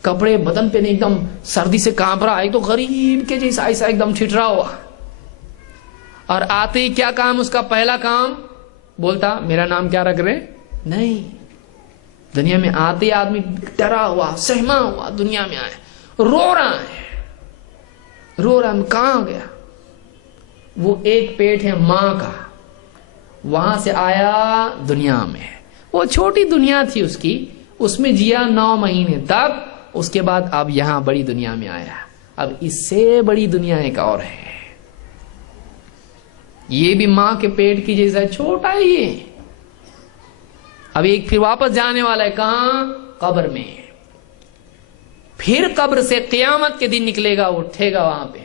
کپڑے بدن پہ نہیں، ایک دم سردی سے کانپ رہا، ایک تو غریب کے جیسا ایسا ایک دم ٹھٹرا ہوا۔ اور آتے ہی کیا کام؟ اس کا پہلا کام بولتا میرا نام کیا رکھ رہے؟ نہیں، دنیا میں آتے ہی آدمی ڈرا ہوا، سہما ہوا، دنیا میں آئے، رو رہا ہے، رو رہا ہے، کہاں گیا؟ وہ ایک پیٹ ہے ماں کا، وہاں سے آیا دنیا میں۔ وہ چھوٹی دنیا تھی اس کی، اس میں جیا 9 مہینے تک، اس کے بعد اب یہاں بڑی دنیا میں آیا۔ اب اس سے بڑی دنیا ایک اور ہے، یہ بھی ماں کے پیٹ کی جیسا چھوٹا ہی ہے۔ اب ایک پھر واپس جانے والا ہے، کہاں؟ قبر میں۔ پھر قبر سے قیامت کے دن نکلے گا، اٹھے گا وہاں پہ۔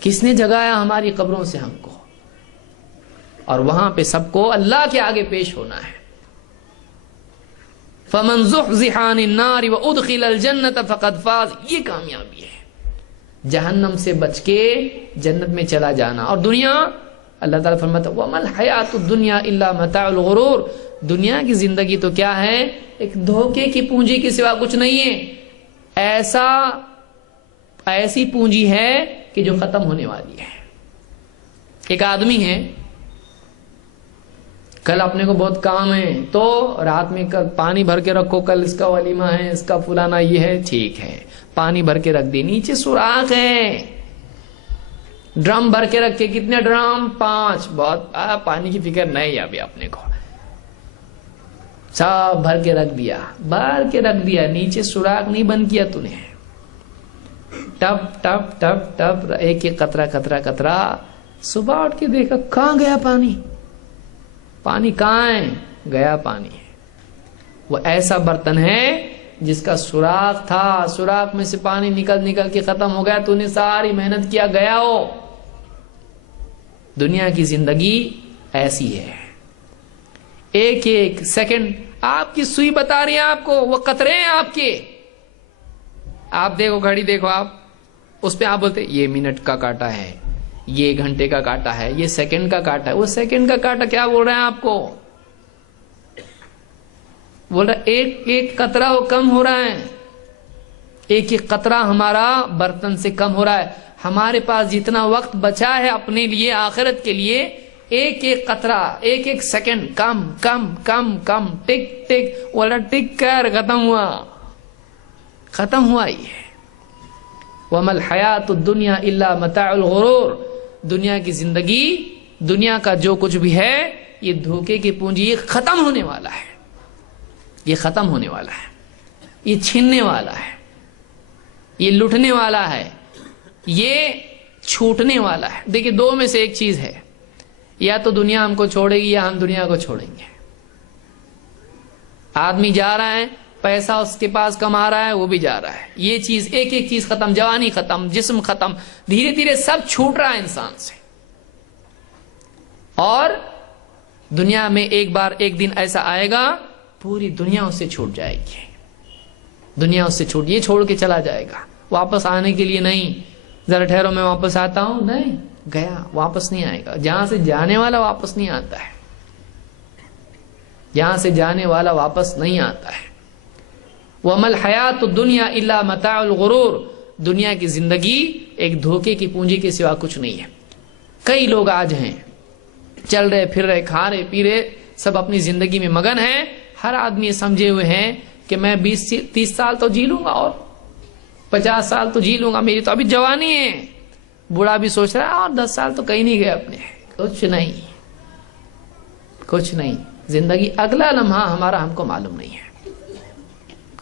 کس نے جگایا ہماری قبروں سے ہم کو؟ اور وہاں پہ سب کو اللہ کے آگے پیش ہونا ہے۔ فَمَنْ زُحْزِحَ عَنِ النَّارِ وَأُدْخِلَ الْجَنَّةَ فَقَدْ فَازَ، یہ کامیابی ہے، جہنم سے بچ کے جنت میں چلا جانا۔ اور دنیا، اللہ تعالیٰ فرماتا ہے وَمَا الْحَيَاةُ الدُّنْيَا إِلَّا مَتَاعُ الْغُرُورِ، دنیا کی زندگی تو کیا ہے؟ ایک دھوکے کی پونجی کے سوا کچھ نہیں ہے۔ ایسی پونجی ہے کہ جو ختم ہونے والی ہے۔ ایک آدمی ہے، کل اپنے کو بہت کام ہے تو رات میں پانی بھر کے رکھو، کل اس کا ولیمہ ہے، اس کا فلانا یہ ہے، ٹھیک ہے پانی بھر کے رکھ دی، نیچے سوراخ ہے، ڈرم بھر کے رکھے، کتنے ڈرم؟ 5، بہت پانی کی فکر نہیں ابھی اپنے کو، سب بھر کے رکھ دیا، نیچے سوراخ نہیں بند کیا تو نے، ٹپ ٹپ ٹپ ٹپ ایک ایک قطرہ قطرہ قطرہ، صبح اٹھ کے دیکھا کہاں گیا پانی کہاں ہے؟ گیا پانی ہے۔ وہ ایسا برتن ہے جس کا سوراخ تھا، سوراخ میں سے پانی نکل کے ختم ہو گیا، تو نے ساری محنت کیا، گیا ہو۔ دنیا کی زندگی ایسی ہے، ایک ایک سیکنڈ آپ کی سوئی بتا رہی ہے آپ کو، وہ قطرے ہیں آپ کے، آپ دیکھو گھڑی دیکھو آپ، اس پہ آپ بولتے یہ منٹ کا کاٹا ہے، یہ گھنٹے کا کاٹا ہے، یہ سیکنڈ کا کاٹا ہے، وہ سیکنڈ کا کاٹا کیا بول رہے ہیں آپ کو؟ بول رہا ایک ایک قطرہ وہ کم ہو رہا ہے، ایک ایک قطرہ ہمارا برتن سے کم ہو رہا ہے۔ ہمارے پاس جتنا وقت بچا ہے اپنے لیے آخرت کے لیے، ایک ایک قطرہ، ایک ایک سیکنڈ کم کم کم کم، ٹک ٹک، بول رہا ٹک کر ختم ہوا یہ۔ وَمَا الْحَيَاةُ الدُّنْيَا إِلَّا مَتَاعُ الْغُرُورِ، دنیا کی زندگی، دنیا کا جو کچھ بھی ہے یہ دھوکے کی پونجی، یہ ختم ہونے والا ہے، یہ ختم ہونے والا ہے، یہ چھیننے والا ہے، یہ لٹنے والا ہے، یہ چھوٹنے والا ہے۔ دیکھیں دو میں سے ایک چیز ہے، یا تو دنیا ہم کو چھوڑے گی یا ہم دنیا کو چھوڑیں گے۔ آدمی جا رہا ہے، پیسہ اس کے پاس کما رہا ہے، وہ بھی جا رہا ہے، یہ چیز ایک ایک چیز ختم، جوانی ختم، جسم ختم، دھیرے دھیرے سب چھوٹ رہا ہے انسان سے۔ اور دنیا میں ایک دن ایسا آئے گا پوری دنیا اس سے چھوٹ جائے گی، دنیا اس سے یہ چھوڑ کے چلا جائے گا، واپس آنے کے لیے نہیں، ذرا ٹھہرو میں واپس آتا ہوں، نہیں، گیا، واپس نہیں آئے گا۔ جہاں سے جانے والا واپس نہیں آتا ہے، جہاں سے جانے والا واپس نہیں آتا ہے۔ وَمَا الْحَيَاةُ الدُّنْيَا إِلَّا مَتَاعُ الْغُرُورِ، دنیا کی زندگی ایک دھوکے کی پونجی کے سوا کچھ نہیں ہے۔ کئی لوگ آج ہیں، چل رہے پھر رہے، کھا رہے پی رہے، سب اپنی زندگی میں مگن ہیں، ہر آدمی سمجھے ہوئے ہیں کہ میں 20-30 سال تو جی لوں گا اور 50 سال تو جی لوں گا، میری تو ابھی جوانی ہے۔ بوڑھا بھی سوچ رہا ہے اور 10 سال تو کہیں نہیں گئے اپنے، کچھ نہیں، زندگی اگلا لمحہ ہمارا ہم کو معلوم نہیں ہے۔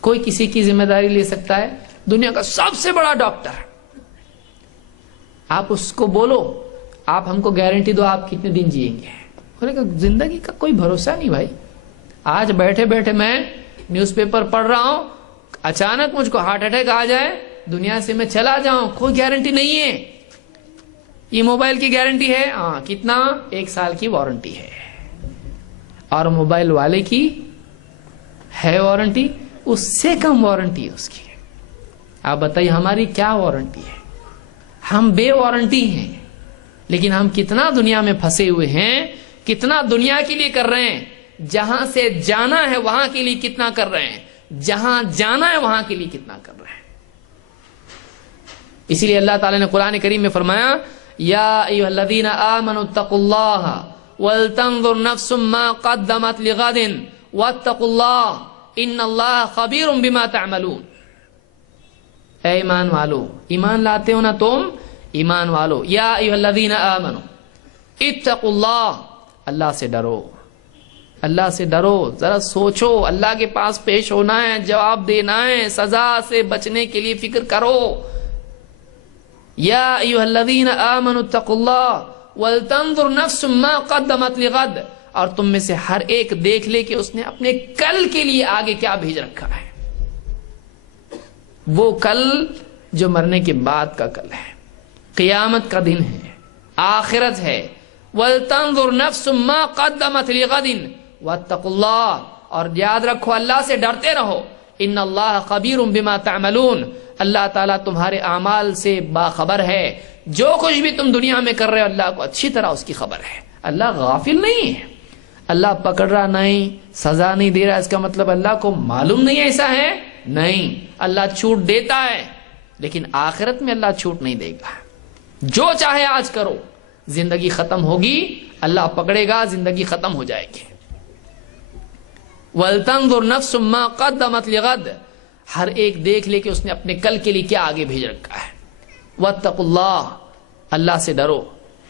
کوئی کسی کی ذمہ داری لے سکتا ہے، دنیا کا سب سے بڑا ڈاکٹر، آپ اس کو بولو آپ ہم کو گارنٹی دو آپ کتنے دن جیئیں گے، بولے کہ زندگی کا کوئی بھروسہ نہیں بھائی۔ آج بیٹھے بیٹھے میں نیوز پیپر پڑھ رہا ہوں، اچانک مجھ کو ہارٹ اٹیک آ جائے، دنیا سے میں چلا جاؤں، کوئی گارنٹی نہیں ہے۔ یہ موبائل کی گارنٹی ہے، ہاں کتنا؟ 1 سال کی وارنٹی ہے، اور موبائل والے کی ہے وارنٹی اس سے کم وارنٹی ہے اس کی۔ آپ بتائیے ہماری کیا وارنٹی ہے؟ ہم بے وارنٹی ہیں، لیکن ہم کتنا دنیا میں پھنسے ہوئے ہیں، کتنا دنیا کے لیے کر رہے ہیں، جہاں سے جانا ہے وہاں کے لیے کتنا کر رہے ہیں، جہاں جانا ہے وہاں کے لیے کتنا کر رہے ہیں۔ اسی لیے اللہ تعالیٰ نے قرآن کریم میں فرمایا یا ایھا الذین آمنوا اتقوا اللہ ولتنظر نفس ما قدمت لغد واتقوا اللہ ان اللہ خبیر بما تعملون۔ اے ایمان والو، ایمان لاتے ہو نا تم، ایمان والو، یا ایھا الذین آمنوا اتقوا اللہ، اللہ سے ڈرو، اللہ سے ڈرو، ذرا سوچو، اللہ کے پاس پیش ہونا ہے، جواب دینا ہے، سزا سے بچنے کے لیے فکر کرو۔ یا ایھا الذین آمنوا اتقوا اللہ ولتنظر نفس ما قدمت لغد، اور تم میں سے ہر ایک دیکھ لے کہ اس نے اپنے کل کے لیے آگے کیا بھیج رکھا ہے، وہ کل جو مرنے کے بعد کا کل ہے، قیامت کا دن ہے، آخرت ہے۔ وَلْتَنظُرْ نَفْسٌ مَا قَدَّمَتْ لِغَدٍ وَاتَّقُوا اللَّهَ، اور یاد رکھو اللہ سے ڈرتے رہو، ان اللہ خبیر بما تعملون، اللہ تعالیٰ تمہارے اعمال سے باخبر ہے، جو کچھ بھی تم دنیا میں کر رہے ہو اللہ کو اچھی طرح اس کی خبر ہے، اللہ غافل نہیں ہے، اللہ پکڑ رہا نہیں، سزا نہیں دے رہا، اس کا مطلب اللہ کو معلوم نہیں ایسا ہے، نہیں، اللہ چھوٹ دیتا ہے، لیکن آخرت میں اللہ چھوٹ نہیں دے گا۔ جو چاہے آج کرو، زندگی ختم ہوگی، اللہ پکڑے گا، زندگی ختم ہو جائے گی۔ وَلْتَنْظُرْ نَفْسٌ مَّا قَدَّمَتْ لِغَدٍ، ہر ایک دیکھ لے کہ اس نے اپنے کل کے لیے کیا آگے بھیج رکھا ہے. وَاتَّقُوا اللَّهَ، اللہ سے ڈرو.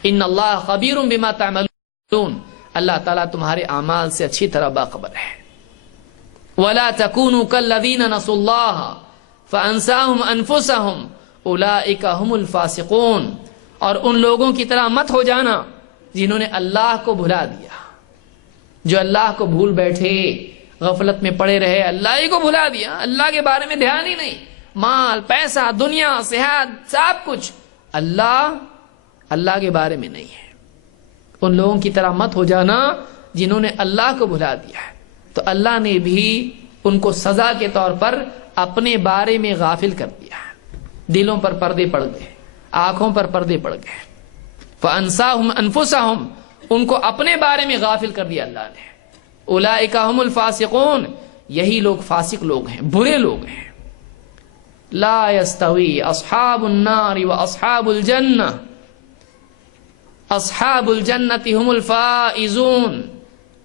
ان اللہ خبیر بما تعملون، اللہ تعالیٰ تمہارے اعمال سے اچھی طرح باخبر ہے. وَلَا تَكُونُوا كَالَّذِينَ نَسُوا اللَّهَ فَأَنسَاهُمْ أَنفُسَهُمْ أُولَٰئِكَ هُمُ الْفَاسِقُونَ، اور ان لوگوں کی طرح مت ہو جانا جنہوں نے اللہ کو بھلا دیا، جو اللہ کو بھول بیٹھے، غفلت میں پڑے رہے، اللہ ہی کو بھلا دیا، اللہ کے بارے میں دھیان ہی نہیں، مال پیسہ دنیا صحت سب کچھ، اللہ کے بارے میں نہیں ہے. ان لوگوں کی طرح مت ہو جانا جنہوں نے اللہ کو بھلا دیا ہے. تو اللہ نے بھی ان کو سزا کے طور پر اپنے بارے میں غافل کر دیا ہے. دلوں پر پردے پڑ گئے، آنکھوں پر پردے پڑ گئے. فَأَنسَاهُمْ أَنفُسَهُمْ، ان کو اپنے بارے میں غافل کر دیا اللہ نے. اولئک هم الفاسقون، یہی لوگ فاسق لوگ ہیں، برے لوگ ہیں. لا يستوی اصحاب النار واصحاب الجنہ، اصحاب الجنۃ هم الفائزون.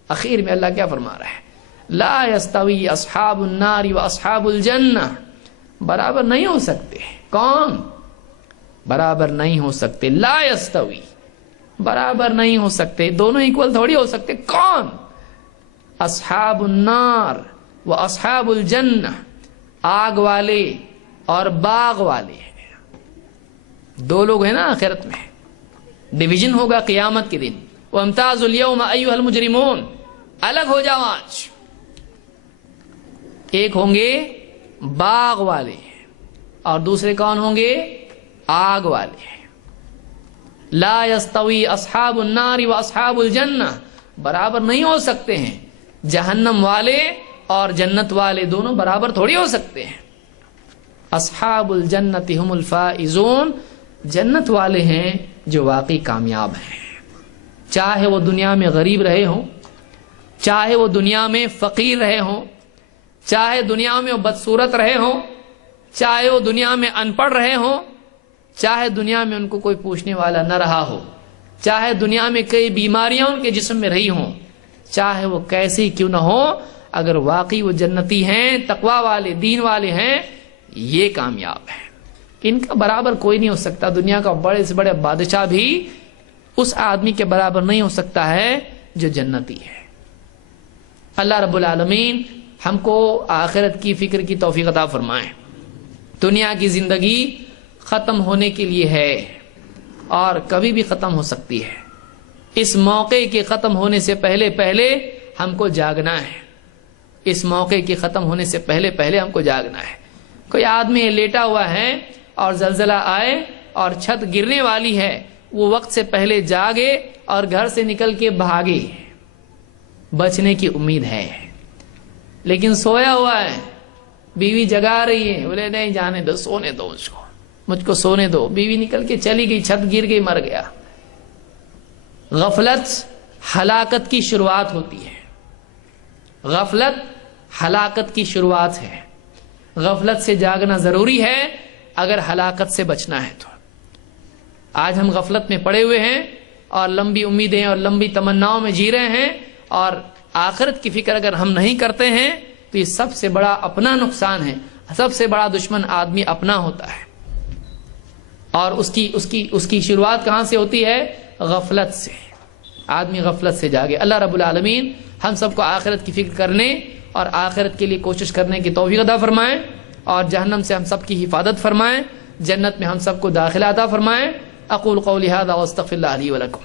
اخیر میں اللہ کیا فرما رہا ہے؟ لا يستوی اصحاب النار واصحاب الجنہ، برابر نہیں ہو سکتے. کون؟ برابر نہیں ہو سکتے. لا يستوی، برابر نہیں ہو سکتے، دونوں ایکول تھوڑی ہو سکتے. کون؟ اصحاب النار و اصحاب الجنہ، آگ والے اور باغ والے. دو لوگ ہیں نا آخرت میں، ڈویژن ہوگا قیامت کے دن. وامتاز اليوم ایھا المجرمون، الگ ہو جاؤ آج. ایک ہوں گے باغ والے اور دوسرے کون ہوں گے؟ آگ والے. لا يستوی اصحاب النار و اصحاب الجنہ، برابر نہیں ہو سکتے ہیں. جہنم والے اور جنت والے دونوں برابر تھوڑی ہو سکتے ہیں. اصحاب الجنت هم الفائزون، جنت والے ہیں جو واقعی کامیاب ہیں. چاہے وہ دنیا میں غریب رہے ہوں، چاہے وہ دنیا میں فقیر رہے ہوں، چاہے دنیا میں وہ بدصورت رہے ہوں، چاہے وہ دنیا میں ان پڑھ رہے ہوں، چاہے دنیا میں ان کو کوئی پوچھنے والا نہ رہا ہو، چاہے دنیا میں کئی بیماریاں ان کے جسم میں رہی ہوں، چاہے وہ کیسی کیوں نہ ہو، اگر واقعی وہ جنتی ہیں، تقوی والے، دین والے ہیں، یہ کامیاب ہیں. ان کا برابر کوئی نہیں ہو سکتا. دنیا کا بڑے سے بڑے بادشاہ بھی اس آدمی کے برابر نہیں ہو سکتا ہے جو جنتی ہے. اللہ رب العالمین ہم کو آخرت کی فکر کی توفیق عطا فرمائے. دنیا کی زندگی ختم ہونے کے لیے ہے اور کبھی بھی ختم ہو سکتی ہے. اس موقع کے ختم ہونے سے پہلے ہم کو جاگنا ہے. اس موقع کے ختم ہونے سے پہلے ہم کو جاگنا ہے. کوئی آدمی لیٹا ہوا ہے اور زلزلہ آئے اور چھت گرنے والی ہے، وہ وقت سے پہلے جاگے اور گھر سے نکل کے بھاگے، بچنے کی امید ہے. لیکن سویا ہوا ہے، بیوی جگا رہی ہے، بولے نہیں جانے دو، سونے دو مجھ کو سونے دو. بیوی نکل کے چلی گئی، چھت گر گئی، مر گیا. غفلت ہلاکت کی شروعات ہوتی ہے. غفلت ہلاکت کی شروعات ہے. غفلت سے جاگنا ضروری ہے اگر ہلاکت سے بچنا ہے. تو آج ہم غفلت میں پڑے ہوئے ہیں اور لمبی امیدیں اور لمبی تمناؤں میں جی رہے ہیں، اور آخرت کی فکر اگر ہم نہیں کرتے ہیں تو یہ سب سے بڑا اپنا نقصان ہے. سب سے بڑا دشمن آدمی اپنا ہوتا ہے، اور اس کی شروعات کہاں سے ہوتی ہے؟ غفلت سے. آدمی غفلت سے جاگے. اللہ رب العالمین ہم سب کو آخرت کی فکر کرنے اور آخرت کے لیے کوشش کرنے کی توفیق عطا فرمائیں، اور جہنم سے ہم سب کی حفاظت فرمائیں، جنت میں ہم سب کو داخلہ عطا فرمائیں. اقول قولی ھذا واستغفر اللہ لی ولکم.